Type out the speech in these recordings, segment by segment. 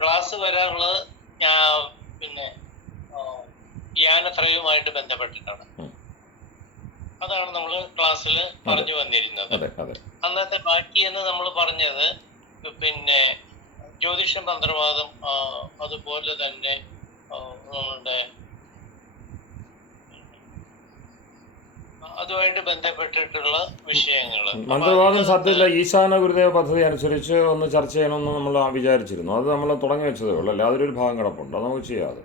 Class വരാറുള്ളത് ഞാൻ പിന്നെ യാനത്രയുമായിട്ട് ബന്ധപ്പെട്ടിട്ടാണ്. അതാണ് നമ്മൾ ക്ലാസ്സിൽ പറഞ്ഞു വന്നിരുന്നത്. അന്നത്തെ ബാക്കി എന്ന് നമ്മൾ പറഞ്ഞത് പിന്നെ ജ്യോതിഷം, തന്ത്രവാദം, അതുപോലെ തന്നെ നമ്മളുടെ അതുമായിട്ട് ബന്ധപ്പെട്ടിട്ടുള്ള വിഷയങ്ങൾ. മന്ത്രവാദം സത്യത്തിലെ ഈശാന ഗുരുദേവ പദ്ധതി അനുസരിച്ച് ഒന്ന് ചർച്ച ചെയ്യണമെന്ന് നമ്മൾ വിചാരിച്ചിരുന്നു. അത് നമ്മൾ തുടങ്ങി വെച്ചതേ ഉള്ളൂ, അല്ലേ? അതൊരു ഭാഗം കിടപ്പുണ്ട്, അത് നമുക്ക് ചെയ്യാതെ.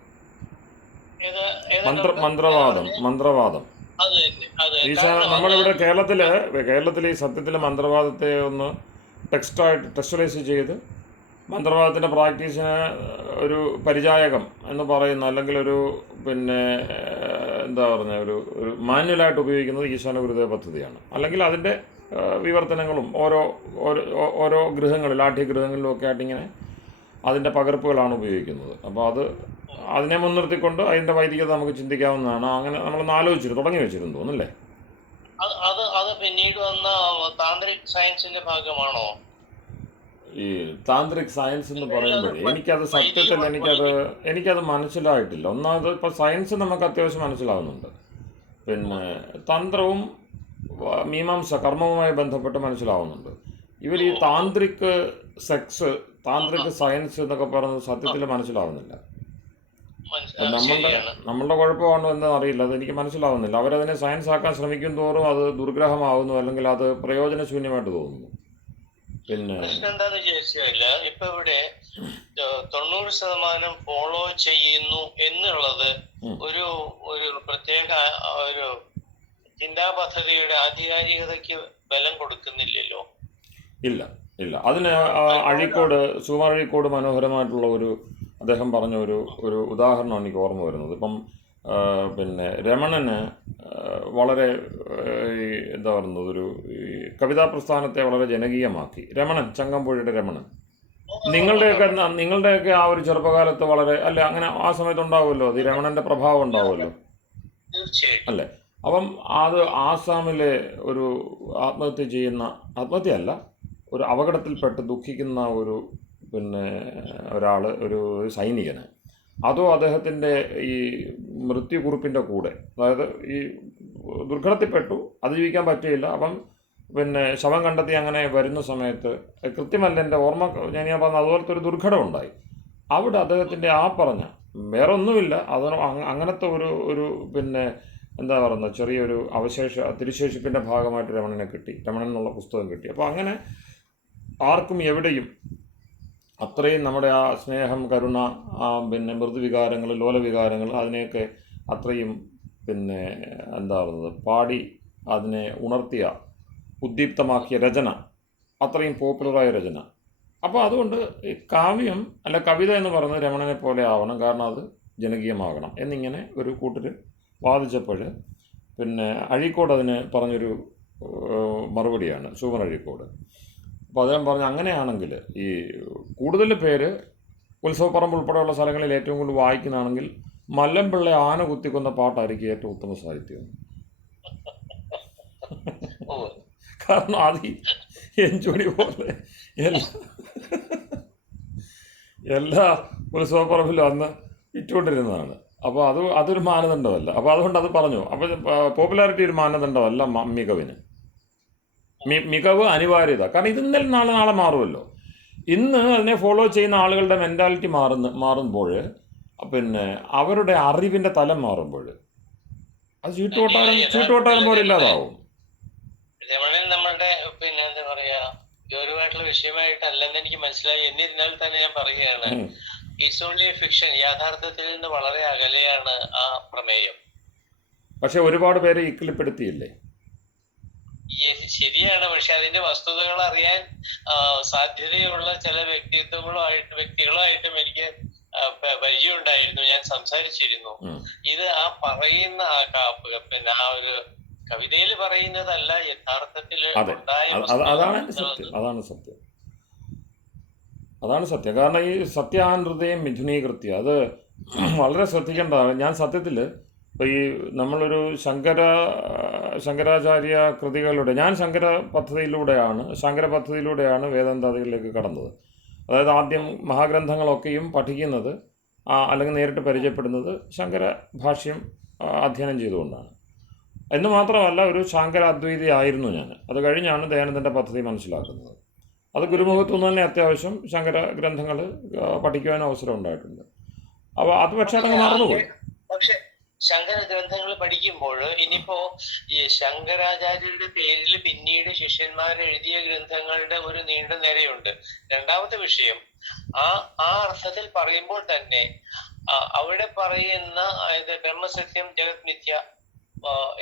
മന്ത്രവാദം ഈശാന നമ്മളിവിടെ കേരളത്തിൽ ഈ സത്യത്തിലെ മന്ത്രവാദത്തെ ഒന്ന് ടെക്സ്റ്റലൈസ് ചെയ്ത് മന്ത്രവാദത്തിൻ്റെ പ്രാക്ടീസിന് ഒരു പരിചായകം എന്ന് പറയുന്ന, അല്ലെങ്കിൽ ഒരു പിന്നെ എന്താ പറയുക, ഒരു മാനുവലായിട്ട് ഉപയോഗിക്കുന്നത് ഈശാന ഗുരുദേവ പദ്ധതിയാണ്. അല്ലെങ്കിൽ അതിൻ്റെ വിവർത്തനങ്ങളും ഓരോ ഗൃഹങ്ങളിൽ, ലാഠ്യഗൃഹങ്ങളിലും ഒക്കെ ആയിട്ട് ഇങ്ങനെ അതിൻ്റെ പകർപ്പുകളാണ് ഉപയോഗിക്കുന്നത്. അപ്പോൾ അതിനെ മുൻനിർത്തിക്കൊണ്ട് അതിൻ്റെ വൈദികത നമുക്ക് ചിന്തിക്കാവുന്നതാണ്. അങ്ങനെ നമ്മളൊന്ന് തുടങ്ങി വെച്ചിരുന്നു തോന്നല്ലേ? അത് പിന്നീട് വന്ന താന്ത്രിക് സയൻസിന്റെ ഭാഗമാണോ? ഈ താന്ത്രിക് സയൻസ് എന്ന് പറയുമ്പോഴേ എനിക്കത് സത്യത്തിൽ എനിക്കത് മനസ്സിലായിട്ടില്ല. ഒന്നാമത് ഇപ്പോൾ സയൻസ് നമുക്ക് അത്യാവശ്യം മനസ്സിലാവുന്നുണ്ട്, പിന്നെ തന്ത്രവും മീമാംസ കർമ്മവുമായി ബന്ധപ്പെട്ട് മനസ്സിലാവുന്നുണ്ട്. ഇവർ ഈ താന്ത്രിക് സെക്സ്, താന്ത്രിക് സയൻസ് എന്നൊക്കെ പറയുന്നത് സത്യത്തിൽ മനസ്സിലാവുന്നില്ല. നമ്മളുടെ കുഴപ്പമാണോ എന്താണെന്ന് അറിയില്ല, അതെനിക്ക് മനസ്സിലാവുന്നില്ല. അവരതിനെ സയൻസ് ആക്കാൻ ശ്രമിക്കും തോറും അത് ദുർഗ്രഹമാവുന്നു, അല്ലെങ്കിൽ അത് പ്രയോജനശൂന്യമായിട്ട് തോന്നുന്നു. പിന്നെ എന്താന്ന് ചോദിച്ചില്ല, ഇപ്പൊ ഇവിടെ 90% ഫോളോ ചെയ്യുന്നു എന്നുള്ളത് ഒരു പ്രത്യേക ഒരു ചിന്താ പദ്ധതിയുടെ ആധികാരികതയ്ക്ക് ബലം കൊടുക്കുന്നില്ലല്ലോ. ഇല്ല. അതിന് സുകുമാർ അഴീക്കോട് മനോഹരമായിട്ടുള്ള അദ്ദേഹം പറഞ്ഞ ഒരു ഉദാഹരണമാണ് എനിക്ക് ഓർമ്മ വരുന്നത്. ഇപ്പം പിന്നെ രമണന് വളരെ എന്താ പറയുന്നത്, കവിതാ പ്രസ്ഥാനത്തെ വളരെ ജനകീയമാക്കി. ചങ്ങമ്പുഴയുടെ രമണൻ, നിങ്ങളുടെയൊക്കെ ആ ഒരു ചെറുപ്പകാലത്ത് വളരെ അല്ല, അങ്ങനെ ആ സമയത്ത് ഉണ്ടാവുമല്ലോ, അത് രമണന്റെ പ്രഭാവം ഉണ്ടാവുമല്ലോ, അല്ലേ? അപ്പം അത് ആസാമിലെ ഒരു ആത്മഹത്യയല്ല, ഒരു അപകടത്തിൽപ്പെട്ട് ദുഃഖിക്കുന്ന പിന്നെ ഒരാൾ, ഒരു സൈനികന്, അതോ അദ്ദേഹത്തിൻ്റെ ഈ മൃത്യുക്കുറിപ്പിൻ്റെ കൂടെ, അതായത് ഈ ദുർഘടത്തിൽപ്പെട്ടു, അതിജീവിക്കാൻ പറ്റിയില്ല, അപ്പം പിന്നെ ശവം കണ്ടെത്തി അങ്ങനെ വരുന്ന സമയത്ത്, കൃത്യമല്ല എൻ്റെ ഓർമ്മ, ഞാൻ പറഞ്ഞ അതുപോലത്തെ ഒരു ദുർഘടം ഉണ്ടായി. അവിടെ അദ്ദേഹത്തിൻ്റെ പറഞ്ഞ വേറെ ഒന്നുമില്ല, അങ്ങനത്തെ ഒരു പിന്നെ എന്താ പറയുന്നത്, ചെറിയൊരു തിരുശേഷിപ്പിൻ്റെ ഭാഗമായിട്ട് രമണനെ കിട്ടി, രമണൻ എന്നുള്ള പുസ്തകം കിട്ടി. അപ്പോൾ അങ്ങനെ ആർക്കും എവിടെയും അത്രയും നമ്മുടെ ആ സ്നേഹം, കരുണ, പിന്നെ മൃദുവികാരങ്ങൾ, ലോലവികാരങ്ങൾ, അതിനെയൊക്കെ അത്രയും പിന്നെ എന്താ പറയുന്നത്, പാടി അതിനെ ഉണർത്തിയ, ഉദ്ദീപ്തമാക്കിയ രചന, അത്രയും പോപ്പുലറായ രചന. അപ്പോൾ അതുകൊണ്ട് ഈ കാവ്യം അല്ല കവിത എന്ന് പറയുന്നത് രമണനെ പോലെ ആവണം, കാരണം അത് ജനകീയമാകണം എന്നിങ്ങനെ ഒരു കൂട്ടർ വാദിച്ചപ്പോൾ പിന്നെ അഴീക്കോട് അതിന് പറഞ്ഞൊരു മറുപടിയാണ്, സുകുമാർ അഴീക്കോട്. അപ്പോൾ അദ്ദേഹം പറഞ്ഞു, അങ്ങനെയാണെങ്കിൽ ഈ കൂടുതൽ പേര് ഉത്സവപ്പറമ്പ് ഉൾപ്പെടെയുള്ള സ്ഥലങ്ങളിൽ ഏറ്റവും കൂടുതൽ വായിക്കുന്നതാണെങ്കിൽ മല്ലമ്പിള്ള ആന കുത്തിക്കൊന്ന പാട്ടായിരിക്കും ഏറ്റവും ഉത്തമ സാഹിത്യം. കാരണം അത് എഞ്ചോണി പോലെ എല്ലാ ഉത്സവപ്പറമ്പിലും അന്ന് ഇട്ടുകൊണ്ടിരുന്നതാണ്. അപ്പോൾ അതൊരു മാനദണ്ഡമല്ല. അപ്പോൾ അതുകൊണ്ട് അത് പറഞ്ഞു. അപ്പോൾ പോപ്പുലാരിറ്റി ഒരു മാനദണ്ഡമല്ല മികവിന്. മികവ് അനിവാര്യത. കാരണം ഇത് ഇന്നലെ നാളെ മാറുമല്ലോ. ഇന്ന് അതിനെ ഫോളോ ചെയ്യുന്ന ആളുകളുടെ മെൻറ്റാലിറ്റി മാറുമ്പോൾ, പിന്നെ അവരുടെ അറിവിൻ്റെ തലം മാറുമ്പോൾ അത് ചീട്ടുകൊട്ടാരം പോലെ ഇല്ലാതാവും. നമ്മളുടെ പിന്നെ എന്താ പറയാ, ഗൗരവമായിട്ടുള്ള വിഷയമായിട്ടല്ലെന്ന് എനിക്ക് മനസ്സിലായി. എന്നിരുന്നാൽ തന്നെ ഞാൻ പറയുകയാണ്, ഇറ്റ്സ് ഓൺലി ഫിക്ഷൻ. യാഥാർത്ഥ്യത്തിൽ നിന്ന് വളരെ അകലെയാണ് ആ പ്രമേയം. പക്ഷെ ഒരുപാട് പേരെ ഇക്കിളിപ്പെടുത്തിയില്ലേ? ശരിയാണ്. പക്ഷെ അതിന്റെ വസ്തുതകൾ അറിയാൻ സാധ്യതയുള്ള ചില വ്യക്തികളായിട്ടും എനിക്ക് പരിചയമുണ്ടായിരുന്നു, ഞാൻ സംസാരിച്ചിരുന്നു. ഇത് ആ പറയുന്ന പിന്നെ ആ ഒരു കവിതയിൽ പറയുന്നതല്ല, യഥാർത്ഥത്തിൽ അതാണ് സത്യം. കാരണം ഈ സത്യാനൃതയും മിഥുനീകൃത്യ അത് വളരെ ശ്രദ്ധിക്കേണ്ടതാണ്. ഞാൻ സത്യത്തിൽ ഇപ്പോൾ ഈ നമ്മളൊരു ശങ്കരാചാര്യ കൃതികളുടെ, ഞാൻ ശങ്കര പദ്ധതിയിലൂടെയാണ് വേദാന്താദികളിലേക്ക് കടന്നത്. അതായത് ആദ്യം മഹാഗ്രന്ഥങ്ങളൊക്കെയും പഠിക്കുന്നത് അല്ലെങ്കിൽ നേരിട്ട് പരിചയപ്പെടുന്നത് ശങ്കര ഭാഷ്യം അധ്യയനം ചെയ്തുകൊണ്ടാണ്. എന്ന് മാത്രമല്ല, ഒരു ശാങ്കര അദ്വൈതി ആയിരുന്നു ഞാൻ. അത് കഴിഞ്ഞാണ് ദയാനന്ദൻ്റെ പദ്ധതി മനസ്സിലാക്കുന്നത്. അത് ഗുരുമുഖത്തു നിന്ന് തന്നെ അത്യാവശ്യം ശങ്കര ഗ്രന്ഥങ്ങൾ പഠിക്കുവാൻ അവസരം ഉണ്ടായിട്ടുണ്ട്. അപ്പോൾ അത് പക്ഷേ അതങ്ങ് മറന്നുപോയി. പക്ഷെ ശങ്കര ഗ്രന്ഥങ്ങൾ പഠിക്കുമ്പോൾ ഇനിയിപ്പോ ഈ ശങ്കരാചാര്യരുടെ പേരിൽ പിന്നീട് ശിഷ്യന്മാർ എഴുതിയ ഗ്രന്ഥങ്ങളുടെ ഒരു നീണ്ട നിരയുണ്ട്. രണ്ടാമത്തെ വിഷയം, ആ അർത്ഥത്തിൽ പറയുമ്പോൾ തന്നെ അവിടെ പറയുന്ന ബ്രഹ്മസത്യം ജഗത് മിഥ്യ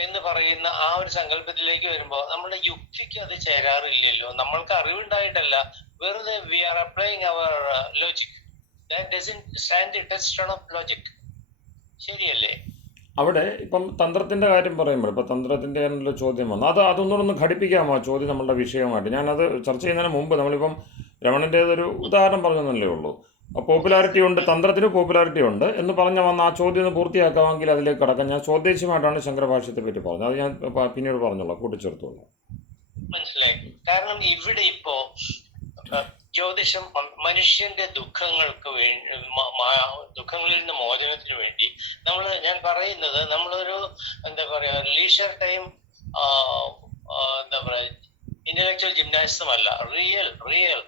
എന്ന് പറയുന്ന ആ ഒരു സങ്കല്പത്തിലേക്ക് വരുമ്പോൾ നമ്മുടെ യുക്തിക്ക് അത് ചേരാറില്ലല്ലോ. നമ്മൾക്ക് അറിവുണ്ടായിട്ടല്ല, വെറുതെ we are applying our logic. That doesn't stand the test of logic. ശരിയല്ലേ? അവിടെ ഇപ്പം തന്ത്രത്തിൻ്റെ കാര്യം പറയുമ്പോൾ, ഇപ്പോൾ തന്ത്രത്തിൻ്റെ എന്നുള്ള ചോദ്യം വന്നു, അതൊന്നുകൂടെ ഘടിപ്പിക്കാമോ ചോദ്യം നമ്മളുടെ വിഷയമായിട്ട്? ഞാനത് ചർച്ച ചെയ്യുന്നതിന് മുമ്പ് നമ്മളിപ്പം രമണൻ്റേതൊരു ഉദാഹരണം പറഞ്ഞെന്നല്ലേ ഉള്ളൂ. പോപ്പുലാരിറ്റി ഉണ്ട്, തന്ത്രത്തിന് പോപ്പുലാരിറ്റി ഉണ്ട് എന്ന് പറഞ്ഞ വന്ന ആ ചോദ്യം ഒന്ന് പൂർത്തിയാക്കാമെങ്കിൽ അതിലേക്ക് കടക്കാം. ഞാൻ ചോദ്യേശമായിട്ടാണ് ശങ്കരഭാഷ്യത്തെ പറ്റി പറഞ്ഞത്. അത് ഞാൻ പിന്നീട് പറഞ്ഞോളാം, കൂട്ടിച്ചേർത്തോളാം. മനസ്സിലായി. കാരണം ഇവിടെ ഇപ്പോ ജ്യോതിഷം മനുഷ്യന്റെ ദുഃഖങ്ങൾക്ക് വേണ്ടി, ദുഃഖങ്ങളിൽ നിന്ന് മോചനത്തിന് വേണ്ടി ഞാൻ പറയുന്നത് നമ്മളൊരു എന്താ പറയാ ലീഷർ ടൈം എന്താ പറയാ ഇന്റലക്ച്വൽ ജിംനാസിസം അല്ല, റിയൽ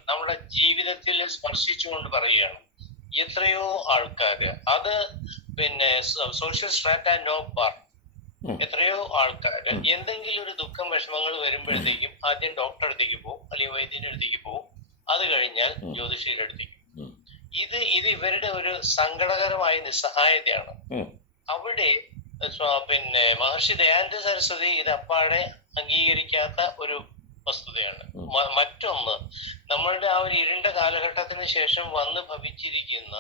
നമ്മുടെ ജീവിതത്തിൽ സ്പർശിച്ചുകൊണ്ട് പറയുകയാണ്. എത്രയോ ആൾക്കാര് അത് സോഷ്യൽ സ്ട്രാറ്റ നോ പാർട്ട്, എത്രയോ ആൾക്കാര് എന്തെങ്കിലും ഒരു ദുഃഖം വിഷമങ്ങൾ വരുമ്പോഴത്തേക്കും ആദ്യം ഡോക്ടറെ അടുത്തേക്ക് പോകും, അല്ലെങ്കിൽ വൈദ്യന്റെ അടുത്തേക്ക് പോകും, അത് കഴിഞ്ഞാൽ ജ്യോതിഷിയുടെ അടുത്തേക്ക്. ഇത് ഇവരുടെ ഒരു സങ്കടകരമായ നിസ്സഹായതയാണ്. അവിടെ മഹർഷി ദയാനന്ദ സരസ്വതി ഇത് അപ്പാടെ അംഗീകരിക്കാത്ത ഒരു വസ്തുതയാണ്. മറ്റൊന്ന്, നമ്മളുടെ ആ ഒരു ഇരുണ്ട കാലഘട്ടത്തിന് ശേഷം വന്ന് ഭവിച്ചിരിക്കുന്ന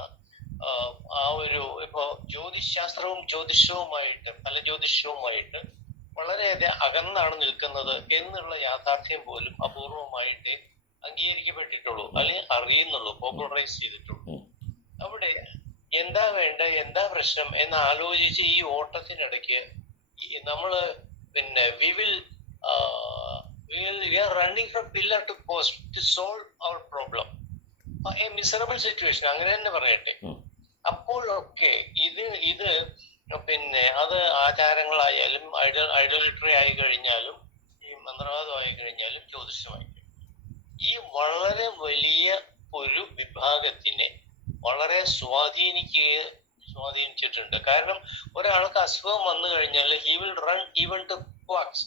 ആ ഒരു ഇപ്പോ ജ്യോതിശാസ്ത്രവും ജ്യോതിഷവുമായിട്ട് വളരെയധികം അകന്നാണ് നിൽക്കുന്നത് എന്നുള്ള യാഥാർത്ഥ്യം പോലും അപൂർവമായിട്ട് അംഗീകരിക്കപ്പെട്ടിട്ടുള്ളൂ, അല്ലെങ്കിൽ അറിയുന്നുള്ളൂ, പോപ്പുലറൈസ് ചെയ്തിട്ടുള്ളൂ. അവിടെ എന്താ വേണ്ട, എന്താ പ്രശ്നം എന്ന് ആലോചിച്ച് ഈ ഓട്ടത്തിനിടയ്ക്ക് നമ്മള് we are running from pillar to post to solve our problem. A miserable situation, അങ്ങനെ തന്നെ പറയട്ടെ. അപ്പോഴൊക്കെ ഇത് അത് ആചാരങ്ങളായാലും ഐഡോലിറ്ററി ആയി കഴിഞ്ഞാലും ഈ മന്ത്രവാദമായി കഴിഞ്ഞാലും ജ്യോതിഷമായി, ഈ വളരെ വലിയ ഒരു വിഭാഗത്തിനെ വളരെ സ്വാധീനിച്ചിട്ടുണ്ട്. കാരണം ഒരാൾക്ക് അസുഖം വന്നു കഴിഞ്ഞാൽ he will run even to quacks.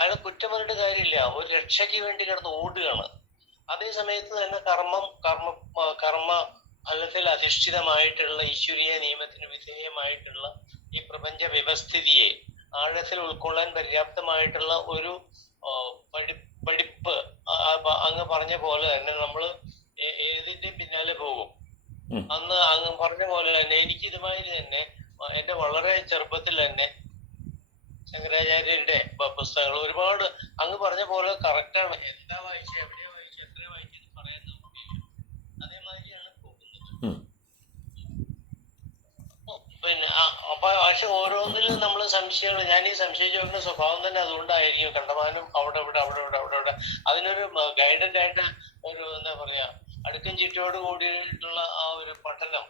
അയാൾ കുറ്റം പറഞ്ഞിട്ട് കാര്യമില്ല, ഒരു രക്ഷയ്ക്ക് വേണ്ടി കിടന്ന് ഓടുകയാണ്. അതേ സമയത്ത് തന്നെ കർമ്മ ഫലത്തിൽ അധിഷ്ഠിതമായിട്ടുള്ള ഈശ്വരീയ നിയമത്തിന് വിധേയമായിട്ടുള്ള ഈ പ്രപഞ്ച വ്യവസ്ഥിതിയെ ആഴത്തിൽ ഉൾക്കൊള്ളാൻ പര്യാപ്തമായിട്ടുള്ള ഒരു പഠിപ്പ് അങ്ങ് പറഞ്ഞ പോലെ തന്നെ നമ്മൾ ഏതിന്റെ പിന്നാലെ പോകും. അന്ന് അങ്ങ് പറഞ്ഞ പോലെ തന്നെ എനിക്ക് ഇതുമാതിരി തന്നെ എന്റെ വളരെ ചെറുപ്പത്തിൽ തന്നെ ശങ്കരാചാര്യരുടെ പുസ്തകങ്ങൾ ഒരുപാട് അങ്ങ് പറഞ്ഞ പോലെ കറക്റ്റാണ്. എന്താ വായിച്ചത്, എവിടെയാ വായിച്ചത്, എത്ര വായിച്ചത് പറയാൻ നമുക്കില്ല. അതേമാതിരിയാണ് പോകുന്നത്. പക്ഷെ ഓരോന്നിലും നമ്മൾ സംശയങ്ങൾ, ഞാൻ ഈ സംശയിച്ചു നോക്കുന്ന സ്വഭാവം തന്നെ അതുകൊണ്ടായിരിക്കും. കണ്ടമാനം അവിടെ അതിനൊരു ഗൈഡഡ് ആയിട്ട് ഒരു എന്താ പറയാ അടുക്കും ചിട്ടോട് കൂടിയിട്ടുള്ള ആ ഒരു പഠനം,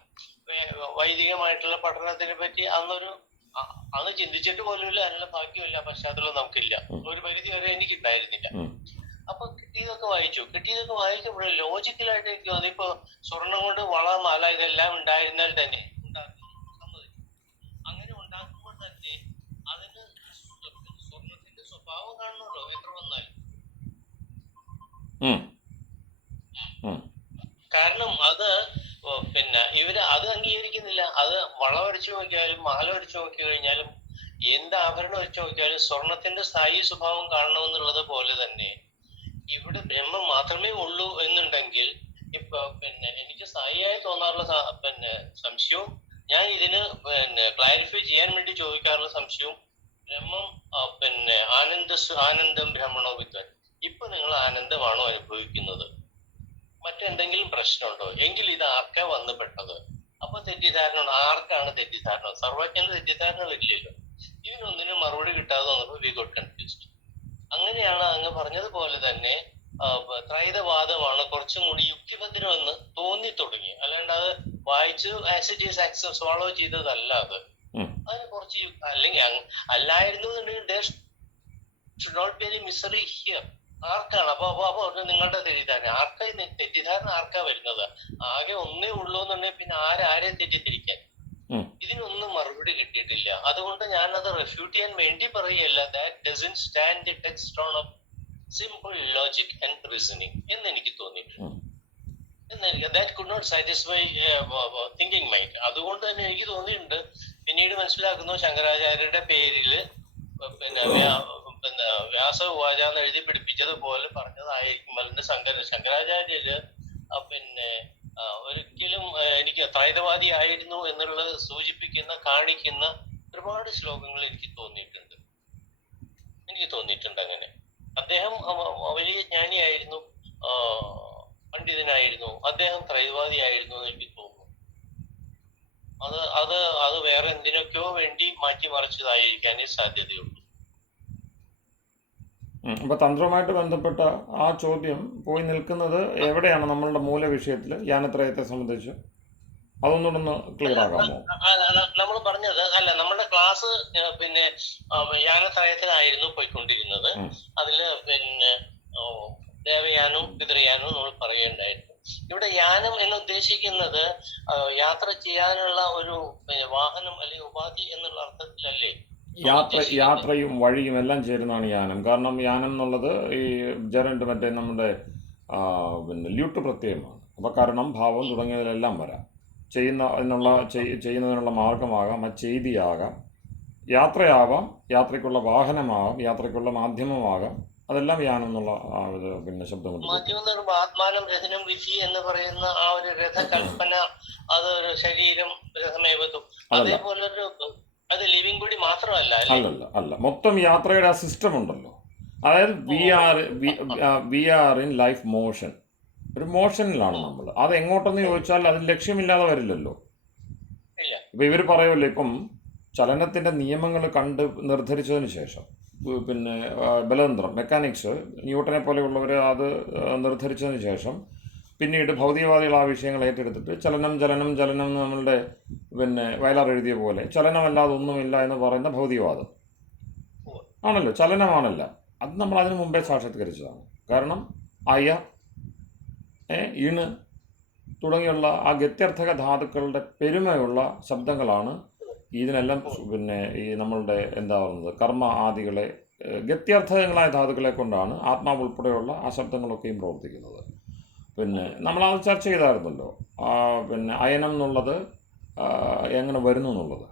വൈദികമായിട്ടുള്ള പഠനത്തിനെ പറ്റി അന്ന് ചിന്തിച്ചിട്ട് പോലുമില്ല, അതിനുള്ള ഭാഗ്യമില്ല, പശ്ചാത്തലം നമുക്കില്ല, ഒരു പരിധി വരെ എനിക്കുണ്ടായിരുന്നില്ല. അപ്പൊ കിട്ടിയതൊക്കെ വായിക്കുമ്പോൾ ലോജിക്കലായിട്ട് എനിക്ക് തോന്നി, ഇപ്പൊ സ്വർണം കൊണ്ട് വള മാല ഇതെല്ലാം ഉണ്ടായിരുന്നാൽ തന്നെ അങ്ങനെ ഉണ്ടാക്കുമ്പോൾ തന്നെ അതിന് സ്വർണത്തിന്റെ സ്വഭാവം കാണണമല്ലോ എത്ര വന്നാലും. കാരണം അത് ഇവര് അത് അംഗീകരിക്കുന്നില്ല. അത് വള വരച്ചു നോക്കിയാലും മാല വരച്ചു നോക്കി കഴിഞ്ഞാലും എന്ത് ആഭരണം വെച്ച് നോക്കിയാലും സ്വർണത്തിന്റെ സ്ഥായി സ്വഭാവം കാണണമെന്നുള്ളത് പോലെ തന്നെ ഇവിടെ ബ്രഹ്മം മാത്രമേ ഉള്ളൂ എന്നുണ്ടെങ്കിൽ ഇപ്പൊ എനിക്ക് സ്ഥായിയായി തോന്നാറുള്ള സംശയവും, ഞാൻ ഇതിന് ക്ലാരിഫൈ ചെയ്യാൻ വേണ്ടി ചോദിക്കാറുള്ള സംശയവും, ബ്രഹ്മം ആനന്ദം ബ്രഹ്മണോ വിദ്വാൻ, ഇപ്പൊ നിങ്ങൾ ആനന്ദമാണോ അനുഭവിക്കുന്നത്, മറ്റെന്തെങ്കിലും പ്രശ്നമുണ്ടോ, എങ്കിൽ ഇത് ആർക്കാ വന്നു പെട്ടത്? അപ്പൊ തെറ്റിദ്ധാരണ, ആർക്കാണ് തെറ്റിദ്ധാരണ? സർവജ്ഞന് തെറ്റിദ്ധാരണകളില്ലല്ലോ. ഇതിനൊന്നിനും മറുപടി കിട്ടാതെ വന്നപ്പോൾ വി ഗോട്ട് കൺഫ്യൂസ്ഡ്. അങ്ങനെയാണ് അങ്ങ് പറഞ്ഞതുപോലെ തന്നെ ത്രൈതവാദമാണ് കുറച്ചും കൂടി യുക്തിഭദ്രമെന്ന് തോന്നി തുടങ്ങി. അല്ലാണ്ട് അത് വായിച്ചു as it is access follow ചെയ്തതല്ല അത്. അതിന് കുറച്ച് അല്ലെങ്കിൽ അല്ലായിരുന്നു എന്നുണ്ടെങ്കിൽ should not be any misery here. ആർക്കാണ് അപ്പൊ നിങ്ങളുടെ തെറ്റിദ്ധാരണ തെറ്റിദ്ധാരണ ആർക്കാ വരുന്നത്? ആകെ ഒന്നേ ഉള്ളൂ എന്നുണ്ടെങ്കിൽ പിന്നെ ആരെ തെറ്റിദ്ധരിക്കാൻ? ഇതിനൊന്നും മറുപടി കിട്ടിയിട്ടില്ല. അതുകൊണ്ട് ഞാനത് റെഫ്യൂട്ട് ചെയ്യാൻ വേണ്ടി പറയുകയല്ല. That doesn't stand the text on simple logic and reasoning എന്ന് എനിക്ക് തോന്നിയിട്ടുണ്ട്. That could not satisfy thinking mind. അതുകൊണ്ട് തന്നെ എനിക്ക് തോന്നിയിട്ടുണ്ട്, പിന്നീട് മനസ്സിലാക്കുന്നു ശങ്കരാചാര്യരുടെ പേരില് പിന്നെ വ്യാസ ഉവാച എന്ന് എഴുതി പിടിപ്പിച്ചതുപോലെ പറഞ്ഞതായിരിക്കും. അല്ലെങ്കിൽ ശങ്കരാചാര്യര് പിന്നെ ഒരിക്കലും എനിക്ക് ത്രൈതവാദി ആയിരുന്നു എന്നുള്ളത് കാണിക്കുന്ന ഒരുപാട് ശ്ലോകങ്ങൾ എനിക്ക് തോന്നിയിട്ടുണ്ട് അങ്ങനെ. അദ്ദേഹം വലിയ ജ്ഞാനിയായിരുന്നു, പണ്ഡിതനായിരുന്നു, അദ്ദേഹം ത്രൈതവാദി ആയിരുന്നു എന്ന് എനിക്ക് തോന്നുന്നു. അത് വേറെ എന്തിനൊക്കെയോ വേണ്ടി മാറ്റിമറിച്ചതായിരിക്കാനേ സാധ്യതയുള്ളൂ. അപ്പോൾ തന്ത്രവുമായിട്ട് ബന്ധപ്പെട്ട ആ ചോദ്യം പോയി നിൽക്കുന്നത് എവിടെയാണ് നമ്മളുടെ മൂലവിഷയത്തിൽ യാനത്രയത്തെ സംബന്ധിച്ച്? അതൊന്നുകൂടെ ക്ലിയർ ആകാമോ? നമ്മൾ പറഞ്ഞത് അല്ല, നമ്മുടെ ക്ലാസ് പിന്നെ യാനത്രയത്തിനായിരുന്നു പോയിക്കൊണ്ടിരുന്നത്. അതില് പിന്നെ ദേവയാനവും പിതൃയാനവും നമ്മൾ പറയുകയുണ്ടായിരുന്നു. ഇവിടെ യാനം എന്ന് ഉദ്ദേശിക്കുന്നത് യാത്ര ചെയ്യാനുള്ള ഒരു വാഹനം അല്ലെങ്കിൽ ഉപാധി എന്നുള്ള അർത്ഥത്തിലല്ലേ? യാത്രയും വഴിയും എല്ലാം ചേരുന്നതാണ് യാനം. കാരണം യാനം എന്നുള്ളത് ഈ മറ്റേ നമ്മുടെ പിന്നെ ല്യൂട്ട് പ്രത്യയമാണ്. അപ്പോൾ കാരണം, ഭാവം തുടങ്ങിയതിലെല്ലാം വരാം. ചെയ്യുന്നതിനുള്ള മാർഗമാകാം, ചെയ്തിയാകാം, യാത്രയാവാം, യാത്രയ്ക്കുള്ള വാഹനമാകാം, യാത്രയ്ക്കുള്ള മാധ്യമമാകാം. അതെല്ലാം യാനം എന്നുള്ള പിന്നെ ശബ്ദമുണ്ട്. ആത്മാനം രഥനം വിധി എന്ന് പറയുന്ന ആ ഒരു രഥകൽപ്പന, അതൊരു ശരീരം രഥമേവതും, അതേപോലൊരു അത് ലിവിങ് കൂടി മാത്രമല്ല. അല്ല, മൊത്തം യാത്രയുടെ ആ സിസ്റ്റം ഉണ്ടല്ലോ. അതായത് we are in life motion. ഒരു മോഷനിലാണ് നമ്മൾ. അത് എങ്ങോട്ടെന്ന് ചോദിച്ചാൽ അതിന് ലക്ഷ്യമില്ലാതെ വരില്ലല്ലോ. ഇപ്പം ഇവർ പറയുമല്ലോ, ഇപ്പം ചലനത്തിൻ്റെ നിയമങ്ങൾ കണ്ട് നിർദ്ധരിച്ചതിന് ശേഷം പിന്നെ ബലതന്ത്രം, മെക്കാനിക്സ്, ന്യൂട്ടനെ പോലെയുള്ളവർ അത് നിർദ്ധരിച്ചതിന് ശേഷം പിന്നീട് ഭൗതികവാദികൾ ആ വിഷയങ്ങൾ ഏറ്റെടുത്തിട്ട് ചലനം നമ്മളുടെ പിന്നെ വയലാർ എഴുതിയ പോലെ ചലനമല്ലാതെ ഒന്നുമില്ല എന്ന് പറയുന്ന ഭൗതികവാദം ആണല്ലോ, ചലനമാണല്ല. അത് നമ്മൾ അതിനു മുമ്പേ സാക്ഷാത്കരിച്ചതാണ്. കാരണം അയ, ഇണ് തുടങ്ങിയുള്ള ആ ഗത്യർത്ഥക ധാതുക്കളുടെ പെരുമയുള്ള ശബ്ദങ്ങളാണ് ഇതിനെല്ലാം പിന്നെ ഈ നമ്മളുടെ എന്താ പറയുന്നത് കർമ്മ ആദികളെ ഗത്യർത്ഥകങ്ങളായ ധാതുക്കളെ കൊണ്ടാണ് ആത്മാവ് ഉൾപ്പെടെയുള്ള ആ ശബ്ദങ്ങളൊക്കെയും പ്രവർത്തിക്കുന്നത്. പിന്നെ നമ്മളത് ചർച്ച ചെയ്തായിരുന്നല്ലോ, പിന്നെ അയനം എന്നുള്ളത് എങ്ങനെ വരുന്നു എന്നുള്ളത്.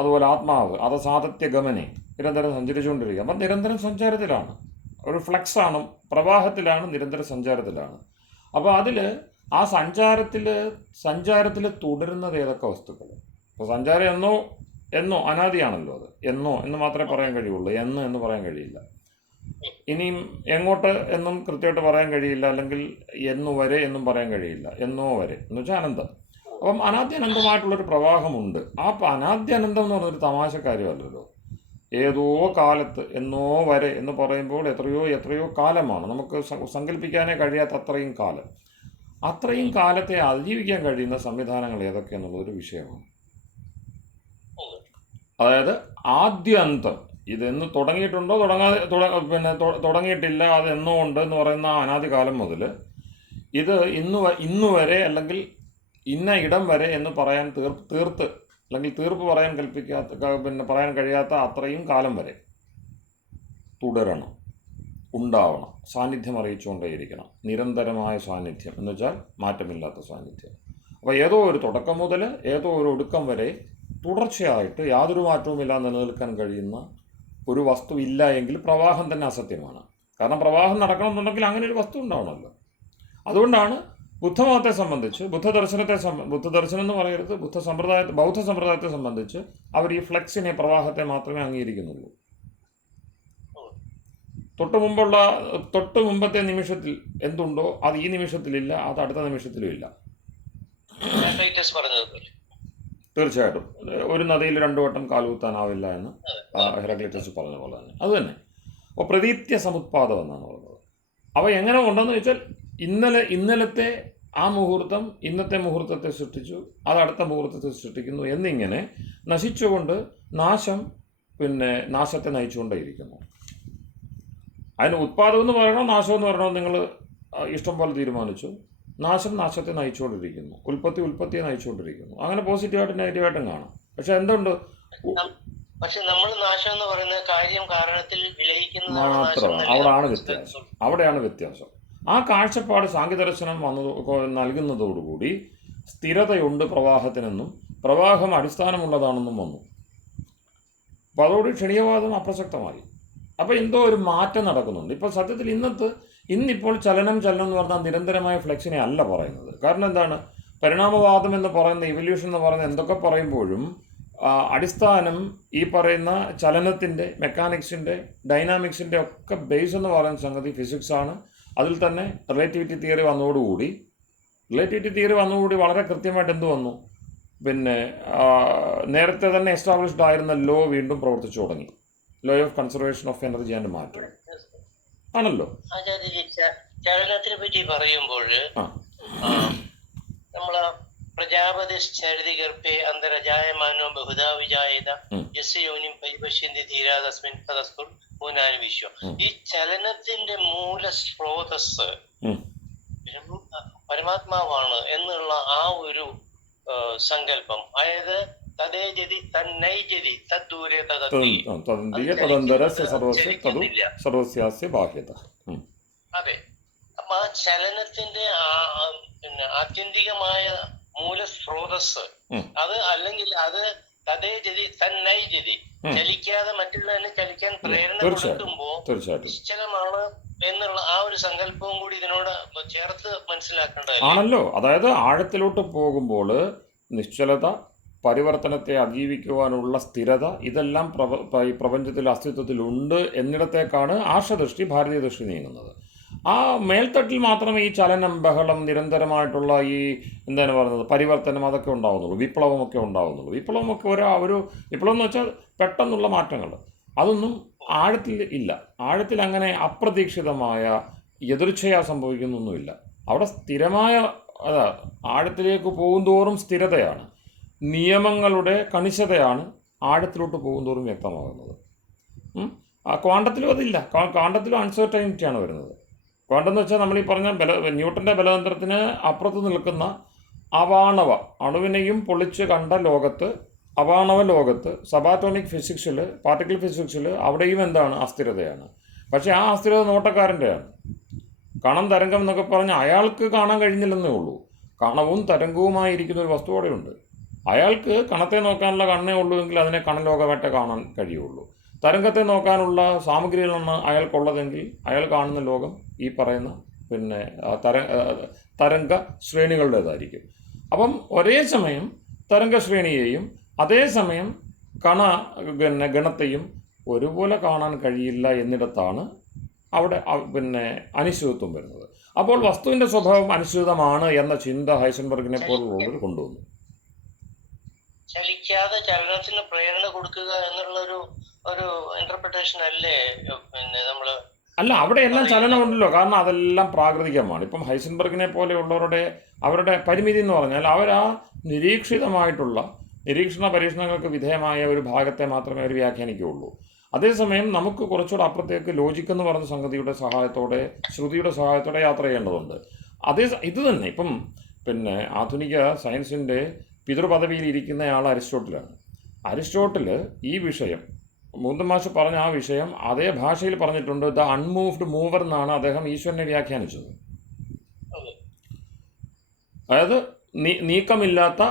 അതുപോലെ ആത്മാവ് അത് സാതത്യ ഗമനെ നിരന്തരം സഞ്ചരിച്ചുകൊണ്ടിരിക്കുക. അപ്പം നിരന്തരം സഞ്ചാരത്തിലാണ്, ഒരു ഫ്ലക്സാണ്, പ്രവാഹത്തിലാണ്, നിരന്തര സഞ്ചാരത്തിലാണ്. അപ്പോൾ അതിൽ ആ സഞ്ചാരത്തിൽ തുടരുന്നത് ഏതൊക്കെ വസ്തുക്കൾ? അപ്പോൾ സഞ്ചാരം എന്നോ അനാദിയാണല്ലോ. അത് എന്നോ എന്ന് മാത്രമേ പറയാൻ കഴിയുള്ളൂ, എന്ന് പറയാൻ കഴിയില്ല. ഇനിയും എങ്ങോട്ട് എന്നും കൃത്യമായിട്ട് പറയാൻ കഴിയില്ല, അല്ലെങ്കിൽ വരെ എന്നും പറയാൻ കഴിയില്ല. എന്നോ വരെ എന്ന് വെച്ചാൽ അനന്തം. അപ്പം അനാദ്യനന്തമായിട്ടുള്ളൊരു പ്രവാഹമുണ്ട്. ആ അനാദ്യനന്തം എന്ന് പറഞ്ഞൊരു തമാശ കാര്യമല്ലല്ലോ. ഏതോ കാലത്ത് എന്നോ വരെ എന്ന് പറയുമ്പോൾ എത്രയോ കാലമാണ്. നമുക്ക് സങ്കല്പിക്കാനേ കഴിയാത്ത അത്രയും കാലത്തെ അതിജീവിക്കാൻ കഴിയുന്ന സംവിധാനങ്ങൾ ഏതൊക്കെയെന്നുള്ളൊരു വിഷയമാണ്. അതായത് ആദ്യാന്തം ഇതെന്ന് തുടങ്ങിയിട്ടുണ്ടോ തുടങ്ങിയിട്ടില്ല, അത് എന്നോ ഉണ്ട് എന്ന് പറയുന്ന അനാദികാലം മുതൽ ഇത് ഇന്നു വരെ അല്ലെങ്കിൽ ഇന്ന ഇടം വരെ എന്ന് പറയാൻ തീർപ്പ് പറയാൻ പറയാൻ കഴിയാത്ത അത്രയും കാലം വരെ തുടരണം, ഉണ്ടാവണം, സാന്നിധ്യം അറിയിച്ചുകൊണ്ടേയിരിക്കണം. നിരന്തരമായ സാന്നിധ്യം എന്ന് വെച്ചാൽ മാറ്റമില്ലാത്ത സാന്നിധ്യം. അപ്പോൾ ഏതോ ഒരു തുടക്കം മുതൽ ഏതോ ഒരു ഒടുക്കം വരെ തുടർച്ചയായിട്ട് യാതൊരു മാറ്റവുമില്ലാതെ നിലനിൽക്കാൻ കഴിയുന്ന ഒരു വസ്തു ഇല്ല എങ്കിൽ പ്രവാഹം തന്നെ അസത്യമാണ്. കാരണം പ്രവാഹം നടക്കണമെന്നുണ്ടെങ്കിൽ അങ്ങനെ ഒരു വസ്തു ഉണ്ടാവണമല്ലോ. അതുകൊണ്ടാണ് ബുദ്ധമതത്തെ സംബന്ധിച്ച്, ബുദ്ധദർശനം എന്ന് പറയരുത്, ബൗദ്ധ സമ്പ്രദായത്തെ സംബന്ധിച്ച് അവർ ഈ ഫ്ലെക്സിനെ, പ്രവാഹത്തെ മാത്രമേ അംഗീകരിക്കുന്നുള്ളൂ. തൊട്ട് മുമ്പത്തെ നിമിഷത്തിൽ എന്തുണ്ടോ അത് ഈ നിമിഷത്തിലില്ല, അത് അടുത്ത നിമിഷത്തിലും ഇല്ല. തീർച്ചയായിട്ടും ഒരു നദിയിൽ 2 വട്ടം കാലുകുത്താനാവില്ല എന്ന് ഹെറാക്ലിറ്റസ് പറഞ്ഞ പോലെ തന്നെ. അതുതന്നെ. അപ്പോൾ പ്രതീത്യ സമുത്പാദം എന്നാണ് പറയുന്നത്. അവ എങ്ങനെ ഉണ്ടെന്ന് വെച്ചാൽ ഇന്നലത്തെ ആ മുഹൂർത്തം ഇന്നത്തെ മുഹൂർത്തത്തെ സൃഷ്ടിച്ചു, അത് അടുത്ത മുഹൂർത്തത്തെ സൃഷ്ടിക്കുന്നു എന്നിങ്ങനെ നശിച്ചുകൊണ്ട് നാശം നാശത്തെ നയിച്ചുകൊണ്ടേയിരിക്കുന്നു. അതിന് ഉത്പാദം എന്ന് പറയണോ നാശം എന്ന് പറയണോ നിങ്ങൾ ഇഷ്ടം പോലെ തീരുമാനിച്ചു. നാശം നാശത്തെ നയിച്ചുകൊണ്ടിരിക്കുന്നു, ഉൽപ്പത്തിയെ നയിച്ചുകൊണ്ടിരിക്കുന്നു. അങ്ങനെ പോസിറ്റീവായിട്ടും നെഗറ്റീവായിട്ടും കാണാം. പക്ഷെ എന്തുണ്ട്, പക്ഷെ നമ്മൾ നാശം എന്ന് പറയുന്നത് കാര്യം കാരണത്തിൽ വിലയിക്കുന്നതാണ് നാശം മാത്രമാണ്. അവിടെയാണ് വ്യത്യാസം. ആ കാഴ്ചപ്പാട് സാങ്കേദർശനം നൽകുന്നതോടുകൂടി സ്ഥിരതയുണ്ട് പ്രവാഹത്തിനെന്നും പ്രവാഹം അടിസ്ഥാനമുള്ളതാണെന്നും വന്നു. അപ്പോൾ അതോടുകൂടി ക്ഷണികവാദം അപ്രസക്തമായി. അപ്പോൾ എന്തോ ഒരു മാറ്റം നടക്കുന്നുണ്ട്. ഇപ്പോൾ സത്യത്തിൽ ഇന്നിപ്പോൾ ചലനം എന്ന് പറഞ്ഞാൽ നിരന്തരമായ ഫ്ലെക്സിനെ അല്ല പറയുന്നത്. കാരണം എന്താണ്, പരിണാമവാദം എന്ന് പറയുന്ന, ഇവല്യൂഷൻ എന്ന് പറയുന്ന എന്തൊക്കെ പറയുമ്പോഴും അടിസ്ഥാനം ഈ പറയുന്ന ചലനത്തിൻ്റെ, മെക്കാനിക്സിൻ്റെ, ഡൈനാമിക്സിൻ്റെ ഒക്കെ ബേസ് എന്ന് പറയുന്ന സംഗതി ഫിസിക്സാണ്. അതിൽ തന്നെ റിലേറ്റിവിറ്റി തിയറി വന്നതോടുകൂടി വളരെ കൃത്യമായിട്ട് എന്ത് വന്നു, നേരത്തെ തന്നെ എസ്റ്റാബ്ലിഷ്ഡ് ആയിരുന്ന ലോ വീണ്ടും പ്രവർത്തിച്ചു തുടങ്ങി. Law of conservation of energy and matter ആണല്ലോ. ചലനത്തിനെ പറ്റി പറയുമ്പോൾ നമ്മൾ പ്രജാപതിശ്ചരിതി ഗർഭേ അന്തരജായമാനോ ബഹുധാ വിജായത യസ്യ യോനിം പരിപശ്യന്തി ധീരാ തസ്മിൻ തദസ്കുർ മൂനാനി വിശ്വം. ഈ ചലനത്തിന്റെ മൂല സ്രോതസ് പരമാത്മാവാണ് എന്നുള്ള ആ ഒരു സങ്കല്പം, അതായത് തദ്ദേജതി തന്നൈജതി തദ്ദൂരെ അതെ. അപ്പൊ ആ ചലനത്തിന്റെ ആത്യന്തികമായ മൂലസ്രോതസ് അത്, അല്ലെങ്കിൽ അത് തദ്ദേജതി തന്നൈജതി, ചലിക്കാതെ മറ്റുള്ളതിനെ ചലിക്കാൻ പ്രേരണ കൊടുക്കുമ്പോ നിശ്ചലമാണ് എന്നുള്ള ആ ഒരു സങ്കല്പവും കൂടി ഇതിനോട് ചേർത്ത് മനസ്സിലാക്കേണ്ടത് ആണല്ലോ. അതായത് ആഴത്തിലോട്ട് പോകുമ്പോൾ നിശ്ചലത, പരിവർത്തനത്തെ അതിജീവിക്കുവാനുള്ള സ്ഥിരത, ഇതെല്ലാം ഈ പ്രപഞ്ചത്തിൽ അസ്തിത്വത്തിലുണ്ട് എന്നിടത്തേക്കാണ് ആർഷദൃഷ്ടി, ഭാരതീയ ദൃഷ്ടി നീങ്ങുന്നത്. ആ മേൽത്തട്ടിൽ മാത്രമേ ഈ ചലനം, ബഹളം, നിരന്തരമായിട്ടുള്ള ഈ എന്താണ് പറയുന്നത് പരിവർത്തനം അതൊക്കെ ഉണ്ടാവുന്നുള്ളൂ, വിപ്ലവമൊക്കെ ഉണ്ടാവുന്നുള്ളൂ. വിപ്ലവമൊക്കെ വിപ്ലവം എന്ന് വെച്ചാൽ പെട്ടെന്നുള്ള മാറ്റങ്ങൾ, അതൊന്നും ആഴത്തിൽ ഇല്ല. ആഴത്തിൽ അങ്ങനെ അപ്രതീക്ഷിതമായ എതിർച്ഛയാ സംഭവിക്കുന്നൊന്നുമില്ല. അവിടെ സ്ഥിരമായ ആഴത്തിലേക്ക് പോകുന്തോറും സ്ഥിരതയാണ്, നിയമങ്ങളുടെ കണിശതയാണ് ആഴത്തിലോട്ട് പോകുന്തോറും വ്യക്തമാകുന്നത്. ക്വാണ്ടത്തിലും അതില്ല. ക്വാണ്ടത്തിലും അൺസർട്ടൈനിറ്റിയാണ് വരുന്നത്. ക്വാണ്ടം എന്ന് വെച്ചാൽ നമ്മൾ ഈ പറഞ്ഞ ന്യൂട്ടൻ്റെ ബലതന്ത്രത്തിന് അപ്പുറത്ത് നിൽക്കുന്ന അവാണവ, അണുവിനെയും പൊളിച്ച് കണ്ട ലോകത്ത്, അവാണവ ലോകത്ത്, സബാറ്റോമിക് ഫിസിക്സിൽ, പാർട്ടിക്കിൾ ഫിസിക്സിൽ അവിടെയും എന്താണ്, അസ്ഥിരതയാണ്. പക്ഷേ ആ അസ്ഥിരത നോട്ടക്കാരൻ്റെയാണ്. കണം, തരംഗം എന്നൊക്കെ പറഞ്ഞാൽ അയാൾക്ക് കാണാൻ കഴിഞ്ഞില്ലെന്നേ ഉള്ളൂ. കണവും തരംഗവുമായിരിക്കുന്ന ഒരു വസ്തു അവിടെയുണ്ട്. അയാൾക്ക് കണത്തെ നോക്കാനുള്ള കണ്ണേ ഉള്ളൂവെങ്കിൽ അതിനെ കണലോകമായിട്ടേ കാണാൻ കഴിയുള്ളൂ. തരംഗത്തെ നോക്കാനുള്ള സാമഗ്രികളാണ് അയാൾക്കുള്ളതെങ്കിൽ അയാൾ കാണുന്ന ലോകം ഈ പറയുന്ന തരംഗ ശ്രേണികളുടേതായിരിക്കും. അപ്പം ഒരേ സമയം തരംഗ ശ്രേണിയെയും അതേസമയം ഗണത്തെയും ഒരുപോലെ കാണാൻ കഴിയില്ല എന്നിടത്താണ് അവിടെ അനിശ്ചിതത്വം വരുന്നത്. അപ്പോൾ വസ്തുവിൻ്റെ സ്വഭാവം അനിശ്ചിതമാണ് എന്ന ചിന്ത ഹൈസൻബർഗിനെ പോലുള്ളവർ കൊണ്ടുവന്നു. ചലിക്കാതെ ചലനത്തിന് പ്രേരണ കൊടുക്കുക എന്നുള്ള ഒരു ഇന്റർപ്രിട്ടേഷൻ അല്ലേ നമ്മള് അല്ല, അവിടെയെല്ലാം ചലനമുണ്ടല്ലോ. കാരണം അതെല്ലാം പ്രാകൃതികമാണ്. ഇപ്പം ഹൈസൻബർഗിനെ അവരുടെ പരിമിതി എന്ന് പറഞ്ഞാൽ അവരാ നിരീക്ഷിതമായിട്ടുള്ള നിരീക്ഷണ പരീക്ഷണങ്ങൾക്ക് വിധേയമായ ഒരു ഭാഗത്തെ മാത്രമേ അവർ വ്യാഖ്യാനിക്കുകയുള്ളൂ. അതേസമയം നമുക്ക് കുറച്ചുകൂടെ അപ്പുറത്തേക്ക് ലോജിക് എന്ന് പറഞ്ഞ സംഗതിയുടെ സഹായത്തോടെ, ശ്രുതിയുടെ സഹായത്തോടെ യാത്ര ചെയ്യേണ്ടതുണ്ട്. ഇത് തന്നെ ഇപ്പം ആധുനിക സയൻസിൻ്റെ പിതൃപദവിയിൽ ഇരിക്കുന്നയാൾ അരിസ്റ്റോട്ടിലാണ്. അരിസ്റ്റോട്ടിൽ ഈ വിഷയം, മൂന്തൻ മാഷ് പറഞ്ഞ ആ വിഷയം അതേ ഭാഷയിൽ പറഞ്ഞിട്ടുണ്ട്. ദ അൺമൂവ്ഡ് മൂവർ എന്നാണ് അദ്ദേഹം ഈശ്വരനെ വ്യാഖ്യാനിച്ചത്. അതായത് നീക്കമില്ലാതെ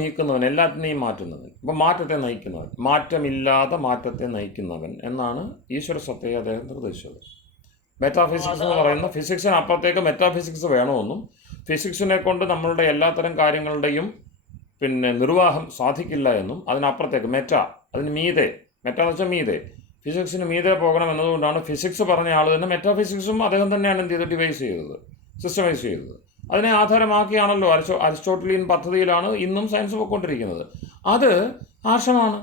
നീക്കുന്നവൻ, എല്ലാത്തിനെയും മാറ്റുന്നവൻ. അപ്പം മാറ്റത്തെ നയിക്കുന്നവൻ, മാറ്റമില്ലാതെ മാറ്റത്തെ നയിക്കുന്നവൻ എന്നാണ് ഈശ്വര സത്തയെ അദ്ദേഹം നിർദ്ദേശിച്ചത്. മെറ്റാഫിസിക്സ് എന്ന് പറയുന്ന ഫിസിക്സിന് അപ്പുറത്തേക്ക് മെറ്റാഫിസിക്സ് വേണമെന്നും ഫിസിക്സിനെ കൊണ്ട് നമ്മളുടെ എല്ലാത്തരം കാര്യങ്ങളുടെയും നിർവാഹം സാധിക്കില്ല എന്നും, അതിനപ്പുറത്തേക്ക് അതിന് മീതെ, മെറ്റാ എന്ന് വെച്ചാൽ മീതെ, ഫിസിക്സിന് മീതെ പോകണം എന്നതുകൊണ്ടാണ് ഫിസിക്സ് പറഞ്ഞ ആൾ തന്നെ മെറ്റാഫിസിക്സും അദ്ദേഹം തന്നെയാണ് എന്ത് ചെയ്തത്, ഡിവൈസ് ചെയ്തത്, സിസ്റ്റമൈസ് ചെയ്തത്. അതിനെ ആധാരമാക്കിയാണല്ലോ അരിസ്റ്റോട്ടലിയൻ പദ്ധതിയിലാണ് ഇന്നും സയൻസ് പോയിക്കൊണ്ടിരിക്കുന്നത്. അത് ആർഷമാണ്.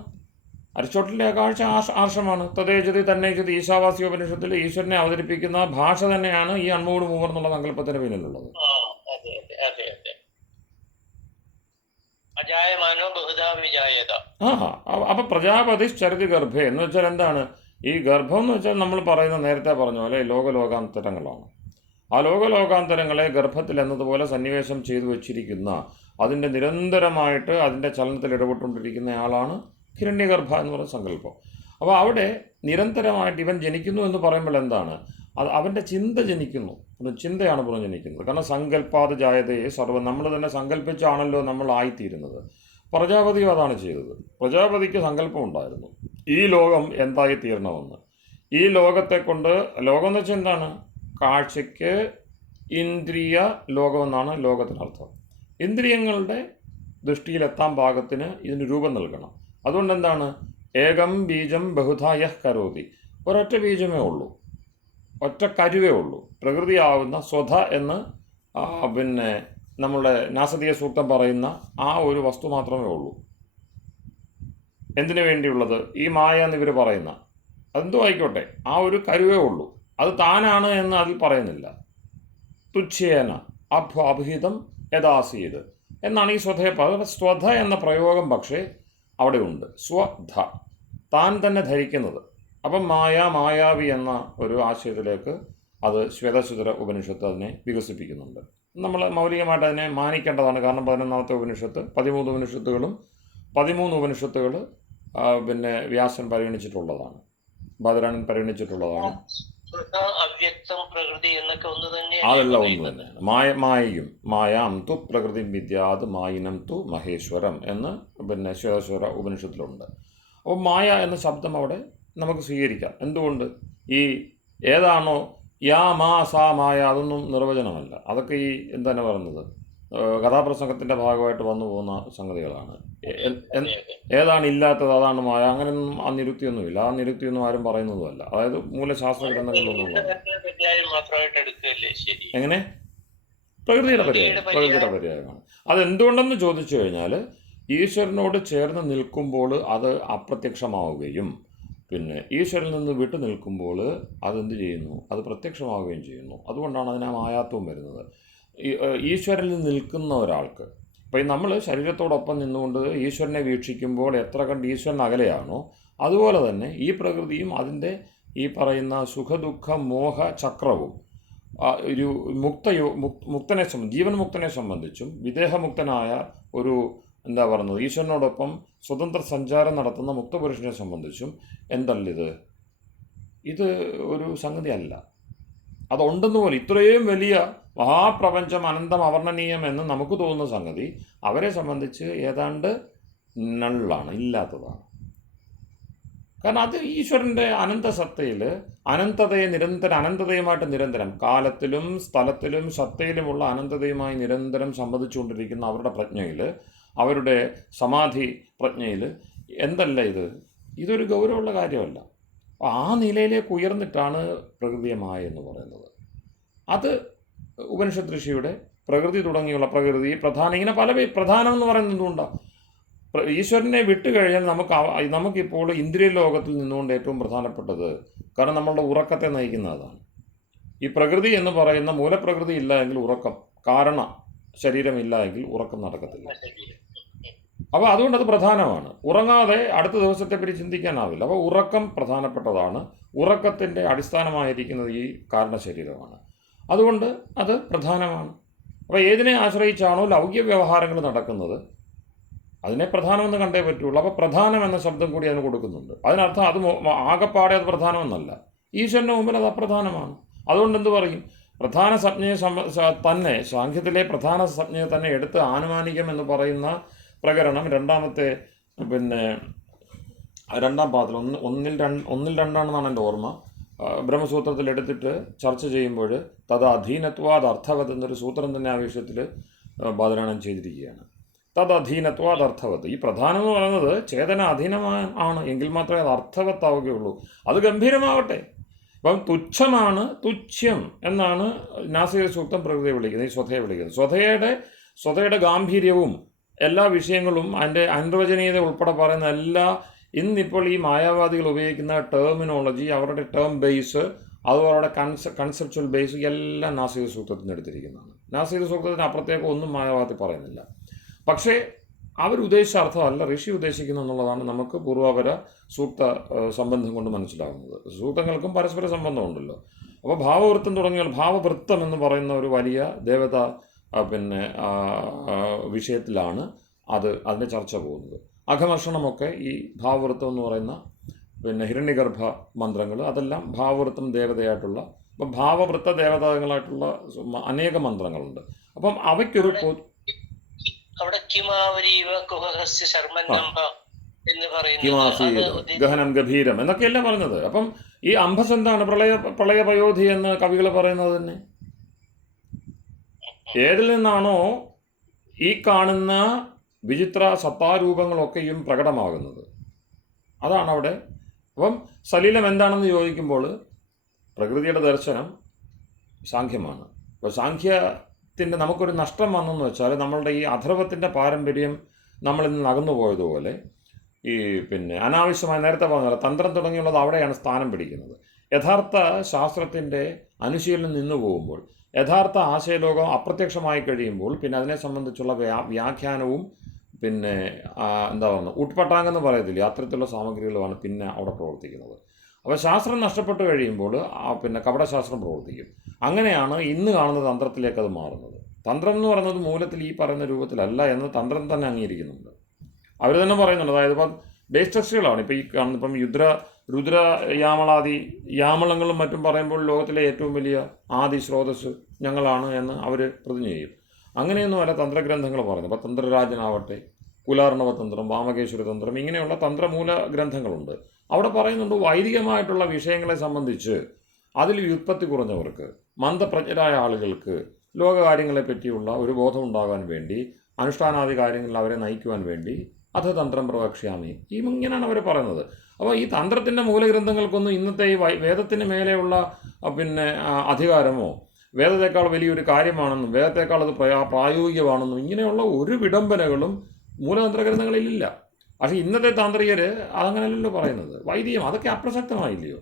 അരിസ്റ്റോട്ടലിൻ്റെ കാഴ്ച ആർഷമാണ്. തതേജതി തന്നേജതി ഈശാവാസ്യ ഉപനിഷത്തിൽ ഈശ്വരനെ അവതരിപ്പിക്കുന്ന ഭാഷ തന്നെയാണ് ഈ അൺമൂഡ് മൂവർ എന്നുള്ള സങ്കല്പത്തിന് പിന്നിലുള്ളത്. അതെ അതെ അതെ അതെ. അജായമാനോ ബഹുധാ വിജായത. അപ്പം പ്രജാപതി ചരിതി ഗർഭേ എന്ന് വെച്ചാൽ എന്താണ്? ഈ ഗർഭം എന്ന് വെച്ചാൽ നമ്മൾ പറയുന്ന നേരത്തെ പറഞ്ഞ പോലെ ലോകലോകാന്തരങ്ങളാണ്. ആ ലോകലോകാന്തരങ്ങളെ ഗർഭത്തിൽ എന്നതുപോലെ സന്നിവേശം ചെയ്തു വച്ചിരിക്കുന്ന, അതിൻ്റെ നിരന്തരമായിട്ട് അതിൻ്റെ ചലനത്തിൽ ഇടപെട്ടുകൊണ്ടിരിക്കുന്ന ആളാണ് ഹിരണ്യഗർഭ എന്ന് പറയുന്ന സങ്കല്പം. അപ്പോൾ അവിടെ നിരന്തരമായിട്ട് ഇവൻ ജനിക്കുന്നു എന്ന് പറയുമ്പോൾ എന്താണ്? അത് അവൻ്റെ ചിന്ത ജനിക്കുന്നു, ചിന്തയാണ് പുനർജനിക്കുന്നത്. കാരണം സങ്കല്പാത് ജായതയെ സർവ്വം, നമ്മൾ തന്നെ സങ്കല്പിച്ചാണല്ലോ നമ്മൾ ആയിത്തീരുന്നത്. പ്രജാപതിയും അതാണ് ചെയ്തത്. പ്രജാപതിക്ക് സങ്കല്പം ഉണ്ടായിരുന്നു ഈ ലോകം എന്തായി തീരണമെന്ന്. ഈ ലോകത്തെ കൊണ്ട്, ലോകം എന്ന് വെച്ചാൽ എന്താണ്? കാഴ്ചയ്ക്ക് ഇന്ദ്രിയ ലോകമെന്നാണ് ലോകത്തിനർത്ഥം. ഇന്ദ്രിയങ്ങളുടെ ദൃഷ്ടിയിലെത്താൻ പാകത്തിന് ഇതിന് രൂപം നൽകണം. അതുകൊണ്ട് എന്താണ്? ഏകം ബീജം ബഹുധാ യഹ് കരോതി, ഒരൊറ്റ ബീജമേ ഉള്ളൂ, ഒറ്റ കരുവേ ഉള്ളൂ. പ്രകൃതിയാവുന്ന സ്വധ എന്ന് പിന്നെ നമ്മുടെ നാസതീയ സൂക്തം പറയുന്ന ആ ഒരു വസ്തു മാത്രമേ ഉള്ളൂ. എന്തിനു വേണ്ടിയുള്ളത്? ഈ മായ എന്നിവർ പറയുന്ന അതെന്തോ ആയിക്കോട്ടെ, ആ ഒരു കരുവേ ഉള്ളൂ. അത് താനാണ് എന്ന് അതിൽ പറയുന്നില്ല. തുച്ഛേന അഭിഹിതം യഥാസീത് എന്നാണ് ഈ സ്വധയെ പറയുന്നത്. സ്വധ എന്ന പ്രയോഗം പക്ഷേ അവിടെ ഉണ്ട്. സ്വധ, താൻ തന്നെ ധരിക്കുന്നത്. അപ്പം മായാവി എന്ന ഒരു ആശയത്തിലേക്ക് അത് ശ്വേതസുതര ഉപനിഷത്ത് അതിനെ വികസിപ്പിക്കുന്നുണ്ട്. നമ്മൾ മൗലികമായിട്ട് അതിനെ മാനിക്കേണ്ടതാണ്. കാരണം 11ാമത്തെ ഉപനിഷത്ത്, 13 ഉപനിഷത്തുകളും 13 ഉപനിഷത്തുകൾ പിന്നെ വ്യാസൻ പരിഗണിച്ചിട്ടുള്ളതാണ്, ബാദരായണൻ പരിഗണിച്ചിട്ടുള്ളതാണ്. അവ്യക്തം പ്രകൃതി എന്നൊക്കെ ഒന്ന് തന്നെ, അതെല്ലാം ഒന്ന് തന്നെയാണ്. മായയും മായാം തു പ്രകൃതി വിദ്യാത് മായിനം തു മഹേശ്വരം എന്ന് പിന്നെ ശ്വേതസുതര ഉപനിഷത്തിലുണ്ട്. അപ്പോൾ മായ എന്ന ശബ്ദം അവിടെ നമുക്ക് സ്വീകരിക്കാം. എന്തുകൊണ്ട്? ഈ ഏതാണോ യാ മാ സാ മായ അതൊന്നും നിർവചനമല്ല. അതൊക്കെ ഈ എന്താണ് പറയുന്നത്, കഥാപ്രസംഗത്തിൻ്റെ ഭാഗമായിട്ട് വന്നു പോകുന്ന സംഗതികളാണ്. ഏതാണ് ഇല്ലാത്തത് അതാണ് മായ, അങ്ങനെയൊന്നും ആ നിരുക്തിയൊന്നുമില്ല. ആ നിരുക്തിയൊന്നും ആരും പറയുന്നതുമല്ല. അതായത് മൂലശാസ്ത്ര ഗ്രന്ഥങ്ങളിലൊന്നും എങ്ങനെ പ്രകൃതിയുടെ പര്യായമാണ്. അതെന്തുകൊണ്ടെന്ന് ചോദിച്ചു കഴിഞ്ഞാൽ, ഈശ്വരനോട് ചേർന്ന് നിൽക്കുമ്പോൾ അത് അപ്രത്യക്ഷമാവുകയും പിന്നെ ഈശ്വരനിൽ നിന്ന് വിട്ടു നിൽക്കുമ്പോൾ അതെന്ത് ചെയ്യുന്നു? അത് പ്രത്യക്ഷമാവുകയും ചെയ്യുന്നു. അതുകൊണ്ടാണ് അതിന് മായാത്വം വരുന്നത്. ഈശ്വരനിൽ നിൽക്കുന്ന ഒരാൾക്ക്, ഇപ്പോൾ നമ്മൾ ശരീരത്തോടൊപ്പം നിന്നുകൊണ്ട് ഈശ്വരനെ വീക്ഷിക്കുമ്പോൾ എത്ര കണ്ട് ഈശ്വരൻ അകലെയാണോ, അതുപോലെ തന്നെ ഈ പ്രകൃതിയും അതിൻ്റെ ഈ പറയുന്ന സുഖദുഃഖ മോഹ ചക്രവും ഒരു മുക്തനെ ജീവൻ മുക്തനെ സംബന്ധിച്ചും വിദേഹമുക്തനായ ഒരു എന്താ പറയുന്നത് ഈശ്വരനോടൊപ്പം സ്വതന്ത്ര സഞ്ചാരം നടത്തുന്ന മുക്തപുരുഷനെ സംബന്ധിച്ചും എന്തല്ലിത്? ഇത് ഒരു സംഗതി അല്ല. അതുണ്ടെന്ന് പോലെ ഇത്രയും വലിയ മഹാപ്രപഞ്ചം അനന്തം അവർണ്ണനീയം എന്ന് നമുക്ക് തോന്നുന്ന സംഗതി അവരെ സംബന്ധിച്ച് ഏതാണ്ട് നള്ളാണ്, ഇല്ലാത്തതാണ്. കാരണം അത് ഈശ്വരൻ്റെ അനന്തസത്തയിൽ അനന്തതയെ അനന്തതയുമായിട്ട് നിരന്തരം കാലത്തിലും സ്ഥലത്തിലും സത്തയിലുമുള്ള അനന്തതയുമായി നിരന്തരം സംബന്ധിച്ചുകൊണ്ടിരിക്കുന്ന അവരുടെ പ്രജ്ഞയിൽ, അവരുടെ സമാധി പ്രജ്ഞയിൽ എന്തല്ല ഇത്? ഇതൊരു ഗൗരവമുള്ള കാര്യമല്ല. ആ നിലയിലേക്ക് ഉയർന്നിട്ടാണ് പ്രകൃതിയമായ എന്ന് പറയുന്നത്. അത് ഉപനിഷത്ത് ഋഷിയുടെ പ്രകൃതി തുടങ്ങിയുള്ള പ്രകൃതി പ്രധാനം, ഇങ്ങനെ പല പ്രധാനം എന്ന് പറയുന്നത് എന്തുകൊണ്ടാണ്? ഈശ്വരനെ വിട്ടുകഴിഞ്ഞാൽ നമുക്കിപ്പോൾ ഇന്ദ്രിയ ലോകത്തിൽ നിന്നുകൊണ്ട് ഏറ്റവും പ്രധാനപ്പെട്ടത്, കാരണം നമ്മളുടെ ഉറക്കത്തെ നയിക്കുന്നതാണ് ഈ പ്രകൃതി എന്ന് പറയുന്ന മൂലപ്രകൃതി ഇല്ല എങ്കിൽ ഉറക്കം, കാരണ ശരീരമില്ല എങ്കിൽ ഉറക്കം നടക്കത്തില്ല. അപ്പോൾ അതുകൊണ്ട് അത് പ്രധാനമാണ്. ഉറങ്ങാതെ അടുത്ത ദിവസത്തെപ്പറ്റി ചിന്തിക്കാനാവില്ല. അപ്പോൾ ഉറക്കം പ്രധാനപ്പെട്ടതാണ്. ഉറക്കത്തിൻ്റെ അടിസ്ഥാനമായിരിക്കുന്നത് ഈ കാരണശരീരമാണ്. അതുകൊണ്ട് അത് പ്രധാനമാണ്. അപ്പോൾ ഏതിനെ ആശ്രയിച്ചാണോ ലൗകിക വ്യവഹാരങ്ങൾ നടക്കുന്നത് അതിനെ പ്രധാനമെന്ന് കണ്ടേ പറ്റുള്ളൂ. അപ്പോൾ പ്രധാനം എന്ന ശബ്ദം കൂടി അതിന് കൊടുക്കുന്നുണ്ട്. അതിനർത്ഥം അത് ആകെപ്പാടെ അത് പ്രധാനമെന്നല്ല, ഈശ്വരൻ്റെ മുമ്പിൽ അത് അപ്രധാനമാണ്. അതുകൊണ്ട് എന്ത് പറയും? പ്രധാന സംജ്ഞയെ തന്നെ, സാഖ്യത്തിലെ പ്രധാന സംജ്ഞയെ തന്നെ എടുത്ത് ആനുമാനികം എന്ന് പറയുന്ന പ്രകരണം രണ്ടാമത്തെ പിന്നെ രണ്ടാം പാദത്തിൽ ഒന്നിൽ രണ്ടാണെന്നാണ് എൻ്റെ ഓർമ്മ, ബ്രഹ്മസൂത്രത്തിൽ എടുത്തിട്ട് ചർച്ച ചെയ്യുമ്പോൾ തത് അധീനത്വാദ് അർത്ഥവത് എന്നൊരു സൂത്രം തന്നെ ആ വിഷയത്തിൽ ബാദരായണൻ ചെയ്തിരിക്കുകയാണ്. തത് അധീനത്വാദ് അർത്ഥവത്. ഈ പ്രധാനം എന്ന് പറയുന്നത് ചേതന അധീനമാണ് എങ്കിൽ മാത്രമേ അത് അർത്ഥവത്താവുകയുള്ളൂ. അത് ഗംഭീരമാവട്ടെ. അപ്പം തുച്ഛമാണ്, തുച്ഛ്യം എന്നാണ് നാസിക സൂക്തം പ്രകൃതിയെ വിളിക്കുന്നത്, ഈ സ്വധയെ വിളിക്കുന്നത്. സ്വധയുടെ ഗാംഭീര്യവും എല്ലാ വിഷയങ്ങളും അതിൻ്റെ അനിർവചനീയത ഉൾപ്പെടെ പറയുന്ന എല്ലാ ഇന്നിപ്പോൾ ഈ മായാവാദികൾ ഉപയോഗിക്കുന്ന ടെർമിനോളജി, അവരുടെ ടേം ബേസ്, അതുപോലെ അവരുടെ കൺസെപ്ച്വൽ ബേസ് എല്ലാം നാസിക സൂക്തത്തിൽ നിന്ന് എടുത്തിരിക്കുന്നതാണ്. നാസിക സൂക്തത്തിന് അപ്പുറത്തേക്ക് ഒന്നും മായാവാദി പറയുന്നില്ല. പക്ഷേ അവരുദ്ദേശിച്ച അർത്ഥമല്ല ഋഷി ഉദ്ദേശിക്കുന്നു എന്നുള്ളതാണ് നമുക്ക് പൂർവാപര സൂക്ത സംബന്ധം കൊണ്ട് മനസ്സിലാകുന്നത്. സൂക്തങ്ങൾക്കും പരസ്പര സംബന്ധമുണ്ടല്ലോ. അപ്പോൾ ഭാവവൃത്തം തുടങ്ങിയാൽ ഭാവവൃത്തം എന്ന് പറയുന്ന ഒരു വലിയ ദേവത വിഷയത്തിലാണ് അതിൻ്റെ ചർച്ച പോകുന്നത്. അഘമർഷണമൊക്കെ ഈ ഭാവവൃത്തം എന്ന് പറയുന്ന ഹിരണ്യഗർഭ മന്ത്രങ്ങൾ, അതെല്ലാം ഭാവവൃത്തം ദേവതയായിട്ടുള്ള, അപ്പം ഭാവവൃത്ത ദേവതകളായിട്ടുള്ള അനേക മന്ത്രങ്ങളുണ്ട്. അപ്പം അവയ്ക്കൊരു അവിടെ കിമാവരീവ കുഹസ്യ ശർമ്മന്നംഭ എന്ന് കിമാസി പറയുന്നത് ഗഹനം ഗഭീരം എന്നൊക്കെയല്ലേ പറഞ്ഞത്. അപ്പം ഈ അംഭസ് എന്താണ്? പ്രളയപയോധി എന്ന് കവികൾ പറയുന്നത് തന്നെ. ഏതിൽ നിന്നാണോ ഈ കാണുന്ന വിചിത്ര സത്താരൂപങ്ങളൊക്കെയും പ്രകടമാകുന്നത്, അതാണ് അവിടെ. അപ്പം സലീലം എന്താണെന്ന് ചോദിക്കുമ്പോൾ പ്രകൃതിയുടെ ദർശനം സാഖ്യമാണ്. അപ്പോൾ സാഖ്യത്തിൻ്റെ നമുക്കൊരു നഷ്ടം വന്നെന്ന് വെച്ചാൽ നമ്മളുടെ ഈ അഥർവത്തിൻ്റെ പാരമ്പര്യം നമ്മളിൽ നിന്ന് അകന്നു പോയതുപോലെ ഈ അനാവശ്യമായി നേരത്തെ പറഞ്ഞ തന്ത്രം തുടങ്ങിയുള്ളത് അവിടെയാണ് സ്ഥാനം പിടിക്കുന്നത്. യഥാർത്ഥ ശാസ്ത്രത്തിൻ്റെ അനുശീലനം നിന്നു പോകുമ്പോൾ, യഥാർത്ഥ ആശയലോകം അപ്രത്യക്ഷമായി കഴിയുമ്പോൾ പിന്നെ അതിനെ സംബന്ധിച്ചുള്ള വ്യാഖ്യാനവും എന്താ പറയുക ഉട്പട്ടാങ്കെന്ന് പറയത്തില്ലേ, അത്തരത്തിലുള്ള സാമഗ്രികളുമാണ് പിന്നെ അവിടെ പ്രവർത്തിക്കുന്നത്. അപ്പോൾ ശാസ്ത്രം നഷ്ടപ്പെട്ട് കഴിയുമ്പോൾ കപടശാസ്ത്രം പ്രവർത്തിക്കും. അങ്ങനെയാണ് ഇന്ന് കാണുന്ന തന്ത്രത്തിലേക്ക് അത് മാറുന്നത്. തന്ത്രം എന്ന് പറയുന്നത് മൂലത്തിൽ ഈ പറയുന്ന രൂപത്തിലല്ല എന്ന് തന്ത്രം തന്നെ അംഗീകരിക്കുന്നുണ്ട്. അവർ തന്നെ പറയുന്നുണ്ട്. അതായത് ഇപ്പം ബേസ് ടെക്സ്റ്റുകളാണ് ഇപ്പോൾ ഈ കാണുന്നത്. ഇപ്പം രുദ്ര യാമളാദി യാമളങ്ങളും മറ്റും പറയുമ്പോൾ ലോകത്തിലെ ഏറ്റവും വലിയ ആദി സ്രോതസ് ഞങ്ങളാണ് എന്ന് അവർ പ്രതിജ്ഞ ചെയ്യും. അങ്ങനെയൊന്നുമല്ല തന്ത്രഗ്രന്ഥങ്ങൾ പറയുന്നത്. അപ്പം തന്ത്രരാജനാവട്ടെ, കുലാർണവ തന്ത്രം, വാമകേശ്വര തന്ത്രം, ഇങ്ങനെയുള്ള തന്ത്രമൂല ഗ്രന്ഥങ്ങളുണ്ട്. അവിടെ പറയുന്നുണ്ട് വൈദികമായിട്ടുള്ള വിഷയങ്ങളെ സംബന്ധിച്ച് അതിൽ വ്യുത്പത്തി കുറഞ്ഞവർക്ക്, മന്ദപ്രജ്ഞരായ ആളുകൾക്ക് ലോകകാര്യങ്ങളെ പറ്റിയുള്ള ഒരു ബോധം ഉണ്ടാകാൻ വേണ്ടി, അനുഷ്ഠാനാദി കാര്യങ്ങളിൽ അവരെ നയിക്കുവാൻ വേണ്ടി അത് തന്ത്രം പ്രവക്ഷ്യാമി, ഇങ്ങനെയാണ് അവർ പറയുന്നത്. അപ്പോൾ ഈ തന്ത്രത്തിൻ്റെ മൂലഗ്രന്ഥങ്ങൾക്കൊന്നും ഇന്നത്തെ ഈ വേദത്തിന് മേലെയുള്ള അധികാരമോ വേദത്തേക്കാൾ വലിയൊരു കാര്യമാണെന്നും വേദത്തേക്കാൾ അത് പ്രായോഗികമാണെന്നും ഇങ്ങനെയുള്ള ഒരു വിഡംബനകളും മൂലതന്ത്രഗ്രന്ഥങ്ങളിലില്ല. പക്ഷേ ഇന്നത്തെ താന്ത്രികർ അതങ്ങനെയല്ലല്ലോ പറയുന്നത്. വൈദികം അതൊക്കെ അപ്രസക്തമായില്ലയോ?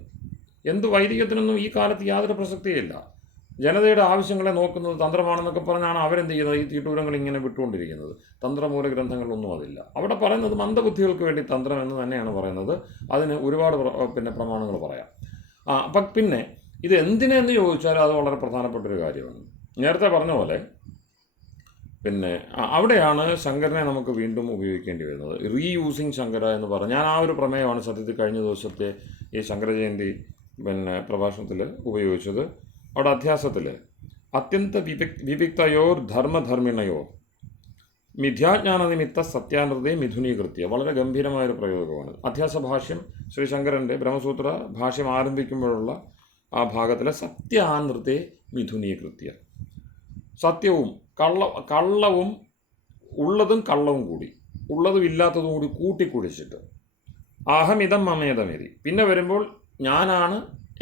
എന്ത് വൈദികത്തിനൊന്നും ഈ കാലത്ത് യാതൊരു പ്രസക്തിയില്ല. ജനതയുടെ ആവശ്യങ്ങളെ നോക്കുന്നത് തന്ത്രമാണെന്നൊക്കെ പറഞ്ഞാണ് അവരെന്ത് ചെയ്യുന്നത്, ഈ തീട്ടൂരങ്ങൾ ഇങ്ങനെ വിട്ടുകൊണ്ടിരിക്കുന്നത്. തന്ത്രമൂല ഗ്രന്ഥങ്ങളിലൊന്നും അതില്ല. അവിടെ പറയുന്നത് മന്ദബുദ്ധികൾക്ക് വേണ്ടി തന്ത്രം എന്ന് തന്നെയാണ് പറയുന്നത്. അതിന് ഒരുപാട് പ്രമാണങ്ങൾ പറയാം. അപ്പം ഇത് എന്തിനെന്ന് ചോദിച്ചാൽ അത് വളരെ പ്രധാനപ്പെട്ടൊരു കാര്യമാണ്. നേരത്തെ പറഞ്ഞ പോലെ അവിടെയാണ് ശങ്കരനെ നമുക്ക് വീണ്ടും ഉപയോഗിക്കേണ്ടി വരുന്നത്. റീയൂസിങ് ശങ്കര എന്ന് പറഞ്ഞ് ഞാൻ ആ ഒരു പ്രമേയമാണ് സത്യത്തിൽ കഴിഞ്ഞ ദിവസത്തെ ഈ ശങ്കരജയന്തി പ്രഭാഷണത്തിൽ ഉപയോഗിച്ചത്. അവിടെ അധ്യാസത്തിൽ അത്യന്ത വിവിക്തയോർ ധർമ്മധർമ്മിണയോർ മിഥ്യാജ്ഞാന നിമിത്ത സത്യാനൃതേ മിഥുനീകൃത്യ, വളരെ ഗംഭീരമായൊരു പ്രയോഗമാണ്. അധ്യാസ ഭാഷ്യം ശ്രീ ശങ്കരൻ്റെ ബ്രഹ്മസൂത്ര ഭാഷ്യം ആരംഭിക്കുമ്പോഴുള്ള ആ ഭാഗത്തിലെ സത്യാനൃതേ മിഥുനീകൃത്യ, സത്യവും കള്ളവും ഉള്ളതും കള്ളവും കൂടി, ഉള്ളതും ഇല്ലാത്തതും കൂടി കൂട്ടിക്കുഴിച്ചിട്ട് അഹമിതം മമേതമേരി, പിന്നെ വരുമ്പോൾ ഞാനാണ്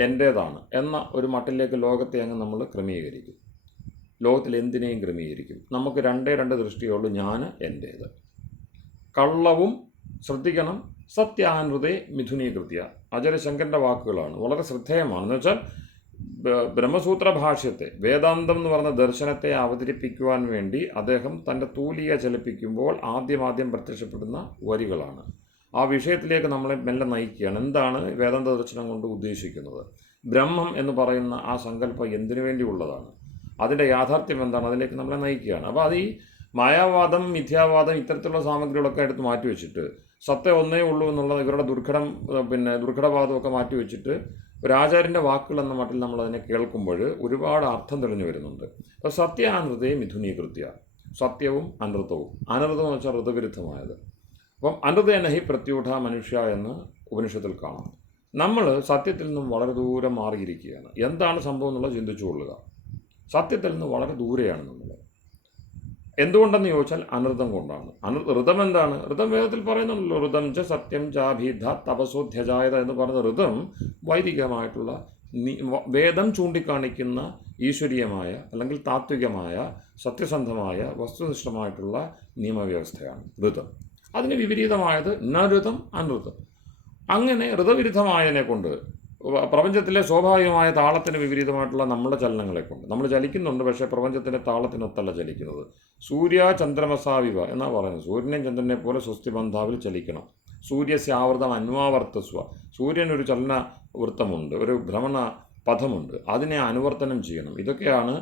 എൻ്റേതാണ് എന്ന ഒരു മട്ടിലേക്ക് ലോകത്തെ അങ്ങ് നമ്മൾ ക്രമീകരിക്കും. ലോകത്തിൽ എന്തിനേയും ക്രമീകരിക്കും. നമുക്ക് രണ്ട് ദൃഷ്ടിയുള്ളൂ, ഞാൻ എൻ്റേത്. കള്ളവും ശ്രദ്ധിക്കണം. സത്യാനൃതേ മിഥുനീകൃത്യ, ആചാര്യശങ്കരൻ്റെ വാക്കുകളാണ്, വളരെ ശ്രദ്ധേയമാണ്. എന്ന് വെച്ചാൽ ബ്രഹ്മസൂത്ര ഭാഷ്യത്തെ, വേദാന്തം എന്ന് പറഞ്ഞ ദർശനത്തെ അവതരിപ്പിക്കുവാൻ വേണ്ടി അദ്ദേഹം തൻ്റെ തൂലിക ചലിപ്പിക്കുമ്പോൾ ആദ്യം പ്രത്യക്ഷപ്പെടുന്ന വരികളാണ്. ആ വിഷയത്തിലേക്ക് നമ്മളെ മെല്ലെ നയിക്കുകയാണ്. എന്താണ് വേദാന്ത ദർശനം കൊണ്ട് ഉദ്ദേശിക്കുന്നത്? ബ്രഹ്മം എന്ന് പറയുന്ന ആ സങ്കല്പം എന്തിനു വേണ്ടിയുള്ളതാണ്? അതിൻ്റെ യാഥാർത്ഥ്യം എന്താണ്? അതിലേക്ക് നമ്മളെ നയിക്കുകയാണ്. അപ്പോൾ അത് ഈ മായാവാദം, മിഥ്യാവാദം, ഇത്തരത്തിലുള്ള സാമഗ്രികളൊക്കെ എടുത്ത് മാറ്റിവെച്ചിട്ട് സത്യം ഒന്നേ ഉള്ളൂ എന്നുള്ള ഇവരുടെ ദുർഘടവാദമൊക്കെ മാറ്റിവെച്ചിട്ട് ഒരാചാര്യൻ്റെ വാക്കുകൾ എന്ന മട്ടിൽ നമ്മളതിനെ കേൾക്കുമ്പോൾ ഒരുപാട് അർത്ഥം തെളിഞ്ഞു വരുന്നുണ്ട്. അപ്പോൾ സത്യാനൃതേ മിഥുനീകൃത്യ, സത്യവും അനൃതവും. അനൃതം എന്ന് വെച്ചാൽ ഋതുവിരുദ്ധമായത്. അപ്പം അനൃതേന ഹി പ്രത്യൂഢ മനുഷ്യ എന്ന് ഉപനിഷത്തിൽ കാണാം. നമ്മൾ സത്യത്തിൽ നിന്നും വളരെ ദൂരം മാറിയിരിക്കുകയാണ്. എന്താണ് സംഭവം എന്നുള്ളത് ചിന്തിച്ചു കൊള്ളുക. സത്യത്തിൽ നിന്ന് വളരെ ദൂരെയാണ് നമ്മൾ. എന്തുകൊണ്ടെന്ന് ചോദിച്ചാൽ അനൃതം കൊണ്ടാണ്. ഋതം എന്താണ്? ഋതം വേദത്തിൽ പറയുന്നുണ്ടല്ലോ, ഋതം ച സത്യം ചാഭീധ തപസോധ്യജായത എന്ന് പറയുന്ന ഋതം വൈദികമായിട്ടുള്ള വേദം ചൂണ്ടിക്കാണിക്കുന്ന ഈശ്വരീയമായ അല്ലെങ്കിൽ താത്വികമായ സത്യസന്ധമായ വസ്തുനിഷ്ഠമായിട്ടുള്ള നിയമവ്യവസ്ഥയാണ് ഋതം. അതിന് വിപരീതമായത് നഋതം അനൃതം. അങ്ങനെ ഋതവിരുദ്ധമായതിനെ കൊണ്ട് പ്രപഞ്ചത്തിലെ സ്വാഭാവികമായ താളത്തിന് വിപരീതമായിട്ടുള്ള നമ്മുടെ ചലനങ്ങളെ കൊണ്ട് നമ്മൾ ചലിക്കുന്നുണ്ട്, പക്ഷേ പ്രപഞ്ചത്തിൻ്റെ താളത്തിനൊത്തല്ല ചലിക്കുന്നത്. സൂര്യ ചന്ദ്രമസാവിവ എന്നാണ് പറയുന്നത്. സൂര്യനെയും ചന്ദ്രനെ പോലെ സ്വസ്തിബന്ധാവിൽ ചലിക്കണം. സൂര്യസ്യാവർത്തം അന്വാവർത്തസ്വ. സൂര്യനൊരു ചലന വൃത്തമുണ്ട്, ഒരു ഭ്രമണ പഥമുണ്ട്, അതിനെ അനുവർത്തനം ചെയ്യണം. ഇതൊക്കെയാണ്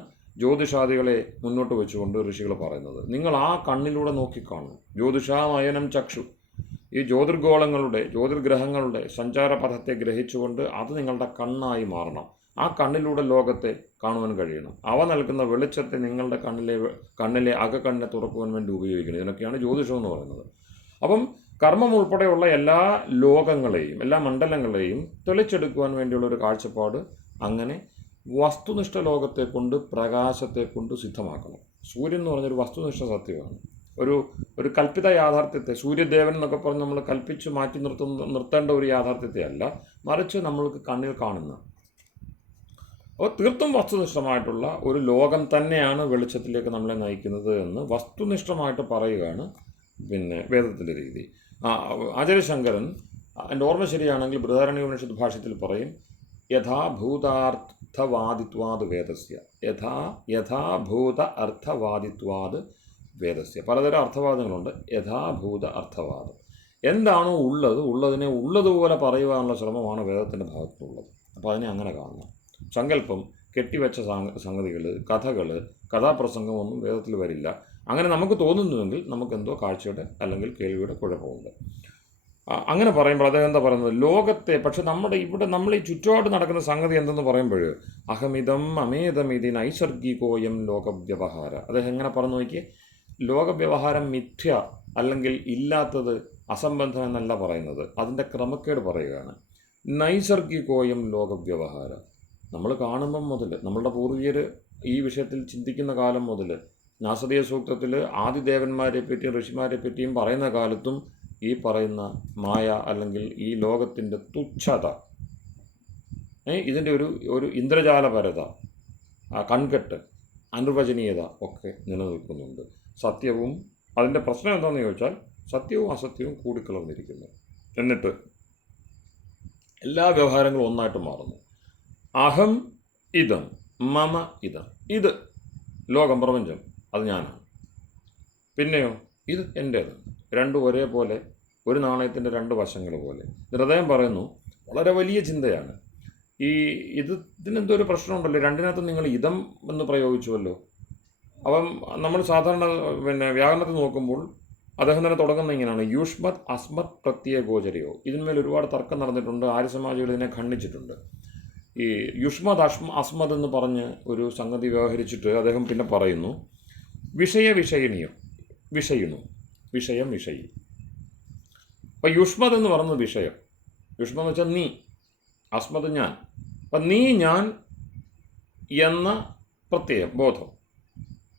ജ്യോതിഷാദികളെ മുന്നോട്ട് വെച്ചുകൊണ്ട് ഋഷികൾ പറയുന്നത്. നിങ്ങൾ ആ കണ്ണിലൂടെ നോക്കിക്കാണും. ജ്യോതിഷാമയനം ചക്ഷു. ഈ ജ്യോതിർഗ്രഹങ്ങളുടെ സഞ്ചാരപഥത്തെ ഗ്രഹിച്ചുകൊണ്ട് അത് നിങ്ങളുടെ കണ്ണായി മാറണം. ആ കണ്ണിലൂടെ ലോകത്തെ കാണുവാൻ കഴിയണം. അവ നൽകുന്ന വെളിച്ചത്തെ നിങ്ങളുടെ കണ്ണിലെ അകക്കണ്ണിനെ തുറക്കുവാൻ വേണ്ടി ഉപയോഗിക്കണം. ഇതിനൊക്കെയാണ് ജ്യോതിഷം എന്ന് പറയുന്നത്. അപ്പം കർമ്മം ഉൾപ്പെടെയുള്ള എല്ലാ ലോകങ്ങളെയും എല്ലാ മണ്ഡലങ്ങളെയും തെളിച്ചെടുക്കുവാൻ വേണ്ടിയുള്ളൊരു കാഴ്ചപ്പാട് അങ്ങനെ വസ്തുനിഷ്ഠ ലോകത്തെ കൊണ്ട് പ്രകാശത്തെ കൊണ്ട് സിദ്ധമാക്കണം. സൂര്യൻ എന്ന് പറഞ്ഞൊരു വസ്തുനിഷ്ഠ സത്യമാണ്. ഒരു കൽപ്പിത യാഥാർത്ഥ്യത്തെ, സൂര്യദേവൻ എന്നൊക്കെ പറഞ്ഞ് നമ്മൾ കൽപ്പിച്ച് മാറ്റി നിർത്തേണ്ട ഒരു യാഥാർത്ഥ്യത്തെ അല്ല, മറിച്ച് നമ്മൾക്ക് കണ്ണിൽ കാണുന്ന അപ്പോൾ തീർത്തും വസ്തുനിഷ്ഠമായിട്ടുള്ള ഒരു ലോകം തന്നെയാണ് വെളിച്ചത്തിലേക്ക് നമ്മളെ നയിക്കുന്നത് എന്ന് വസ്തുനിഷ്ഠമായിട്ട് പറയുകയാണ് വേദത്തിൻ്റെ രീതി. ആചാര്യശങ്കരൻ, എൻ്റെ ഓർമ്മ ശരിയാണെങ്കിൽ ബൃഹദാരണ്യോപനിഷത്ത് ഭാഷ്യത്തിൽ പറയും, യഥാഭൂതാർത്ഥവാദിത്വാത് വേദസ്യ. യഥാഭൂത അർത്ഥവാദിത്വാത് വേദസ്യ. പലതരം അർത്ഥവാദങ്ങളുണ്ട്. യഥാഭൂത അർത്ഥവാദം, എന്താണോ ഉള്ളതിനെ ഉള്ളതുപോലെ പറയുവാനുള്ള ശ്രമമാണ് വേദത്തിൻ്റെ ഭാഗത്തുള്ളത്. അപ്പോൾ അതിനെ അങ്ങനെ കാണണം. സങ്കല്പം, കെട്ടിവെച്ച സംഗതികൾ, കഥാപ്രസംഗം ഒന്നും വേദത്തിൽ വരില്ല. അങ്ങനെ നമുക്ക് തോന്നുന്നുവെങ്കിൽ നമുക്കെന്തോ കാഴ്ചയുടെ അല്ലെങ്കിൽ കേൾവിയുടെ കുഴപ്പമുണ്ട്. അങ്ങനെ പറയുമ്പോൾ അദ്ദേഹം എന്താ പറയുന്നത്, ലോകത്തെ, പക്ഷെ നമ്മൾ ഈ ചുറ്റുപാട് നടക്കുന്ന സംഗതി എന്തെന്ന് പറയുമ്പോൾ അഹമിതം അമേതമിതി നൈസർഗികോയം ലോകവ്യവഹാര. അദ്ദേഹം എങ്ങനെ പറഞ്ഞു നോക്കിയേ, ലോകവ്യവഹാരം മിഥ്യ അല്ലെങ്കിൽ ഇല്ലാത്തത്, അസംബന്ധം എന്നല്ല പറയുന്നത്, അതിൻ്റെ ക്രമക്കേട് പറയുകയാണ്. നൈസർഗികോയം ലോകവ്യവഹാര. നമ്മൾ കാണുമ്പം മുതൽ, നമ്മളുടെ പൂർവികർ ഈ വിഷയത്തിൽ ചിന്തിക്കുന്ന കാലം മുതൽ, നാസദീയ സൂക്തത്തിൽ ആദിദേവന്മാരെ പറ്റിയും ഋഷിമാരെ പറ്റിയും പറയുന്ന കാലത്തും ഈ പറയുന്ന മായ അല്ലെങ്കിൽ ഈ ലോകത്തിൻ്റെ തുച്ഛത, ഇതിൻ്റെ ഒരു ഇന്ദ്രജാലപരത, കൺകെട്ട്, അനിർവചനീയത ഒക്കെ നിലനിൽക്കുന്നുണ്ട്. സത്യവും അതിൻ്റെ പ്രശ്നം എന്താണെന്ന് ചോദിച്ചാൽ സത്യവും അസത്യവും കൂടിക്കലർന്നിരിക്കുന്നു. എന്നിട്ട് എല്ലാ വ്യവഹാരങ്ങളും ഒന്നായിട്ട് മാറുന്നു. അഹം ഇതം മമ ഇതം. ഇത് ലോകം, പ്രപഞ്ചം, അത് ഞാനാണ്. പിന്നെയോ ഇത് എൻ്റേത്. രണ്ടും ഒരേപോലെ, ഒരു നാണയത്തിൻ്റെ രണ്ട് വശങ്ങൾ പോലെ. ഹൃദയം പറയുന്നു, വളരെ വലിയ ചിന്തയാണ്. ഇതിനെന്തോ ഒരു പ്രശ്നമുണ്ടല്ലോ, രണ്ടിനകത്തും നിങ്ങൾ ഇതം എന്ന് പ്രയോഗിച്ചുവല്ലോ. അപ്പം നമ്മൾ സാധാരണ വ്യാകരണത്തിൽ നോക്കുമ്പോൾ അദ്ദേഹം തന്നെ തുടങ്ങുന്നത് ഇങ്ങനെയാണ്, യുഷ്മത് അസ്മത് പ്രത്യയ ഗോചരയോ. ഇതിന്മേൽ ഒരുപാട് തർക്കം നടന്നിട്ടുണ്ട്. ആര്യസമാജികൾ ഇതിനെ ഖണ്ഡിച്ചിട്ടുണ്ട്. ഈ യുഷ്മത് അസ്മത് എന്ന് പറഞ്ഞ് ഒരു സംഗതി വ്യവഹരിച്ചിട്ട് അദ്ദേഹം പിന്നെ പറയുന്നു, വിഷയണിയോ, വിഷയം വിഷയി. അപ്പം യുഷ്മത് എന്ന് പറയുന്നത് വിഷയം, യുഷ്മത് എന്ന് വെച്ചാൽ നീ, അസ്മത് ഞാൻ. അപ്പം നീ ഞാൻ എന്ന പ്രത്യയം ബോധം.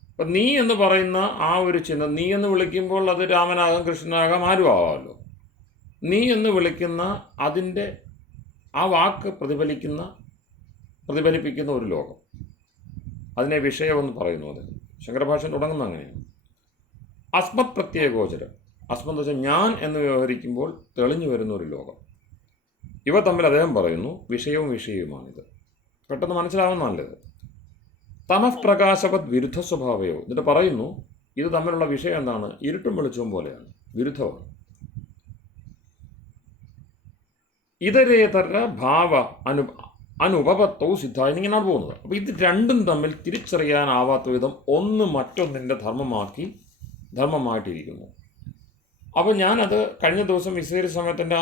അപ്പം നീ എന്ന് പറയുന്ന ആ ഒരു ചിന്ത, നീ എന്ന് വിളിക്കുമ്പോൾ അത് രാമനാകാം, കൃഷ്ണനാകാം, ആരും ആവാമല്ലോ. നീ എന്ന് വിളിക്കുന്ന അതിൻ്റെ ആ വാക്ക് പ്രതിഫലിപ്പിക്കുന്ന ഒരു ലോകം, അതിനെ വിഷയമെന്ന് പറയുന്നു. അത് ശങ്കരഭാഷ്യൻ തുടങ്ങുന്നത് അങ്ങനെയാണ്. അസ്മത് പ്രത്യയ ഗോചരം. അസ്മത് എന്ന് വെച്ചാൽ ഞാൻ എന്ന് വ്യവഹരിക്കുമ്പോൾ തെളിഞ്ഞു വരുന്ന ഒരു ലോകം. ഇവ തമ്മിൽ അദ്ദേഹം പറയുന്നു വിഷയവും വിഷയവുമാണിത്. പെട്ടെന്ന് മനസ്സിലാവുന്ന നല്ലത്. തമഃപ്രകാശവത് വിരുദ്ധ സ്വഭാവയോ. എന്നിട്ട് പറയുന്നു ഇത് തമ്മിലുള്ള വിഷയം എന്താണ്, ഇരുട്ടും വെളിച്ചവും പോലെയാണ്, വിരുദ്ധമാണ്. ഇതരേതര ഭാവ അനുപപത്തവും സിദ്ധായി ഇങ്ങനെയാണ് പോകുന്നത്. അപ്പോൾ ഇത് രണ്ടും തമ്മിൽ തിരിച്ചറിയാനാവാത്ത വിധം ഒന്ന് മറ്റൊന്നിൻ്റെ ധർമ്മമായിട്ടിരിക്കുന്നു. അപ്പോൾ ഞാനത് കഴിഞ്ഞ ദിവസം വിശദീകരിച്ച സമയത്തിൻ്റെ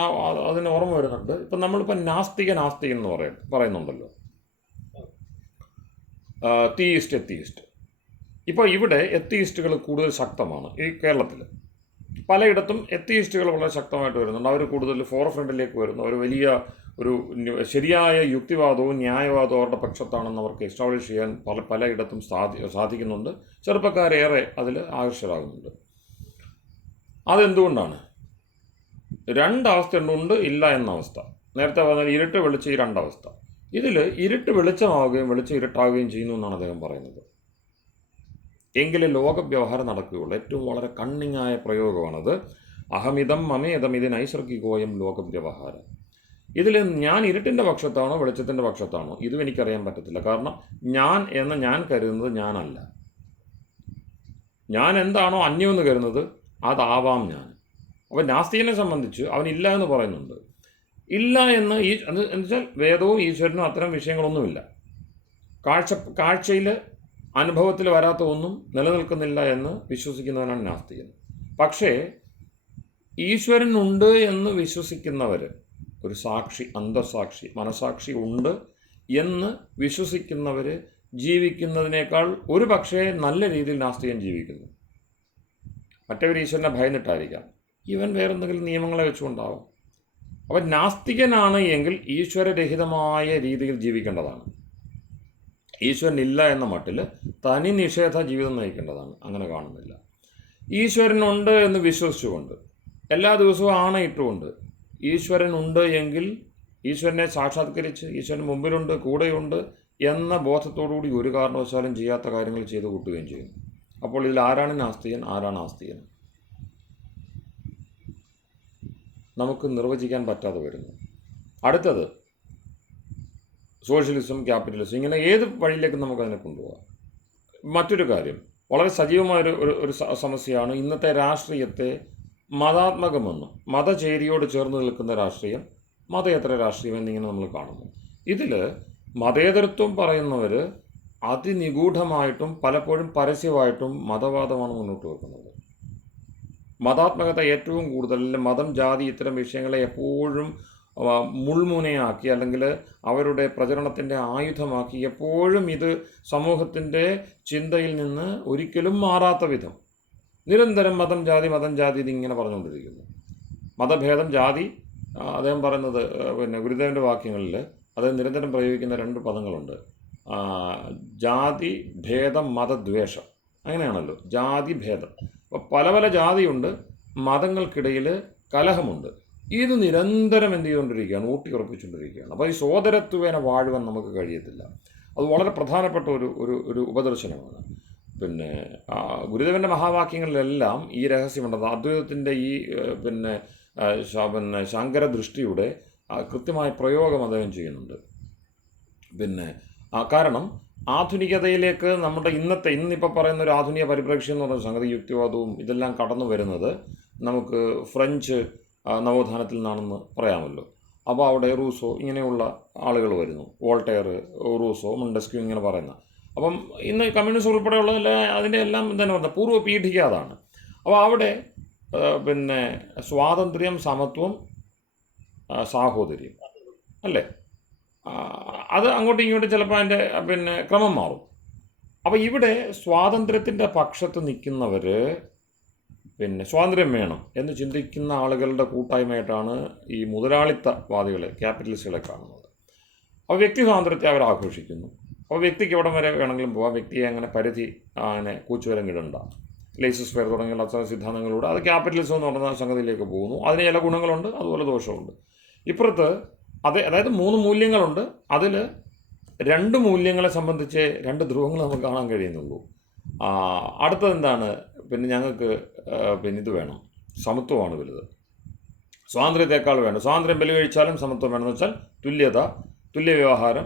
അതിന് ഓർമ്മ വരുന്നുണ്ട്. ഇപ്പം നമ്മളിപ്പോൾ നാസ്തികൻ എന്ന് പറയുന്നുണ്ടല്ലോ, എത്തീസ്റ്റ്. ഇപ്പോൾ ഇവിടെ എത്തീസ്റ്റുകൾ കൂടുതൽ ശക്തമാണ്. ഈ കേരളത്തിൽ പലയിടത്തും എത്തീസ്റ്റുകൾ വളരെ ശക്തമായിട്ട് വരുന്നുണ്ട്. അവർ കൂടുതൽ ഫോർ ഫ്രണ്ടിലേക്ക് വരുന്നു. അവർ വലിയ ഒരു ശരിയായ യുക്തിവാദവും ന്യായവാദവും അവരുടെ പക്ഷത്താണെന്ന് അവർക്ക് എസ്റ്റാബ്ലിഷ് ചെയ്യാൻ പലയിടത്തും സാധിക്കുന്നുണ്ട്. ചെറുപ്പക്കാരേറെ അതിൽ ആകർഷകരാകുന്നുണ്ട്. അതെന്തുകൊണ്ടാണ്? രണ്ടവസ്ഥ ഉണ്ട്, ഇല്ല എന്ന അവസ്ഥ. നേരത്തെ പറഞ്ഞാൽ ഇരുട്ട് വെളിച്ചം, ഈ രണ്ടവസ്ഥ. ഇതിൽ ഇരുട്ട് വെളിച്ചമാവുകയും വെളിച്ചം ഇരുട്ടാവുകയും ചെയ്യുന്നു എന്നാണ് അദ്ദേഹം പറയുന്നത്. എങ്കിലേ ലോകവ്യവഹാരം നടക്കുകയുള്ളൂ. ഏറ്റവും വളരെ കണ്ണിങ്ങായ പ്രയോഗമാണത്. അഹമിതം മമേതം ഇത് നൈസർഗികോയം ലോകവ്യവഹാരം. ഇതിൽ ഞാൻ ഇരുട്ടിൻ്റെ പക്ഷത്താണോ വെളിച്ചത്തിൻ്റെ പക്ഷത്താണോ ഇതും എനിക്കറിയാൻ പറ്റത്തില്ല. കാരണം ഞാൻ കരുതുന്നത് ഞാനല്ല. ഞാൻ എന്താണോ അന്യമെന്ന് കരുതുന്നത് അതാവാം ഞാൻ. അപ്പോൾ നാസ്തികനെ സംബന്ധിച്ച് അവനില്ല എന്ന് പറയുന്നുണ്ട്. ഇല്ല എന്ന് എന്ന് വെച്ചാൽ വേദവും ഈശ്വരനും അത്തരം വിഷയങ്ങളൊന്നുമില്ല. കാഴ്ചയിൽ അനുഭവത്തിൽ വരാത്ത ഒന്നും നിലനിൽക്കുന്നില്ല എന്ന് വിശ്വസിക്കുന്നവനാണ് നാസ്തികൻ. പക്ഷേ ഈശ്വരനുണ്ട് എന്ന് വിശ്വസിക്കുന്നവർ, ഒരു സാക്ഷി, അന്തസാക്ഷി, മനസാക്ഷി ഉണ്ട് എന്ന് വിശ്വസിക്കുന്നവർ ജീവിക്കുന്നതിനേക്കാൾ ഒരു പക്ഷേ നല്ല രീതിയിൽ നാസ്തികൻ ജീവിക്കുന്നു. മറ്റവർ ഈശ്വരനെ ഭയന്നിട്ടായിരിക്കാം, ഇവൻ വേറെന്തെങ്കിലും നിയമങ്ങളെ വെച്ചുകൊണ്ടാവാം. അപ്പം നാസ്തികനാണ് എങ്കിൽ ഈശ്വരരഹിതമായ രീതിയിൽ ജീവിക്കേണ്ടതാണ്. ഈശ്വരനില്ല എന്ന മട്ടിൽ തനി നിഷേധ ജീവിതം നയിക്കേണ്ടതാണ്. അങ്ങനെ കാണുന്നില്ല. ഈശ്വരനുണ്ട് എന്ന് വിശ്വസിച്ചുകൊണ്ട് എല്ലാ ദിവസവും ആണയിട്ടുകൊണ്ട് ഈശ്വരനുണ്ട് എങ്കിൽ ഈശ്വരനെ സാക്ഷാത്കരിച്ച് ഈശ്വരൻ മുമ്പിലുണ്ട്, കൂടെയുണ്ട് എന്ന ബോധത്തോടുകൂടി ഒരു കാരണവശാലും ചെയ്യാത്ത കാര്യങ്ങൾ ചെയ്തു കൂട്ടുകയും ചെയ്യുന്നു. അപ്പോൾ ഇതിൽ ആരാണ് നാസ്തികൻ, ആരാണ് ആസ്തികൻ, നമുക്ക് നിർവചിക്കാൻ പറ്റാതെ വരുന്നു. അടുത്തത് സോഷ്യലിസം, ക്യാപിറ്റലിസം, ഇങ്ങനെ ഏത് വഴിയിലേക്കും നമുക്കതിനെ കൊണ്ടുപോകാം. മറ്റൊരു കാര്യം, വളരെ സജീവമായൊരു ഒരു സമസ്യയാണ് ഇന്നത്തെ രാഷ്ട്രീയത്തെ മതാത്മകമെന്നും മതചേരിയോട് ചേർന്ന് നിൽക്കുന്ന രാഷ്ട്രീയം, മതേതര രാഷ്ട്രീയം എന്നിങ്ങനെ നമ്മൾ കാണുന്നു. ഇതിൽ മതേതരത്വം പറയുന്നവർ അതിനിഗൂഢമായിട്ടും പലപ്പോഴും പരസ്യമായിട്ടും മതവാദമാണ് മുന്നോട്ട് വെക്കുന്നത്. മതാത്മകത ഏറ്റവും കൂടുതൽ, മതം, ജാതി ഇത്തരം വിഷയങ്ങളെ എപ്പോഴും മുൾമുനയാക്കി അല്ലെങ്കിൽ അവരുടെ പ്രചരണത്തിൻ്റെ ആയുധമാക്കി എപ്പോഴും ഇത് സമൂഹത്തിൻ്റെ ചിന്തയിൽ നിന്ന് ഒരിക്കലും മാറാത്ത വിധം നിരന്തരം മതം ജാതി ഇതിങ്ങനെ പറഞ്ഞുകൊണ്ടിരിക്കുന്നു. മതഭേദം, ജാതി, അദ്ദേഹം പറയുന്നത് ഗുരുദേവൻ്റെ വാക്യങ്ങളിൽ അദ്ദേഹം നിരന്തരം പ്രയോഗിക്കുന്ന 2 പദങ്ങളുണ്ട്. ജാതി ഭേദം, മതദ്വേഷം, അങ്ങനെയാണല്ലോ, ജാതി ഭേദം. അപ്പോൾ പല പല ജാതിയുണ്ട്, മതങ്ങൾക്കിടയിൽ കലഹമുണ്ട്. ഇത് നിരന്തരം എന്ത് ചെയ്തുകൊണ്ടിരിക്കുകയാണ്, ഊട്ടിയുറപ്പിച്ചുകൊണ്ടിരിക്കുകയാണ്. അപ്പോൾ ഈ സോദരത്വേന വാഴുവാൻ നമുക്ക് കഴിയത്തില്ല. അത് വളരെ പ്രധാനപ്പെട്ട ഒരു ഉപദർശനമാണ്. ഗുരുദേവൻ്റെ മഹാവാക്യങ്ങളിലെല്ലാം ഈ രഹസ്യമുണ്ട്. അദ്വൈതത്തിൻ്റെ ഈ ശങ്കര ദൃഷ്ടിയുടെ കൃത്യമായ പ്രയോഗം അദ്ദേഹം ചെയ്യുന്നുണ്ട്. കാരണം ആധുനികതയിലേക്ക് നമ്മുടെ ഇന്നിപ്പോൾ പറയുന്ന ഒരു ആധുനിക പരിപ്രേക്ഷ്യം എന്ന് പറയുന്ന സംഗതി, യുക്തിവാദവും ഇതെല്ലാം കടന്നു വരുന്നത് നമുക്ക് ഫ്രഞ്ച് നവോത്ഥാനത്തിൽ നിന്നാണെന്ന് പറയാമല്ലോ. അപ്പോൾ അവിടെ റൂസോ ഇങ്ങനെയുള്ള ആളുകൾ വരുന്നു, വോൾട്ടയർ, റൂസോ, മൊണ്ടസ്ക്യൂ ഇങ്ങനെ പറയുന്ന. അപ്പം ഇന്ന് കമ്മ്യൂണിസ്റ്റ് ഉൾപ്പെടെയുള്ളതെല്ലാം അതിൻ്റെ എല്ലാം തന്നെ പറഞ്ഞ പൂർവ്വ പീഠിക അതാണ്. അപ്പോൾ അവിടെ സ്വാതന്ത്ര്യം, സമത്വം, സാഹോദര്യം അല്ലേ, അത് അങ്ങോട്ടും ഇങ്ങോട്ടും ചിലപ്പോൾ അതിൻ്റെ ക്രമം മാറും. അപ്പോൾ ഇവിടെ സ്വാതന്ത്ര്യത്തിൻ്റെ പക്ഷത്ത് നിൽക്കുന്നവർ സ്വാതന്ത്ര്യം വേണം എന്ന് ചിന്തിക്കുന്ന ആളുകളുടെ കൂട്ടായ്മയായിട്ടാണ് ഈ മുതലാളിത്തവാദികളെ, ക്യാപിറ്റലിസ്റ്റുകളെ കാണുന്നത്. അപ്പോൾ വ്യക്തി സ്വാതന്ത്ര്യത്തെ അവർ ആഘോഷിക്കുന്നു. അപ്പോൾ വ്യക്തിക്ക് എവിടം വരെ വേണമെങ്കിലും പോകാം, വ്യക്തിയെ അങ്ങനെ പരിധി കൂച്ചുവരം കിടണ്ട, ലേസസ് ഫെയർ തുടങ്ങിയുള്ള അത്തരം സിദ്ധാന്തങ്ങളിലൂടെ അത് ക്യാപിറ്റലിസം എന്ന് പറയുന്ന സംഗതിയിലേക്ക് പോകുന്നു. അതിന് ചില ഗുണങ്ങളുണ്ട്, അതുപോലെ ദോഷമുണ്ട്. ഇപ്പുറത്ത് അതായത് 3 മൂല്യങ്ങളുണ്ട്. അതിൽ 2 മൂല്യങ്ങളെ സംബന്ധിച്ച് 2 ധ്രുവങ്ങൾ നമുക്ക് കാണാൻ കഴിയുന്നുള്ളൂ. അടുത്തത് എന്താണ്, ഞങ്ങൾക്ക് ഇത് വേണം, സമത്വമാണ് വലുത്, സ്വാതന്ത്ര്യത്തെക്കാൾ വേണം, സ്വാതന്ത്ര്യം ബലി കഴിച്ചാലും സമത്വം വേണമെന്ന് വെച്ചാൽ തുല്യത, തുല്യ വ്യവഹാരം,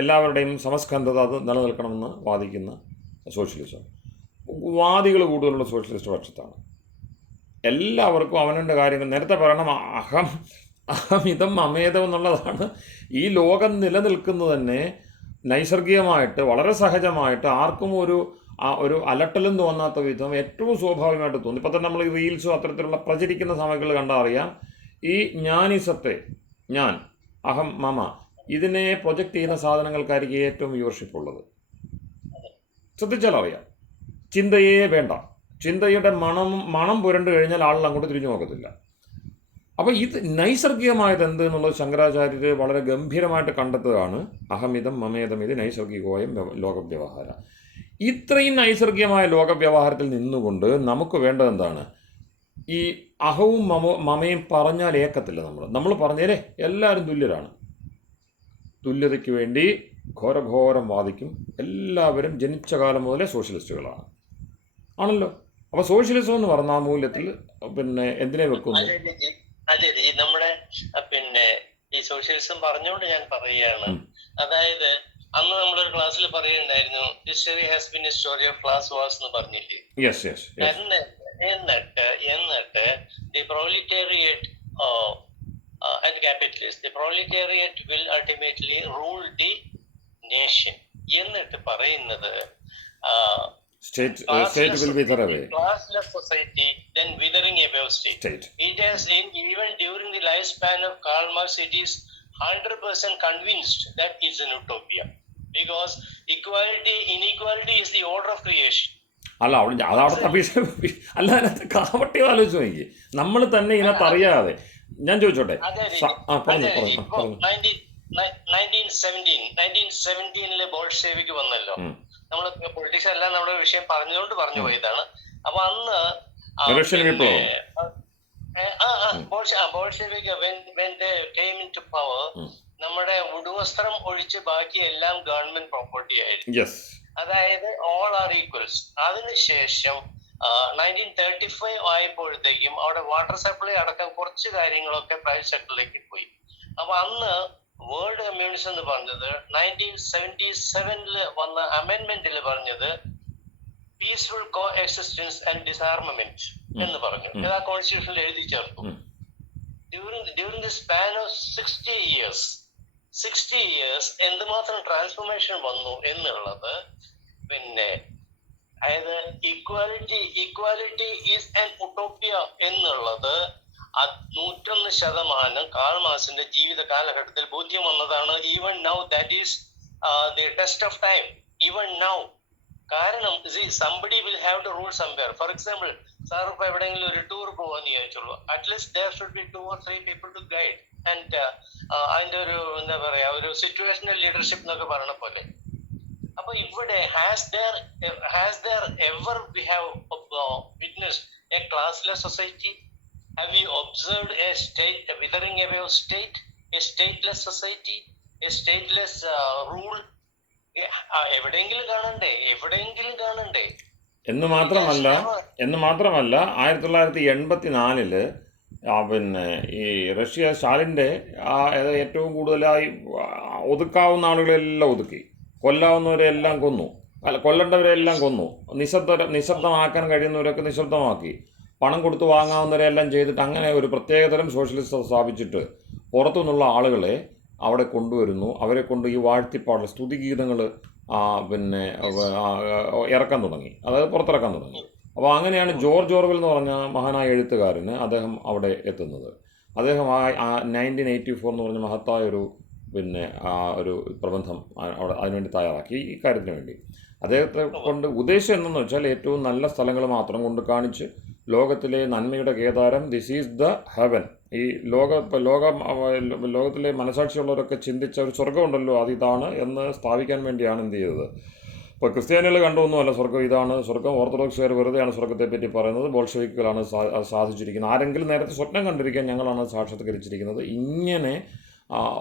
എല്ലാവരുടെയും സമസ്കന്ധത അത് നിലനിൽക്കണമെന്ന് വാദിക്കുന്ന സോഷ്യലിസം. വാദികൾ കൂടുതലുള്ള സോഷ്യലിസ്റ്റ് പക്ഷത്താണ്. എല്ലാവർക്കും അവനവൻ്റെ കാര്യങ്ങൾ നേരത്തെ പറയണം. അഹമിതം അമേതം എന്നുള്ളതാണ് ഈ ലോകം നിലനിൽക്കുന്നത് തന്നെ നൈസർഗികമായിട്ട്, വളരെ സഹജമായിട്ട്, ആർക്കും ഒരു അലട്ടലും തോന്നാത്ത വിധം ഏറ്റവും സ്വാഭാവികമായിട്ട് തോന്നി. ഇപ്പം തന്നെ നമ്മൾ ഈ റീൽസും അത്തരത്തിലുള്ള പ്രചരിക്കുന്ന സമയങ്ങൾ കണ്ടാൽ അറിയാം. ഈ ജ്ഞാനിസത്തെ, ഞാൻ, അഹം, മമ, ഇതിനെ പ്രൊജക്റ്റ് ചെയ്യുന്ന സാധനങ്ങൾക്കായിരിക്കും ഏറ്റവും വ്യൂവർഷിപ്പ് ഉള്ളത്. ശ്രദ്ധിച്ചാൽ അറിയാം. ചിന്തയേ വേണ്ട, ചിന്തയുടെ മണം പുരണ്ടു കഴിഞ്ഞാൽ ആളുകൾ അങ്ങോട്ട് തിരിഞ്ഞു നോക്കത്തില്ല. അപ്പോൾ ഇത് നൈസർഗികമായത് എന്ത് എന്നുള്ളത് ശങ്കരാചാര്യർ വളരെ ഗംഭീരമായിട്ട് കണ്ടെത്തുകയാണ്. അഹമിതം മമേതം ഇത് നൈസർഗികോയം ലോകവ്യവഹാര. ഇത്രയും നൈസർഗികമായ ലോകവ്യവഹാരത്തിൽ നിന്നുകൊണ്ട് നമുക്ക് വേണ്ടത് എന്താണ്? ഈ അഹവും മമയും പറഞ്ഞാൽ ഏക്കത്തില്ല. നമ്മൾ പറഞ്ഞേരെ എല്ലാവരും തുല്യരാണ്. തുല്യതയ്ക്ക് വേണ്ടി ഘോരഘോരം വാദിക്കും. എല്ലാവരും ജനിച്ച കാലം മുതലേ സോഷ്യലിസ്റ്റുകളാണ്, ആണല്ലോ. അപ്പോൾ സോഷ്യലിസം എന്ന് പറഞ്ഞ ആ മൂല്യത്തിൽ പിന്നെ എന്തിനെ വെക്കുന്നു? അതെ നമ്മുടെ പിന്നെ ഈ സോഷ്യലിസം പറഞ്ഞുകൊണ്ട് ഞാൻ പറയുകയാണ്. അതായത് അന്ന് നമ്മളൊരു ക്ലാസ്സിൽ പറയുന്നുണ്ടായിരുന്നു, history has been a story of class wars എന്ന് പറഞ്ഞില്ലേ. Yes yes yes. എന്നിട്ട് the proletariat and capitalist, the proletariat will ultimately rule the nation എന്നിട്ട് പറയുന്നത് state will wither away. Classless society, then withering away of state. It has, even during the lifespan of Karl Marx, it is 100% convinced that it's an utopia, because inequality is the order of creation. അല്ല, അതവിടുത്തെ അല്ല, അതിനകത്ത് കാവട്ടി ആലോചിച്ച് നോക്കി. നമ്മൾ തന്നെ ഇതിനകത്ത് അറിയാതെ. ഞാൻ ചോദിച്ചോട്ടെ, 1917 ബോൾഷെവിക് വന്നല്ലോ. നമ്മൾ പൊളിറ്റിക്സ് എല്ലാം നമ്മുടെ വിഷയം പറഞ്ഞു പോയതാണ്. അപ്പൊ അന്ന് Bolshevik when they came into power, നമ്മുടെ ഉടുവസ്ത്രം ഒഴിച്ച് ബാക്കി എല്ലാം ഗവൺമെന്റ് പ്രോപ്പർട്ടി ആയിരുന്നു. അതായത് ഓൾ ആർ ഈക്വൽസ്. അതിനുശേഷം 1935 ആയപ്പോഴത്തേക്കും അവിടെ വാട്ടർ സപ്ലൈ അടക്കം കുറച്ച് കാര്യങ്ങളൊക്കെ പ്രൈവറ്റ് സെക്ടറിലേക്ക് പോയി. അപ്പൊ അന്ന് വേൾഡ് കമ്മ്യൂണിസം എന്ന് പറഞ്ഞത് 1977 വന്ന അമെൻമെന്റിൽ പറഞ്ഞത് പീസ്ഫുൾ കോ എക്സിസ്റ്റൻസ് ആൻഡ് ഡിസാർമമെന്റ് എന്ന് പറഞ്ഞു. ഇത് ആ കോൺസ്റ്റിറ്റ്യൂഷനിൽ എഴുതി ചേർത്തു. During the span of 60 years എന്തുമാത്രം ട്രാൻസ്ഫോർമേഷൻ വന്നു എന്നുള്ളത്. പിന്നെ അതായത് ഈക്വാലിറ്റി ഈസ് ആൻ ഉട്ടോപ്പിയ എന്നുള്ളത് 101% കാൾ മാർക്സിന്റെ ജീവിത കാലഘട്ടത്തിൽ ബോധ്യം വന്നതാണ്. Even now that is the test of time, even now. കാരണം somebody will have to rule somewhere. For example, sir ഇപ്പൊ എവിടെയെങ്കിലും ഒരു ടൂർ പോവാന്ന് ചോദിച്ചുള്ളൂ, at least there should be 2 or 3 people to guide. And അതിന്റെ ഒരു എന്താ പറയാ, ഒരു സിറ്റുവേഷണൽ ലീഡർഷിപ്പ് എന്നൊക്കെ പറയണ പോലെ. അപ്പൊ ഇവിടെ has there ever we have witnessed a classless society? Have you observed a state, a withering away of state, a stateless society, a stateless rule? എവിടെയെങ്കിലും കാണണ്ടേ? എന്ന് മാത്രമല്ല 1984 പിന്നെ ഈ റഷ്യ സ്റ്റാലിൻ്റെ ഏറ്റവും കൂടുതലായി ഒതുക്കാവുന്ന ആളുകളെല്ലാം ഒതുക്കി, കൊല്ലാവുന്നവരെല്ലാം കൊന്നു, കൊല്ലേണ്ടവരെല്ലാം കൊന്നു, നിശബ്ദമാക്കാൻ കഴിയുന്നവരൊക്കെ നിശബ്ദമാക്കി, പണം കൊടുത്ത് വാങ്ങാവുന്നവരെല്ലാം ചെയ്തിട്ട് അങ്ങനെ ഒരു പ്രത്യേകതരം സോഷ്യലിസം സ്ഥാപിച്ചിട്ട് പുറത്തുനിന്നുള്ള ആളുകളെ അവിടെ കൊണ്ടുവരുന്നു. അവരെ കൊണ്ട് ഈ വാഴ്ത്തിപ്പാടൽ സ്തുതിഗീതങ്ങൾ പിന്നെ ഇറക്കാൻ തുടങ്ങി, അതായത് പുറത്തിറക്കാൻ തുടങ്ങി. അപ്പോൾ അങ്ങനെയാണ് ജോർജ് ഓർവെൽ എന്ന് പറഞ്ഞ മഹാനായ എഴുത്തുകാരന് അദ്ദേഹം അവിടെ എത്തുന്നത്. അദ്ദേഹം 1984 എന്ന് പറഞ്ഞ മഹത്തായ ഒരു പ്രബന്ധം അവിടെ അതിനുവേണ്ടി തയ്യാറാക്കി. ഈ കാര്യത്തിന് വേണ്ടി അദ്ദേഹത്തെ കൊണ്ട് ഉദ്ദേശം എന്തെന്ന് വെച്ചാൽ ഏറ്റവും നല്ല സ്ഥലങ്ങൾ മാത്രം കൊണ്ട് കാണിച്ച് ലോകത്തിലെ നന്മയുടെ Kedaram, this is the heaven, ഈ ലോകത്തിലെ മനസാക്ഷിയുള്ളവരൊക്കെ ചിന്തിച്ച ഒരു സ്വർഗ്ഗമുണ്ടല്ലോ, അതിതാണ് എന്ന് സ്ഥാപിക്കാൻ വേണ്ടിയാണ് എന്ത് ചെയ്തത്. ഇപ്പോൾ ക്രിസ്ത്യാനികൾ കണ്ടൊന്നുമല്ല സ്വർഗ്ഗം ഇതാണ് സ്വർഗ്ഗം. ഓർത്തഡോക്സുകാർ വെറുതെയാണ് സ്വർഗ്ഗത്തെപ്പറ്റി പറയുന്നത്. ബോൾഷെവിക്കുകളാണ് സാധിച്ചിരിക്കുന്നത്. ആരെങ്കിലും നേരത്തെ സ്വപ്നം കണ്ടിരിക്കാൻ ഞങ്ങളാണ് സാക്ഷാത്കരിച്ചിരിക്കുന്നത്. ഇങ്ങനെ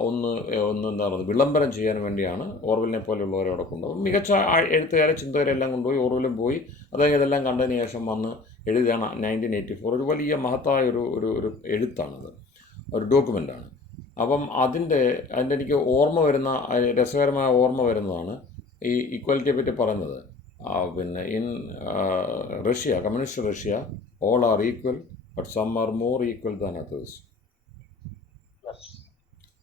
ഒന്ന് എന്താ പറയുക, വിളംബരം ചെയ്യാൻ വേണ്ടിയാണ് ഓർവെലിനെ പോലെയുള്ളവരെ അവിടെ കൊണ്ടുപോകും. മികച്ച എഴുത്തുകാരെ ചിന്തകരെല്ലാം കൊണ്ടുപോയി. ഓർവെലും പോയി, അദ്ദേഹം ഇതെല്ലാം കണ്ടതിന് ശേഷം വന്ന് എഴുതിയാണ് 1984. ഒരു വലിയ മഹത്തായ ഒരു എഴുത്താണത്, ഒരു ഡോക്യുമെൻ്റാണ്. അപ്പം അതിൻ്റെ എനിക്ക് ഓർമ്മ വരുന്ന, രസകരമായ ഓർമ്മ വരുന്നതാണ് ഈ ഈക്വാലിറ്റിയെ പറ്റി പറയുന്നത്. പിന്നെ in Russia, communist Russia, all are equal but some are more equal than others.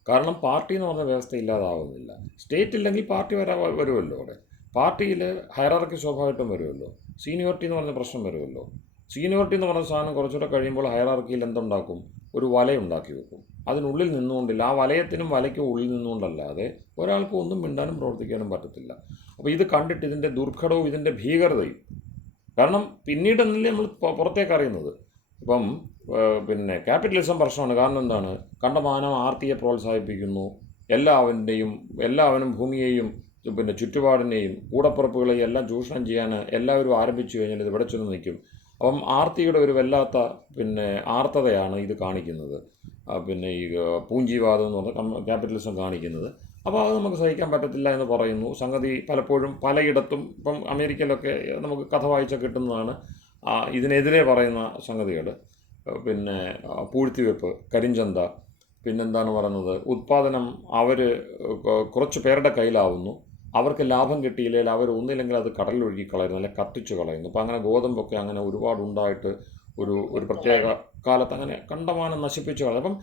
കാരണം പാർട്ടി എന്ന് പറഞ്ഞ വ്യവസ്ഥ ഇല്ലാതാവുന്നില്ല. സ്റ്റേറ്റ് ഇല്ലെങ്കിൽ പാർട്ടി വരുമല്ലോ. അവിടെ പാർട്ടിയിൽ ഹൈറാർക്കി സ്വാഭാവികമായിട്ടും വരുമല്ലോ. സീനിയോറിറ്റി എന്ന് പറഞ്ഞ പ്രശ്നം വരുമല്ലോ. സീനിയോറിറ്റി എന്ന് പറഞ്ഞ സാധനം കുറച്ചുകൂടെ കഴിയുമ്പോൾ ഹൈറാർക്കിയിൽ എന്തുണ്ടാക്കും, ഒരു വലയുണ്ടാക്കി വെക്കും. അതിനുള്ളിൽ നിന്നുകൊണ്ടില്ല, ആ വലയത്തിനും വലയ്ക്കും ഉള്ളിൽ നിന്നുകൊണ്ടല്ലാതെ ഒരാൾക്കും ഒന്നും മിണ്ടാനും പ്രവർത്തിക്കാനും പറ്റത്തില്ല. അപ്പോൾ ഇത് കണ്ടിട്ട് ഇതിൻ്റെ ദുർഘടവും ഇതിൻ്റെ ഭീകരതയും, കാരണം പിന്നീടെന്നല്ലേ നമ്മൾ പുറത്തേക്ക് അറിയുന്നത്. ഇപ്പം പിന്നെ ക്യാപിറ്റലിസം പ്രശ്നമാണ്. കാരണം എന്താണ്, കണ്ടമാനം ആർത്തിയെ പ്രോത്സാഹിപ്പിക്കുന്നു. എല്ലാവനും ഭൂമിയെയും പിന്നെ ചുറ്റുപാടിനെയും കൂടപ്പുറപ്പുകളെയും എല്ലാം ചൂഷണം ചെയ്യാൻ എല്ലാവരും ആരംഭിച്ചു കഴിഞ്ഞാൽ ഇത് ഇവിടെ ചെന്ന് നിൽക്കും. അപ്പം ആർത്തിയുടെ ഒരു വല്ലാത്ത ആർത്തതയാണ് ഇത് കാണിക്കുന്നത്. പിന്നെ ഈ പൂഞ്ചിവാദം എന്ന് പറഞ്ഞ ക്യാപിറ്റലിസം കാണിക്കുന്നത്. അപ്പോൾ അത് നമുക്ക് സഹിക്കാൻ പറ്റത്തില്ല എന്ന് പറയുന്നു. സംഗതി പലപ്പോഴും പലയിടത്തും, ഇപ്പം അമേരിക്കയിലൊക്കെ നമുക്ക് കഥ വായിച്ചാൽ കിട്ടുന്നതാണ്. ഇതിനെതിരെ പറയുന്ന സംഗതികൾ, പിന്നെ പൂഴ്ത്തിവെപ്പ്, കരിഞ്ചന്ത, പിന്നെന്താണ് പറയുന്നത്, ഉത്പാദനം അവർ കുറച്ച് പേരുടെ കയ്യിലാവുന്നു, അവർക്ക് ലാഭം കിട്ടിയില്ലെങ്കിൽ അവർ ഒന്നില്ലെങ്കിൽ അത് കടലിലൊഴുകി കളയുന്നു, അല്ലെങ്കിൽ കത്തിച്ച് കളയുന്നു. അപ്പോൾ അങ്ങനെ ഗോതമ്പൊക്കെ അങ്ങനെ ഒരുപാടുണ്ടായിട്ട് ഒരു പ്രത്യേക കാലത്ത് അങ്ങനെ കണ്ടമാനം നശിപ്പിച്ചു കളയും. അപ്പം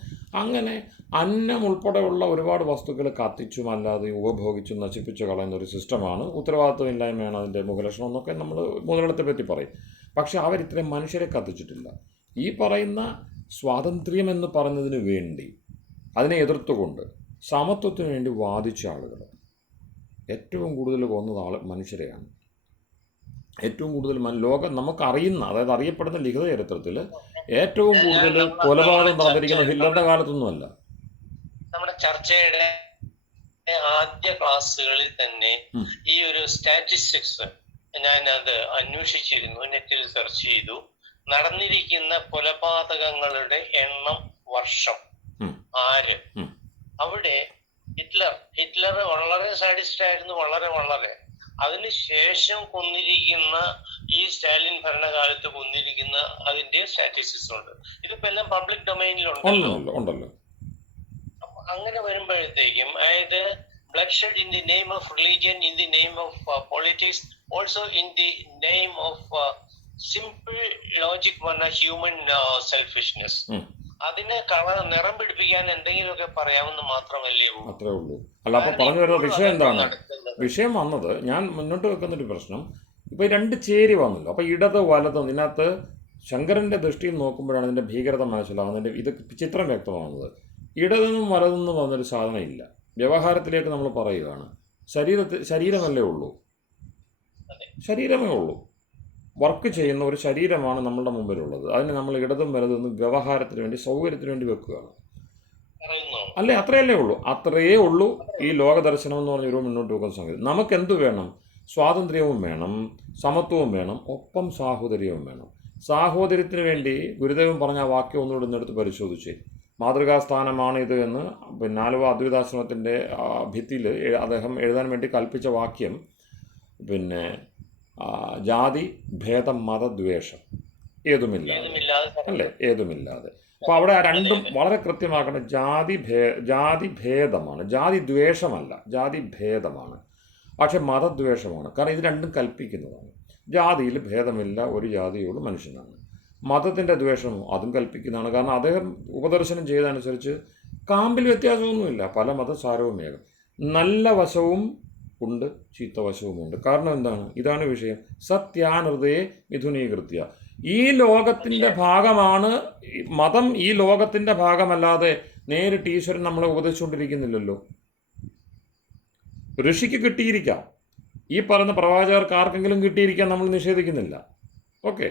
അങ്ങനെ അന്നം ഉൾപ്പെടെയുള്ള ഒരുപാട് വസ്തുക്കൾ കത്തിച്ചും അല്ലാതെയും ഉപഭോഗിച്ചും നശിപ്പിച്ചു കളയുന്ന ഒരു സിസ്റ്റമാണ്. ഉത്തരവാദിത്വമില്ലായ്മയാണ് അതിൻ്റെ മുഖലക്ഷണം എന്നൊക്കെ നമ്മൾ മുതലെടുത്തെ പറ്റി പറയും. പക്ഷെ അവരിത്രയും മനുഷ്യരെ കത്തിച്ചിട്ടില്ല. ഈ പറയുന്ന സ്വാതന്ത്ര്യം എന്ന് പറഞ്ഞതിന് വേണ്ടി, അതിനെ എതിർത്തുകൊണ്ട് സമത്വത്തിന് വേണ്ടി വാദിച്ച ആളുകൾ ഏറ്റവും കൂടുതൽ കൊന്നത് മനുഷ്യരെയാണ്. ഏറ്റവും കൂടുതൽ ലോകം നമുക്കറിയുന്ന, അതായത് അറിയപ്പെടുന്ന ലിഖിത ചരിത്രത്തിൽ ഏറ്റവും കൂടുതൽ കൊലപാതകം നടന്നിരിക്കുന്ന ഹിറ്റ്ലറുടെ കാലത്തൊന്നുമല്ല. നമ്മുടെ ചർച്ചയുടെ ആദ്യ ക്ലാസ്സുകളിൽ തന്നെ ഈ ഒരു സ്റ്റാറ്റിസ്റ്റിക്സ് ഞാനത് അന്വേഷിച്ചിരുന്നു, നെറ്റിൽ സെർച്ച് ചെയ്തു. നടന്നിരിക്കുന്ന കൊലപാതകങ്ങളുടെ എണ്ണം, വർഷം, ആര്. അവിടെ ഹിറ്റ്ലർ വളരെ സാഡിസ്റ്റ് ആയിരുന്നു, വളരെ. അതിനുശേഷം കൊന്നിരിക്കുന്ന, ഈ സ്റ്റാലിൻ ഭരണകാലത്ത് കൊന്നിരിക്കുന്ന അതിന്റെ സ്റ്റാറ്റിസ്റ്റിക്സ് ഉണ്ട്. ഇതിപ്പോ എല്ലാം പബ്ലിക് ഡൊമൈനിലുണ്ടല്ലോ. അപ്പൊ അങ്ങനെ വരുമ്പോഴത്തേക്കും, അതായത് bloodshed in the name of religion, in the name of politics, also in the name of simple logic വന്ന human selfishness. അതിനെ നിറം പിടിപ്പിക്കാൻ എന്തെങ്കിലുമൊക്കെ പറയാമെന്ന് മാത്രമല്ലേ അത്രേ ഉള്ളൂ. അല്ല, അപ്പോൾ പറഞ്ഞു വരുന്ന വിഷയം എന്താണ്? വിഷയം വന്നത്, ഞാൻ മുന്നോട്ട് വെക്കുന്നൊരു പ്രശ്നം, ഇപ്പോൾ രണ്ട് ചേരി വന്നല്ലോ. അപ്പോൾ ഇടത് വലത്, ഇതിനകത്ത് ശങ്കരൻ്റെ ദൃഷ്ടിയിൽ നോക്കുമ്പോഴാണ് ഇതിൻ്റെ ഭീകരത മനസ്സിലാവുന്നത്, ഇത് ചിത്രം വ്യക്തമാകുന്നത്. ഇടതെന്നും വലതെന്നും പറഞ്ഞൊരു സാധനം ഇല്ല. വ്യവഹാരത്തിലേക്ക് നമ്മൾ പറയുകയാണ്, ശരീരമല്ലേ ഉള്ളൂ, ശരീരമേ ഉള്ളൂ. വർക്ക് ചെയ്യുന്ന ഒരു ശരീരമാണ് നമ്മളുടെ മുമ്പിലുള്ളത്. അതിന് നമ്മൾ ഇടതും വലതും വ്യവഹാരത്തിന് വേണ്ടി, സൗകര്യത്തിന് വേണ്ടി വെക്കുകയാണ്. അല്ലേ? അത്രയല്ലേ ഉള്ളൂ, അത്രയേ ഉള്ളൂ. ഈ ലോകദർശനം എന്ന് പറഞ്ഞ ഒരു മുന്നോട്ട് വെക്കുന്ന സംഗതി. നമുക്കെന്തു വേണം? സ്വാതന്ത്ര്യവും വേണം, സമത്വവും വേണം, ഒപ്പം സാഹോദര്യവും വേണം. സാഹോദര്യത്തിന് വേണ്ടി ഗുരുദേവൻ പറഞ്ഞ ആ വാക്യം ഒന്നുകൂടെ ഇന്നെടുത്ത് പരിശോധിച്ച്, മാതൃകാസ്ഥാനമാണ് ഇത് എന്ന് പിന്നെ ആലുവ അദ്വൈതാശ്രമത്തിൻ്റെ ഭിത്തിയിൽ അദ്ദേഹം എഴുതാൻ വേണ്ടി കൽപ്പിച്ച വാക്യം, പിന്നെ ജാതി ഭേദം മതദ്വേഷം ഏതുമില്ലാതെ, അല്ലേ? ഏതുമില്ലാതെ. അപ്പോൾ അവിടെ ആ രണ്ടും വളരെ കൃത്യമാക്കണം. ജാതി ഭേദമാണ്, ജാതി ദ്വേഷമല്ല, ജാതി ഭേദമാണ്. പക്ഷെ മതദ്വേഷമാണ്. കാരണം ഇത് രണ്ടും കൽപ്പിക്കുന്നതാണ്. ജാതിയിൽ ഭേദമില്ല, ഒരു ജാതിയോട് മനുഷ്യനാണ്. മതത്തിൻ്റെ ദ്വേഷം അതും കൽപ്പിക്കുന്നതാണ്. കാരണം അദ്ദേഹം ഉപദർശനം ചെയ്തതനുസരിച്ച് കാമ്പിൽ വ്യത്യാസമൊന്നുമില്ല, പല മതസാരവുമേകം. നല്ല വശവും ഉണ്ട്, ചീത്ത വശവുമുണ്ട്. കാരണം എന്താണ്? ഇതാണ് വിഷയം. സത്യാനൃതയെ മിഥുനീകൃത്യ. ഈ ലോകത്തിൻ്റെ ഭാഗമാണ് മതം, ഈ ലോകത്തിൻ്റെ ഭാഗമല്ലാതെ നേരിട്ട് ഈശ്വരൻ നമ്മളെ ഉപദേശിച്ചുകൊണ്ടിരിക്കുന്നില്ലല്ലോ. ഋഷിക്ക് കിട്ടിയിരിക്കാം, ഈ പറയുന്ന പ്രവാചകർക്ക് ആർക്കെങ്കിലും കിട്ടിയിരിക്കാൻ നമ്മൾ നിഷേധിക്കുന്നില്ല. Okay,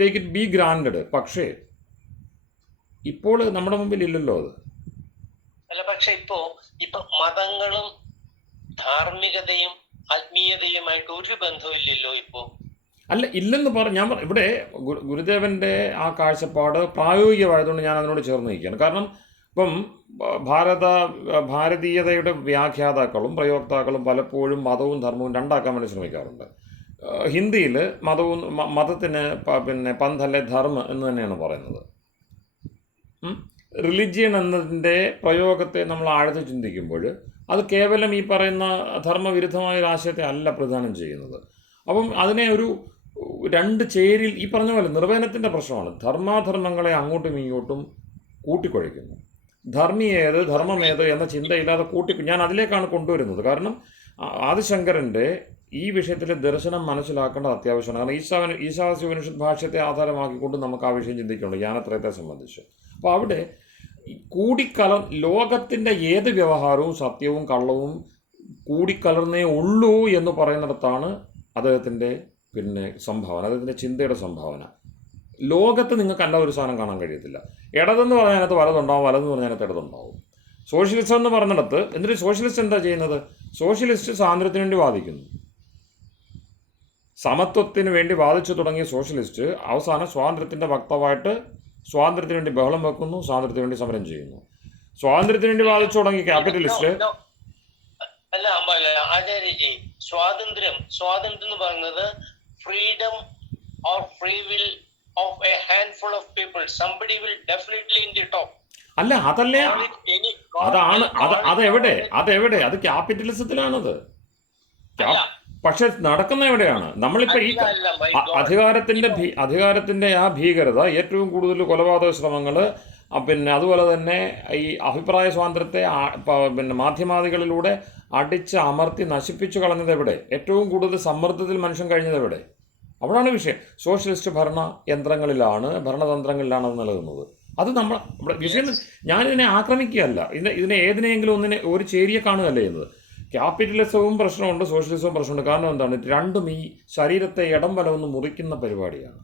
take it be granted. പക്ഷേ ഇപ്പോൾ നമ്മുടെ മുമ്പിൽ ഇല്ലല്ലോ അത്. അല്ല, പക്ഷെ ഇപ്പൊ മതങ്ങളും ധാർമ്മികതയും ആത്മീയതയുമായിട്ട് ഒരു ബന്ധമില്ലല്ലോ ഇപ്പോൾ. അല്ല, ഇല്ലെന്ന് ഞാൻ ഇവിടെ ഗുരുദേവൻ്റെ ആ കാഴ്ചപ്പാട് പ്രായോഗികമായതുകൊണ്ട് ഞാൻ അതിനോട് ചേർന്ന് നിൽക്കുകയാണ്. കാരണം ഇപ്പം ഭാരതീയതയുടെ വ്യാഖ്യാതാക്കളും പ്രയോക്താക്കളും പലപ്പോഴും മതവും ധർമ്മവും രണ്ടാക്കാൻ വേണ്ടി ശ്രമിക്കാറുണ്ട്. ഹിന്ദിയിൽ മതത്തിന് പിന്നെ പന്ത് അല്ലെ ധർമ്മ എന്ന് തന്നെയാണ് പറയുന്നത്. റിലിജിയൻ എന്നതിൻ്റെ പ്രയോഗത്തെ നമ്മൾ ആഴത്തിൽ ചിന്തിക്കുമ്പോൾ അത് കേവലം ഈ പറയുന്ന ധർമ്മവിരുദ്ധമായ ഒരു ആശയത്തെ അല്ല പ്രദാനം ചെയ്യുന്നത്. അപ്പം അതിനെ ഒരു രണ്ട് ചേരിൽ, ഈ പറഞ്ഞ പോലെ നിർവചനത്തിൻ്റെ പ്രശ്നമാണ്. ധർമാധർമ്മങ്ങളെ അങ്ങോട്ടും ഇങ്ങോട്ടും കൂട്ടിക്കുഴയ്ക്കുന്നു. ധർമ്മിയേത് ധർമ്മമേത് എന്ന ചിന്തയില്ലാതെ ഞാൻ അതിലേക്കാണ് കൊണ്ടുവരുന്നത്. കാരണം ആദിശങ്കരൻ്റെ ഈ വിഷയത്തിലെ ദർശനം മനസ്സിലാക്കേണ്ടത് അത്യാവശ്യമാണ്. കാരണം ഈശാവാസ്യോപനിഷത്ത് ഭാഷ്യത്തെ ആധാരമാക്കിക്കൊണ്ട് നമുക്ക് ആ വിഷയം ചിന്തിക്കുന്നുണ്ട്, ജ്ഞാനത്രയത്തെ സംബന്ധിച്ച്. അപ്പോൾ അവിടെ ലോകത്തിൻ്റെ ഏത് വ്യവഹാരവും സത്യവും കള്ളവും കൂടിക്കലർന്നേ ഉള്ളൂ എന്ന് പറയുന്നിടത്താണ് അദ്ദേഹത്തിൻ്റെ പിന്നെ സംഭാവന, അദ്ദേഹത്തിൻ്റെ ചിന്തയുടെ സംഭാവന. ലോകത്ത് നിങ്ങൾക്കല്ല ഒരു സാധനം കാണാൻ കഴിയത്തില്ല. ഇടതെന്ന് പറഞ്ഞതിനകത്ത് വലതുണ്ടാവും, വലതെന്ന് പറഞ്ഞതിനകത്ത് ഇടതുണ്ടാവും. സോഷ്യലിസം എന്ന് പറഞ്ഞിടത്ത് എന്നിട്ട് സോഷ്യലിസ്റ്റ് എന്താ ചെയ്യുന്നത്? സോഷ്യലിസ്റ്റ് സ്വാതന്ത്ര്യത്തിന് വേണ്ടി വാദിക്കുന്നു. സമത്വത്തിന് വേണ്ടി വാദിച്ചു തുടങ്ങിയ സോഷ്യലിസ്റ്റ് അവസാനം സ്വാതന്ത്ര്യത്തിൻ്റെ വക്താവായിട്ട് സ്വാതന്ത്ര്യത്തിന് വേണ്ടി ബഹളം വെക്കുന്നു, സ്വാതന്ത്ര്യത്തിന് വേണ്ടി സമരം ചെയ്യുന്നു. സ്വാതന്ത്ര്യത്തിന് വേണ്ടി വാദിച്ചു തുടങ്ങിയ ക്യാപിറ്റലിസ്റ്റ് അല്ല ആചാര്യജി, സ്വാതന്ത്ര്യം എന്ന് പറയുന്നത് freedom or free will of a handful of people. Somebody will definitely in the top. അല്ല അതല്ലേ Call it any, അതാണ് അതെവിടെ call it, അത് ക്യാപിറ്റലിസത്തിലാണത്. അല്ല പക്ഷെ നടക്കുന്ന എവിടെയാണ്? നമ്മളിപ്പോൾ ഈ അല്ല my God. അധികാരത്തിന്റെ ആ ഭീകരത, ഏറ്റവും കൂടുതൽ കൊലപാതക ശ്രമങ്ങൾ, പിന്നെ അതുപോലെ തന്നെ ഈ അഭിപ്രായ സ്വാതന്ത്ര്യത്തെ പിന്നെ മാധ്യമാദികളിലൂടെ അടിച്ച് അമർത്തി നശിപ്പിച്ചു കളഞ്ഞത് എവിടെ? ഏറ്റവും കൂടുതൽ സമ്മർദ്ദത്തിൽ മനുഷ്യൻ കഴിഞ്ഞത് എവിടെ? അവിടാണ് വിഷയം. സോഷ്യലിസ്റ്റ് ഭരണതന്ത്രങ്ങളിലാണ് അത് നിലനിന്നത്. അത് നമ്മുടെ വിഷയം. ഞാനിതിനെ ആക്രമിക്കുകയല്ല, ഇതിനെ ഏതിനെങ്കിലും ഒരു ചേരിയെ കാണുകയല്ല ചെയ്യുന്നത്. ക്യാപിറ്റലിസവും പ്രശ്നമുണ്ട്, സോഷ്യലിസവും പ്രശ്നമുണ്ട്. കാരണം എന്താണ്? രണ്ടും ഈ ശരീരത്തെ ഇടം വലമൊന്ന് മുറിക്കുന്ന പരിപാടിയാണ്,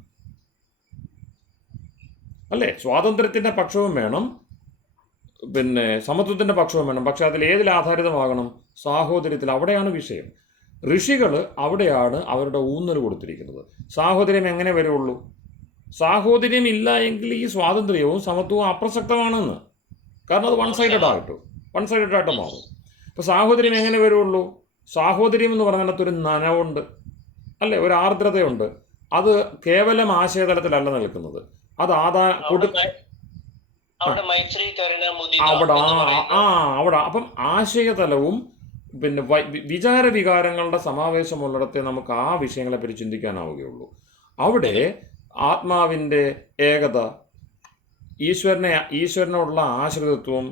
അല്ലേ? സ്വാതന്ത്ര്യത്തിൻ്റെ പക്ഷവും വേണം, പിന്നെ സമത്വത്തിൻ്റെ പക്ഷവും വേണം. പക്ഷെ അതിൽ ഏതിൽ ആധാരിതമാകണം? സാഹോദര്യത്തിൽ. അവിടെയാണ് വിഷയം. ഋഷികൾ അവിടെയാണ് അവരുടെ ഊന്നൽ കൊടുത്തിരിക്കുന്നത്. സാഹോദര്യം എങ്ങനെ വരുള്ളൂ? സാഹോദര്യം ഇല്ല എങ്കിൽ ഈ സ്വാതന്ത്ര്യവും സമത്വവും അപ്രസക്തമാണെന്ന്. കാരണം അത് വൺ സൈഡഡ് ആയിട്ട് മാറും. അപ്പോൾ സാഹോദര്യം എങ്ങനെ വരുള്ളൂ? സാഹോദര്യം എന്ന് പറഞ്ഞതിനകത്തൊരു നനവുണ്ട്, അല്ലേ? ഒരു ആർദ്രതയുണ്ട്. അത് കേവലം ആശയതലത്തിലല്ല നിൽക്കുന്നത്. അത് അവിടെ അപ്പം ആശയതലവും പിന്നെ വികാരങ്ങളുടെ സമാവേശമുള്ളിടത്തെ നമുക്ക് ആ വിഷയങ്ങളെപ്പറ്റി ചിന്തിക്കാനാവുകയുള്ളൂ. അവിടെ ആത്മാവിൻ്റെ ഏകത, ഈശ്വരനോടുള്ള ആശ്രിതത്വം,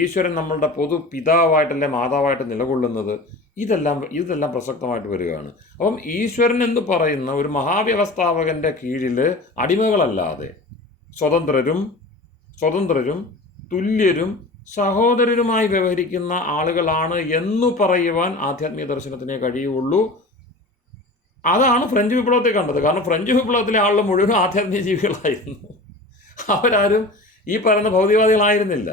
ഈശ്വരൻ നമ്മളുടെ പൊതു പിതാവായിട്ടല്ലേ മാതാവായിട്ട് നിലകൊള്ളുന്നത്, ഇതെല്ലാം പ്രസക്തമായിട്ട് വരികയാണ്. അപ്പം ഈശ്വരൻ എന്ന് പറയുന്ന ഒരു മഹാവ്യവസ്ഥാപകൻ്റെ കീഴിൽ അടിമകളല്ലാതെ സ്വതന്ത്രരും തുല്യരും സഹോദരരുമായി വ്യവഹരിക്കുന്ന ആളുകളാണ് എന്നു പറയുവാൻ ആധ്യാത്മിക ദർശനത്തിനേ കഴിയുള്ളൂ. അതാണ് ഫ്രഞ്ച് വിപ്ലവത്തെ കണ്ടത്. കാരണം ഫ്രഞ്ച് വിപ്ലവത്തിലെ ആളുകൾ മുഴുവൻ ആധ്യാത്മിക ജീവികളായിരുന്നു. അവരാരും ഈ പറയുന്ന ഭൗതികവാദികളായിരുന്നില്ല.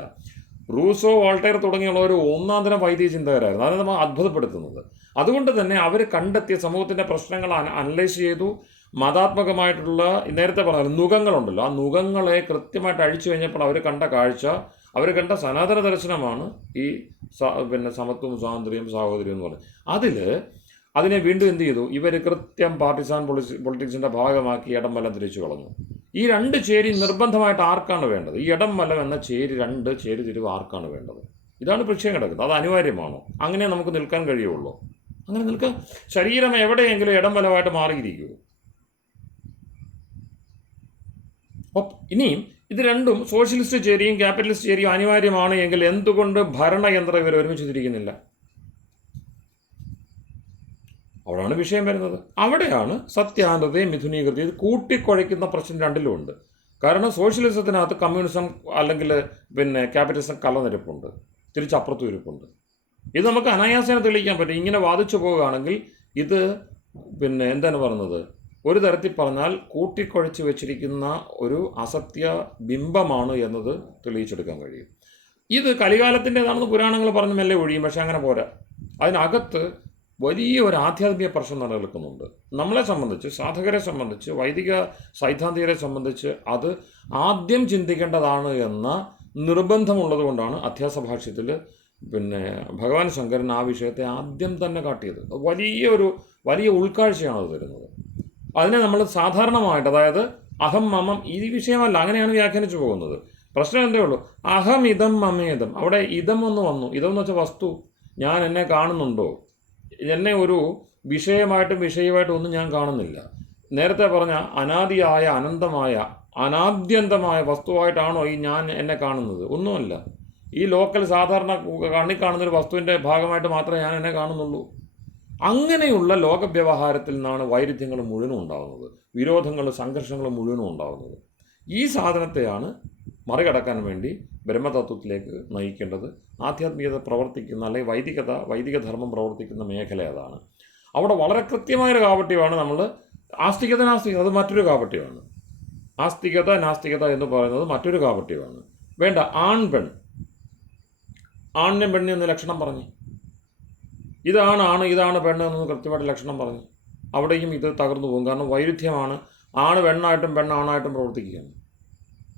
റൂസോ, വോൾട്ടയർ തുടങ്ങിയുള്ളവർ ഒന്നാം തരം വൈദിക ചിന്തകരായിരുന്നു. അത് നമ്മൾ അത്ഭുതപ്പെടുത്തുന്നത്. അതുകൊണ്ട് തന്നെ അവർ കണ്ടെത്തിയ സമൂഹത്തിൻ്റെ പ്രശ്നങ്ങൾ അനലൈസ് ചെയ്തു. മതാത്മകമായിട്ടുള്ള നേരത്തെ പറഞ്ഞ നുകങ്ങളുണ്ടല്ലോ, ആ നുകങ്ങളെ കൃത്യമായിട്ട് അഴിച്ചു കഴിഞ്ഞപ്പോൾ അവർ കണ്ട സനാതന ദർശനമാണ് ഈ പിന്നെ സമത്വവും സ്വാതന്ത്ര്യവും സാഹോദര്യം എന്ന് പറയുന്നത്. അതിനെ വീണ്ടും എന്ത് ചെയ്തു? ഇവർ കൃത്യം പാർട്ടിസാൻ പൊളിറ്റിക്സിൻ്റെ ഭാഗമാക്കി ഇടം വലം തിരിച്ചു കളഞ്ഞു. ഈ രണ്ട് ചേരി നിർബന്ധമായിട്ട് ആർക്കാണ് വേണ്ടത്? ഈ ഇടം വലം എന്ന രണ്ട് ചേരി തിരിവ് ആർക്കാണ് വേണ്ടത്? ഇതാണ് പ്രശ്നം കിടക്കുന്നത്. അത് അനിവാര്യമാണോ? അങ്ങനെ നമുക്ക് നിൽക്കാൻ കഴിയുള്ളൂ? അങ്ങനെ നിൽക്കാൻ ശരീരം എവിടെയെങ്കിലും ഇടം വലമായിട്ട് മാറിയിരിക്കുമോ? ഇനിയും ഇത് രണ്ടും സോഷ്യലിസ്റ്റ് ചേരിയും ക്യാപിറ്റലിസ്റ്റ് ചേരിയും അനിവാര്യമാണ് എങ്കിൽ എന്തുകൊണ്ട് ഭരണയന്ത്രം ഇവർ ഒരുമിച്ച് തിരിക്കുന്നില്ല? അവിടെയാണ് വിഷയം വരുന്നത്. അവിടെയാണ് സത്യാന്തതയും മിഥുനീകൃതി കൂട്ടിക്കുഴയ്ക്കുന്ന പ്രശ്നം രണ്ടിലുമുണ്ട്. കാരണം സോഷ്യലിസത്തിനകത്ത് കമ്മ്യൂണിസം അല്ലെങ്കിൽ പിന്നെ ക്യാപിറ്റലിസം കലനിരപ്പുണ്ട്, തിരിച്ചപ്പുറത്തും ഇരിപ്പുണ്ട്. ഇത് നമുക്ക് അനായാസേന തെളിയിക്കാൻ പറ്റും. ഇങ്ങനെ വാദിച്ചു പോവുകയാണെങ്കിൽ ഇത് പിന്നെ എന്താണ് പറയുന്നത്, ഒരു തരത്തിൽ പറഞ്ഞാൽ കൂട്ടിക്കുഴച്ച് വെച്ചിരിക്കുന്ന ഒരു അസത്യ ബിംബമാണ് എന്നത് തെളിയിച്ചെടുക്കാൻ കഴിയും. ഇത് കലികാലത്തിൻ്റെതാണെന്ന് പുരാണങ്ങൾ പറഞ്ഞ് മെല്ലെ ഒഴിയും. പക്ഷെ അങ്ങനെ പോരാ. അതിനകത്ത് വലിയ ഒരു ആധ്യാത്മിക പ്രശ്നം നിലനിൽക്കുന്നുണ്ട്. നമ്മളെ സംബന്ധിച്ച്, സാധകരെ സംബന്ധിച്ച്, വൈദിക സൈദ്ധാന്തികരെ സംബന്ധിച്ച് അത് ആദ്യം ചിന്തിക്കേണ്ടതാണ് എന്ന നിർബന്ധമുള്ളത് കൊണ്ടാണ് അധ്യാസഭാഷ്യത്തിൽ പിന്നെ ഭഗവാൻ ശങ്കരൻ ആ വിഷയത്തെ ആദ്യം തന്നെ കാട്ടിയത്. വലിയ ഉൾക്കാഴ്ചയാണ് അത് തരുന്നത്. അതിനെ നമ്മൾ സാധാരണമായിട്ട്, അതായത് അഹം മമം, ഈ വിഷയമല്ല, അങ്ങനെയാണ് വ്യാഖ്യാനിച്ചു പോകുന്നത്. പ്രശ്നം എന്തേ ഉള്ളൂ, അഹം ഇതം മമേതം. അവിടെ ഇതം ഒന്ന് വന്നു. ഇതം എന്ന് വെച്ചാൽ വസ്തു. ഞാൻ എന്നെ കാണുന്നുണ്ടോ? എന്നെ ഒരു വിഷയമായിട്ടും ഒന്നും ഞാൻ കാണുന്നില്ല. നേരത്തെ പറഞ്ഞ അനാദിയായ അനാദ്യന്തമായ വസ്തുവായിട്ടാണോ ഈ ഞാൻ എന്നെ കാണുന്നത്? ഒന്നുമല്ല. ഈ ലോക്കൽ സാധാരണ കണ്ണി കാണുന്നൊരു വസ്തുവിൻ്റെ ഭാഗമായിട്ട് മാത്രമേ ഞാൻ എന്നെ കാണുന്നുള്ളൂ. അങ്ങനെയുള്ള ലോകവ്യവഹാരത്തിൽ നിന്നാണ് വൈരുദ്ധ്യങ്ങൾ മുഴുവനും ഉണ്ടാകുന്നത്, വിരോധങ്ങൾ, സംഘർഷങ്ങൾ മുഴുവനും ഉണ്ടാകുന്നത്. ഈ സാധനത്തെയാണ് മറികടക്കാൻ വേണ്ടി ബ്രഹ്മതത്വത്തിലേക്ക് നയിക്കേണ്ടത്. ആധ്യാത്മികത പ്രവർത്തിക്കുന്ന, അല്ലെങ്കിൽ വൈദികധർമ്മം പ്രവർത്തിക്കുന്ന മേഖല അതാണ്. അവിടെ വളരെ കൃത്യമായൊരു കാപട്യമാണ് നമ്മൾ ആസ്തികത നാസ്തികത, അത് മറ്റൊരു കാപട്യമാണ്. ആസ്തികത നാസ്തികത എന്ന് പറയുന്നത് മറ്റൊരു കാപട്യമാണ്. വേണ്ട, ആണിനെ പെണ്ണിനെ ഒന്ന് ലക്ഷണം പറഞ്ഞ്, ഇതാണ് പെണ്ണ് എന്നൊന്ന് കൃത്യമായിട്ട് ലക്ഷണം പറഞ്ഞ്, അവിടെയും ഇത് തകർന്നു പോകും. കാരണം വൈരുദ്ധ്യമാണ്. ആണ് പെണ്ണായിട്ടും പെണ്ണാണായിട്ടും പ്രവർത്തിക്കുകയാണ്.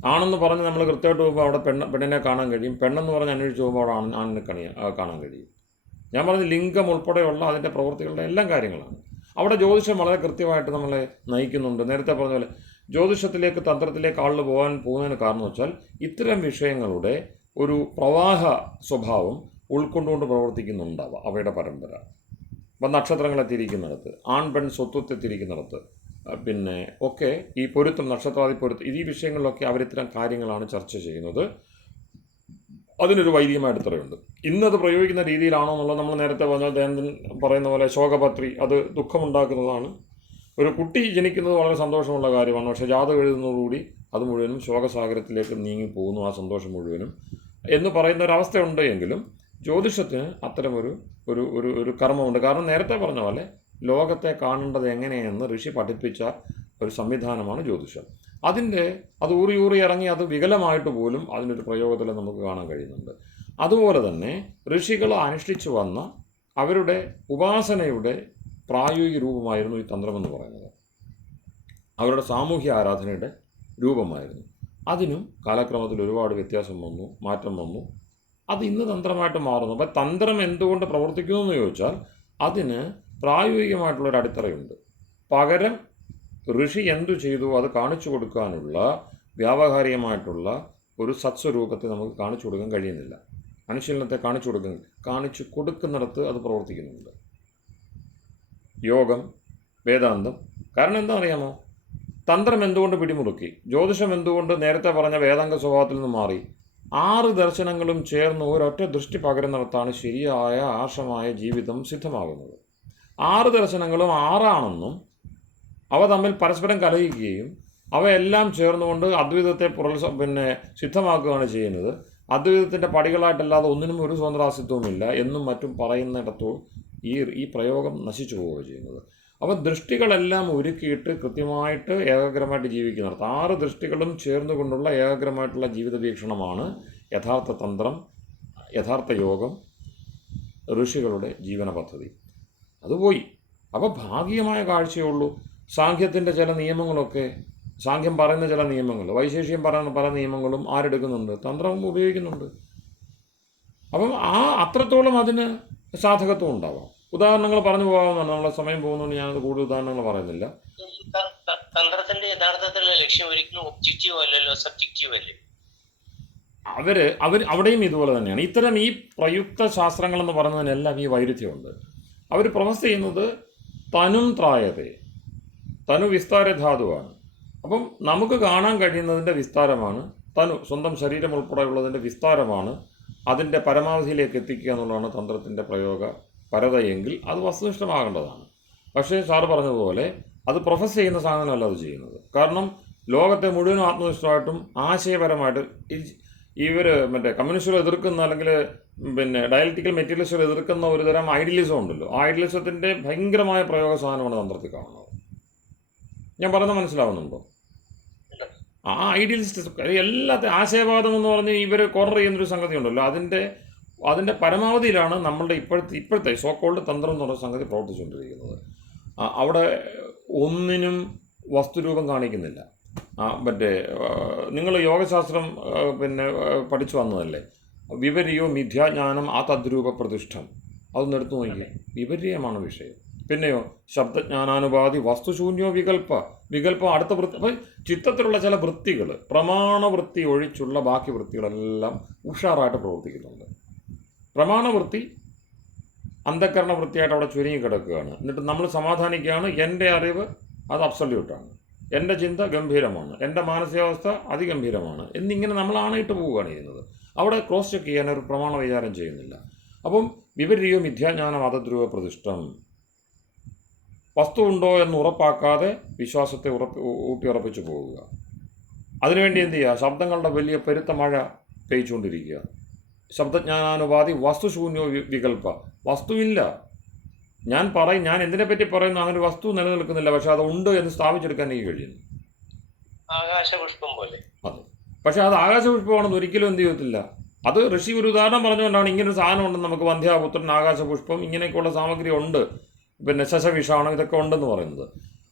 ആണെന്ന് പറഞ്ഞ് നമ്മൾ കൃത്യമായിട്ട് പോകുമ്പോൾ അവിടെ പെണ്ണിനെ കാണാൻ കഴിയും. പെണ്ണെന്ന് പറഞ്ഞ് അന്വേഷിച്ച് പോകുമ്പോൾ അവിടെ ആണിനെ കാണാൻ കഴിയും. ഞാൻ പറഞ്ഞ ലിംഗം ഉൾപ്പെടെയുള്ള അതിൻ്റെ പ്രവൃത്തികളുടെ എല്ലാം കാര്യങ്ങളാണ്. അവിടെ ജ്യോതിഷം വളരെ കൃത്യമായിട്ട് നമ്മളെ നയിക്കുന്നുണ്ട്. നേരത്തെ പറഞ്ഞ പോലെ ജ്യോതിഷത്തിലേക്ക് തന്ത്രത്തിലേക്ക് ആളുകൾ പോകുന്നതിന് കാരണം വെച്ചാൽ ഇത്തരം വിഷയങ്ങളുടെ ഒരു പ്രവാഹ സ്വഭാവം ഉൾക്കൊണ്ടുകൊണ്ട് പ്രവർത്തിക്കുന്നുണ്ടാവാം അവയുടെ പരമ്പര. അപ്പം നക്ഷത്രങ്ങളെ തിരിക്കുന്നിടത്ത്, ആൺ പെൺ സ്വത്വത്തെ തിരിക്കുന്നിടത്ത്, പിന്നെ ഒക്കെ ഈ പൊരുത്തം, നക്ഷത്രാദി പൊരുത്തം, ഈ വിഷയങ്ങളിലൊക്കെ അവരിത്തരം കാര്യങ്ങളാണ് ചർച്ച ചെയ്യുന്നത്. അതിനൊരു വൈദികമായ അടിത്തറയുണ്ട്. ഇന്നത് പ്രയോഗിക്കുന്ന രീതിയിലാണോ എന്നുള്ളത് നമ്മൾ നേരത്തെ പറഞ്ഞ ദയന്തൻ പറയുന്ന പോലെ ശോകപത്രി അത് ദുഃഖമുണ്ടാക്കുന്നതാണ്. ഒരു കുട്ടി ജനിക്കുന്നത് വളരെ സന്തോഷമുള്ള കാര്യമാണ്. പക്ഷേ ജാതകം എഴുതുന്നതോടുകൂടി അത് മുഴുവനും ശോകസാഗരത്തിലേക്ക് നീങ്ങിപ്പോകുന്നു, ആ സന്തോഷം മുഴുവനും എന്ന് പറയുന്ന ഒരവസ്ഥയുണ്ട്. എങ്കിലും ജ്യോതിഷത്തിന് അത്തരമൊരു ഒരു ഒരു ഒരു കർമ്മമുണ്ട്. കാരണം നേരത്തെ പറഞ്ഞ പോലെ ലോകത്തെ കാണേണ്ടത് എങ്ങനെയെന്ന് ഋഷി പഠിപ്പിച്ച ഒരു സംവിധാനമാണ് ജ്യോതിഷം. അത് ഊറി ഊറി ഇറങ്ങി അത് വികലമായിട്ട് പോലും അതിനൊരു പ്രയോഗത്തിൽ നമുക്ക് കാണാൻ കഴിയുന്നുണ്ട്. അതുപോലെ തന്നെ ഋഷികൾ അനുഷ്ഠിച്ചു വന്ന അവരുടെ ഉപാസനയുടെ പ്രായോഗിക രൂപമായിരുന്നു ഈ തന്ത്രമെന്ന് പറയുന്നത്. അവരുടെ സാമൂഹ്യ ആരാധനയുടെ രൂപമായിരുന്നു. അതിനും കാലക്രമത്തിൽ ഒരുപാട് വ്യത്യാസം വന്നു, മാറ്റം വന്നു. അത് ഇന്ന് തന്ത്രമായിട്ട് മാറുന്നു. അപ്പം തന്ത്രം എന്തുകൊണ്ട് പ്രവർത്തിക്കുന്നു എന്ന് ചോദിച്ചാൽ അതിന് പ്രായോഗികമായിട്ടുള്ളൊരു അടിത്തറയുണ്ട്. പകരം ഋഷി എന്തു ചെയ്തു അത് കാണിച്ചു കൊടുക്കാനുള്ള വ്യാവഹാരികമായിട്ടുള്ള ഒരു സത്സ്വരൂപത്തെ നമുക്ക് കാണിച്ചു കൊടുക്കാൻ കഴിയുന്നില്ല. അനുശീലനത്തെ കാണിച്ചു കൊടുക്കുന്നിടത്ത് അത് പ്രവർത്തിക്കുന്നുണ്ട്. യോഗം, വേദാന്തം. കാരണം എന്താ അറിയാമോ? തന്ത്രം എന്തുകൊണ്ട് പിടിമുറുക്കി, ജ്യോതിഷം എന്തുകൊണ്ട് നേരത്തെ പറഞ്ഞ വേദാംഗ സ്വഭാവത്തിൽ നിന്ന് മാറി? 6 ദർശനങ്ങളും ചേർന്ന് ഒരൊറ്റ ദൃഷ്ടി പകരുന്നിടത്താണ് ശരിയായ ആർഷമായ ജീവിതം സിദ്ധമാകുന്നത്. 6 ദർശനങ്ങളും 6 ആണെന്നും അവ തമ്മിൽ പരസ്പരം കലഹിക്കുകയും അവയെല്ലാം ചേർന്നുകൊണ്ട് അദ്വൈതത്തെ സിദ്ധമാക്കുകയാണ് ചെയ്യുന്നത്. അദ്വൈതത്തിൻ്റെ പടികളായിട്ടല്ലാതെ ഒന്നിനും ഒരു സ്വതന്ത്രാസ്തിത്വമില്ല എന്നും മറ്റും പറയുന്നിടത്തോ ഈ പ്രയോഗം നശിച്ചു പോവുകയാണ് ചെയ്യുന്നത്. അപ്പോൾ ദൃഷ്ടികളെല്ലാം ഒരുക്കിയിട്ട് കൃത്യമായിട്ട് ഏകാഗ്രമായിട്ട് ജീവിക്കുന്നിടത്ത് 6 ദൃഷ്ടികളും ചേർന്നുകൊണ്ടുള്ള ഏകാഗ്രമായിട്ടുള്ള ജീവിത വീക്ഷണമാണ് യഥാർത്ഥ തന്ത്രം, യഥാർത്ഥ യോഗം, ഋഷികളുടെ ജീവന പദ്ധതി. അതുപോയി. അപ്പോൾ ഭാഗികമായ കാഴ്ചയുള്ളൂ. സാഖ്യത്തിൻ്റെ ചില നിയമങ്ങളൊക്കെ, സാഖ്യം പറയുന്ന ചില നിയമങ്ങൾ, വൈശേഷ്യം പറയുന്ന പല നിയമങ്ങളും ആരെടുക്കുന്നുണ്ട്? തന്ത്രം ഉപയോഗിക്കുന്നുണ്ട്. അപ്പം അത്രത്തോളം അതിന് സാധകത്വം ഉണ്ടാവാം. ഉദാഹരണങ്ങൾ പറഞ്ഞു പോകാവുന്നതാണ്. നമ്മളെ സമയം പോകുന്നതുകൊണ്ട് ഞാനത് കൂടുതൽ ഉദാഹരണങ്ങൾ പറയുന്നില്ല. തന്ത്രത്തിന്റെ യഥാർത്ഥത്തിലുള്ള ലക്ഷ്യം ഒരിക്കലും ഒബ്ജക്റ്റീവ് അല്ലല്ലോ, സബ്ജക്റ്റീവ് അല്ലേ? അവിടെയും ഇതുപോലെ തന്നെയാണ്. ഇത്തരം ഈ പ്രയുക്ത ശാസ്ത്രങ്ങളെന്ന് പറയുന്നതിനെല്ലാം ഈ വൈരുദ്ധ്യമുണ്ട്. അവർ പ്രൊഫസ് ചെയ്യുന്നത് തനും ത്രായതേ, തനു വിസ്താര ധാതുവാണ്. അപ്പം നമുക്ക് കാണാൻ കഴിയുന്നതിൻ്റെ വിസ്താരമാണ് തനു, സ്വന്തം ശരീരം ഉൾപ്പെടെയുള്ളതിൻ്റെ വിസ്താരമാണ് അതിൻ്റെ പരമാവധിയിലേക്ക് എത്തിക്കുക എന്നുള്ളതാണ് തന്ത്രത്തിൻ്റെ പ്രയോഗ പരതയെങ്കിൽ അത് വസ്തുനിഷ്ഠമാകേണ്ടതാണ്. പക്ഷേ സാറ് പറഞ്ഞതുപോലെ അത് പ്രൊഫസ് ചെയ്യുന്ന സാധനമല്ല അത് ചെയ്യുന്നത്. കാരണം ലോകത്തെ മുഴുവൻ ആത്മനിഷ്ഠമായിട്ടും ആശയപരമായിട്ട് ഇവർ കമ്മ്യൂണിസ്റ്റുകൾ എതിർക്കുന്ന, അല്ലെങ്കിൽ ഡയലക്റ്റിക്കൽ മെറ്റീരിയലിസ്റ്റുകൾ എതിർക്കുന്ന ഒരു തരം ഐഡിയലിസം ഉണ്ടല്ലോ. ആ ഐഡിയലിസത്തിൻ്റെ ഭയങ്കരമായ പ്രയോഗ സാധനമാണ് തന്ത്രത്തിൽ കാണുന്നത്. ഞാൻ പറയുന്നത് മനസ്സിലാവുന്നുണ്ടോ? ആ ഐഡിയലിസ്റ്റ് എല്ലാത്തിനും ആശയവാദം എന്ന് പറഞ്ഞ് ഇവർ കോർണർ ചെയ്യുന്നൊരു സംഗതി ഉണ്ടല്ലോ. അതിൻ്റെ പരമാവധിയിലാണ് നമ്മളുടെ ഇപ്പോഴത്തെ സോക്കോൾഡ് തന്ത്രം എന്ന് പറഞ്ഞ സംഗതി പ്രവർത്തിച്ചുകൊണ്ടിരിക്കുന്നത്. അവിടെ ഒന്നിനും വസ്തുരൂപം കാണിക്കുന്നില്ല. നിങ്ങൾ യോഗശാസ്ത്രം പഠിച്ചു വന്നതല്ലേ? വിപര്യോ മിഥ്യാജ്ഞാനം ആ തദ്രൂപ പ്രതിഷ്ഠം. അതൊന്ന് എടുത്തു നോക്കിയേ. വിപര്യമാണ് വിഷയം. പിന്നെയോ ശബ്ദജ്ഞാനാനുപാതി വസ്തുശൂന്യോ വികല്പം അടുത്ത വൃത്തി. അപ്പം ചിത്തത്തിലുള്ള ചില വൃത്തികൾ, പ്രമാണവൃത്തി ഒഴിച്ചുള്ള ബാക്കി വൃത്തികളെല്ലാം ഉഷാറായിട്ട് പ്രവർത്തിക്കുന്നുണ്ട്. പ്രമാണവൃത്തി അന്ധകരണ വൃത്തിയായിട്ട് അവിടെ ചുരുങ്ങി കിടക്കുകയാണ്. എന്നിട്ട് നമ്മൾ സമാധാനിക്കുകയാണ്, എൻ്റെ അറിവ് അത് അബ്സല്യൂട്ടാണ്, എൻ്റെ ചിന്ത ഗംഭീരമാണ്, എൻ്റെ മാനസികാവസ്ഥ അതിഗംഭീരമാണ് എന്നിങ്ങനെ നമ്മൾ ആണയിട്ട് പോവുകയാണ് ചെയ്യുന്നത്. അവിടെ ക്രോസ് ചെക്ക് ചെയ്യാൻ ഒരു പ്രമാണ വിചാരം ചെയ്യുന്നില്ല. അപ്പം വിപരീയോ മിഥ്യാജ്ഞാനം അതദ്രൂപ പ്രതിഷ്ഠം. വസ്തു ഉണ്ടോ എന്ന് ഉറപ്പാക്കാതെ വിശ്വാസത്തെ ഊട്ടിയുറപ്പിച്ചു പോവുക. അതിനുവേണ്ടി എന്ത് ചെയ്യുക? ശബ്ദങ്ങളുടെ വലിയ പെരുത്ത മഴ പെയ്ച്ചുകൊണ്ടിരിക്കുക. ശബ്ദജ്ഞാനാനുപാതി വസ്തുശൂന്യോ വികല്പ. വസ്തുവില്ല. ഞാൻ എന്തിനെപ്പറ്റി പറയുന്നു? അങ്ങനെ ഒരു വസ്തു നിലനിൽക്കുന്നില്ല, പക്ഷെ അത് ഉണ്ട് എന്ന് സ്ഥാപിച്ചെടുക്കാൻ എനിക്ക് കഴിയുന്നു. ആകാശപുഷ്പം പോലെ. അതെ. പക്ഷെ അത് ആകാശപുഷ്പമാണെന്ന് ഒരിക്കലും എന്ത് ചെയ്യത്തില്ല. അത് ഋഷി ഒരു ഉദാഹരണം പറഞ്ഞുകൊണ്ടാണ് ഇങ്ങനൊരു സാധനം ഉണ്ടെന്ന്, നമുക്ക് വന്ധ്യാപുത്രൻ, ആകാശപുഷ്പം, ഇങ്ങനെയൊക്കെയുള്ള സാമഗ്രി ഉണ്ട്, ശശവിഷാണം, ഇതൊക്കെ ഉണ്ടെന്ന് പറയുന്നത്.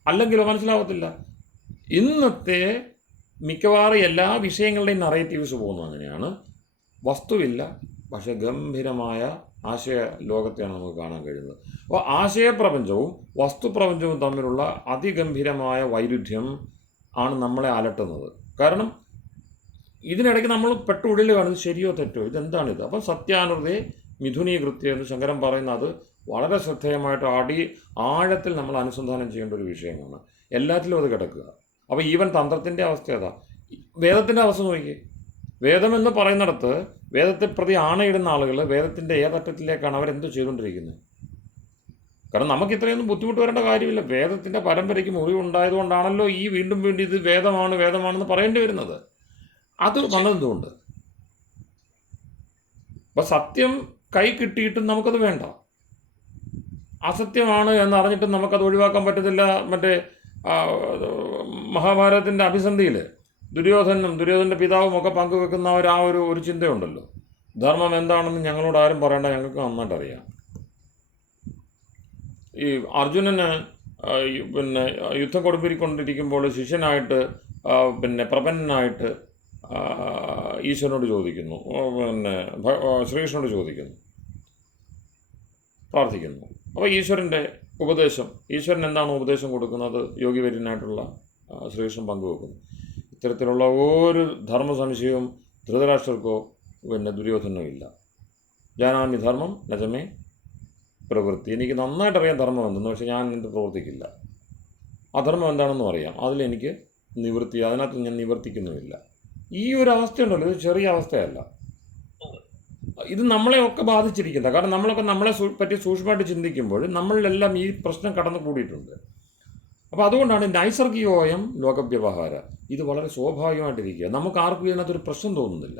അല്ലെങ്കിലോ മനസ്സിലാവത്തില്ല. ഇന്നത്തെ മിക്കവാറും എല്ലാ വിഷയങ്ങളുടെയും നറേറ്റീവ്സ് പോകുന്നത് അങ്ങനെയാണ്. വസ്തുവില്ല, പക്ഷെ ഗംഭീരമായ ആശയ ലോകത്തെയാണ് നമുക്ക് കാണാൻ കഴിയുന്നത്. അപ്പോൾ ആശയപ്രപഞ്ചവും വസ്തുപ്രപഞ്ചവും തമ്മിലുള്ള അതിഗംഭീരമായ വൈരുദ്ധ്യം ആണ് നമ്മളെ അലട്ടുന്നത്. കാരണം ഇതിനിടയ്ക്ക് നമ്മൾ പെട്ടുള്ളിൽ കാണുന്നത് ശരിയോ തെറ്റോ, ഇതെന്താണിത്? അപ്പം സത്യാനുർതേ മിഥുനീകൃത്യം എന്ന് ശങ്കരൻ പറയുന്നത് വളരെ ശ്രദ്ധേയമായിട്ട് ആഴത്തിൽ നമ്മൾ അനുസന്ധാനം ചെയ്യേണ്ട ഒരു വിഷയമാണ്. എല്ലാറ്റിലും അത് കിടക്കുക. അപ്പോൾ ഈവൻ തന്ത്രത്തിൻ്റെ അവസ്ഥ ഏതാ? വേദത്തിൻ്റെ അവസ്ഥ നോക്കിയേ. വേദമെന്ന് പറയുന്നിടത്ത് വേദത്തെ പ്രതി ആണയിടുന്ന ആളുകൾ വേദത്തിൻ്റെ ഏതറ്റത്തിലേക്കാണ് അവരെന്ത് ചെയ്തുകൊണ്ടിരിക്കുന്നത്? കാരണം നമുക്ക് ഇത്രയൊന്നും ബുദ്ധിമുട്ട് വരേണ്ട കാര്യമില്ല. വേദത്തിൻ്റെ പരമ്പരയ്ക്ക് മുറിവുണ്ടായതുകൊണ്ടാണല്ലോ ഈ വീണ്ടും വീണ്ടും ഇത് വേദമാണെന്ന് പറയേണ്ടി വരുന്നത്. അത് വന്നതെന്തുകൊണ്ട്? അപ്പം സത്യം കൈ കിട്ടിയിട്ടും നമുക്കത് വേണ്ട. അസത്യമാണ് എന്നറിഞ്ഞിട്ടും നമുക്കത് ഒഴിവാക്കാൻ പറ്റത്തില്ല. മറ്റേ മഹാഭാരതത്തിൻ്റെ അഭിസന്ധിയിൽ ദുര്യോധനൻ്റെ പിതാവും ഒക്കെ പങ്കുവെക്കുന്ന ഒരു ചിന്തയുണ്ടല്ലോ, ധർമ്മം എന്താണെന്ന് ഞങ്ങളോട് ആരും പറയണ്ട, ഞങ്ങൾക്ക് നന്നായിട്ട് അറിയാം. ഈ അർജുനന് പിന്നെ യുദ്ധം കൊടുമ്പിരിക്കൊണ്ടിരിക്കുമ്പോൾ ശിഷ്യനായിട്ട് പ്രപന്നനായിട്ട് ഈശ്വരനോട് ചോദിക്കുന്നു, ശ്രീകൃഷ്ണനോട് ചോദിക്കുന്നു, പ്രാർത്ഥിക്കുന്നു. അപ്പോൾ ഈശ്വരൻ്റെ ഉപദേശം, ഈശ്വരൻ എന്താണ് ഉപദേശം കൊടുക്കുന്നത്, യോഗിവര്യനായിട്ടുള്ള ശ്രീകൃഷ്ണൻ പങ്കുവെക്കുന്നു. ഇത്തരത്തിലുള്ള ഒരു ധർമ്മ സംശയവും ധൃതരാഷ്ട്രർക്കോ ദുര്യോധനോ ഇല്ല. ജാനാമി ധർമ്മം നജമേ പ്രവൃത്തി. എനിക്ക് നന്നായിട്ടറിയാം ധർമ്മം എന്തെന്ന്, പക്ഷേ ഞാൻ എന്ത് പ്രവർത്തിക്കില്ല. അധർമ്മം എന്താണെന്നും അറിയാം, അതിലെനിക്ക് അതിനകത്ത് ഞാൻ നിവർത്തിക്കുന്നുമില്ല. ഈ ഒരു അവസ്ഥയുണ്ടല്ലോ, ഇത് ചെറിയ അവസ്ഥയല്ല. ഇത് നമ്മളെയൊക്കെ ബാധിച്ചിരിക്കുന്നത്. കാരണം നമ്മളെ പറ്റി സൂക്ഷ്മമായിട്ട് ചിന്തിക്കുമ്പോൾ നമ്മളിലെല്ലാം ഈ പ്രശ്നം കടന്നു കൂടിയിട്ടുണ്ട്. അപ്പോൾ അതുകൊണ്ടാണ് നൈസർഗികോയം ലോകവ്യവഹാര, ഇത് വളരെ സ്വാഭാവികമായിട്ടിരിക്കുക. നമുക്ക് ആർക്കും ഇതിനകത്തൊരു പ്രശ്നം തോന്നുന്നില്ല.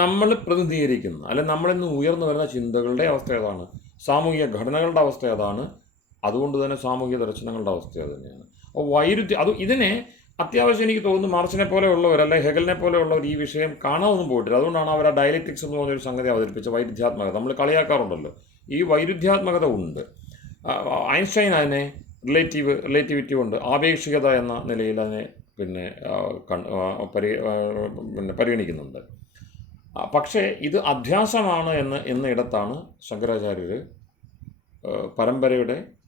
നമ്മൾ പ്രതിനിധീകരിക്കുന്ന അല്ലെങ്കിൽ നമ്മളിന്ന് ഉയർന്നു വരുന്ന ചിന്തകളുടെ അവസ്ഥ ഏതാണ്, സാമൂഹിക ഘടനകളുടെ അവസ്ഥ ഏതാണ്, അതുകൊണ്ട് തന്നെ സാമൂഹിക ദർശനങ്ങളുടെ അവസ്ഥ തന്നെയാണ്. അപ്പോൾ വൈരുദ്ധ്യം ഇതിനെ അത്യാവശ്യം എനിക്ക് തോന്നുന്നു മാർക്സിനെ പോലെയുള്ളവർ അല്ലെങ്കിൽ ഹെഗലിനെ പോലെയുള്ളവർ ഈ വിഷയം കാണാനൊന്നും പോയിട്ടില്ല. അതുകൊണ്ടാണ് അവർ ആ ഡയലക്റ്റിക്സ് എന്ന് പറഞ്ഞൊരു സംഗതി അവതരിപ്പിച്ച വൈരുദ്ധ്യാത്മകത. നമ്മൾ കളിയാക്കാറുണ്ടല്ലോ, ഈ വൈരുദ്ധ്യാത്മകത ഉണ്ട്. ഐൻസ്റ്റൈൻ അതിനെ റിലേറ്റിവിറ്റി കൊണ്ട് ആപേക്ഷികത എന്ന നിലയിൽ അതിനെ പരിഗണിക്കുന്നുണ്ട്. പക്ഷേ ഇത് അധ്യാസമാണ് എന്നിടത്താണ് ശങ്കരാചാര്യർ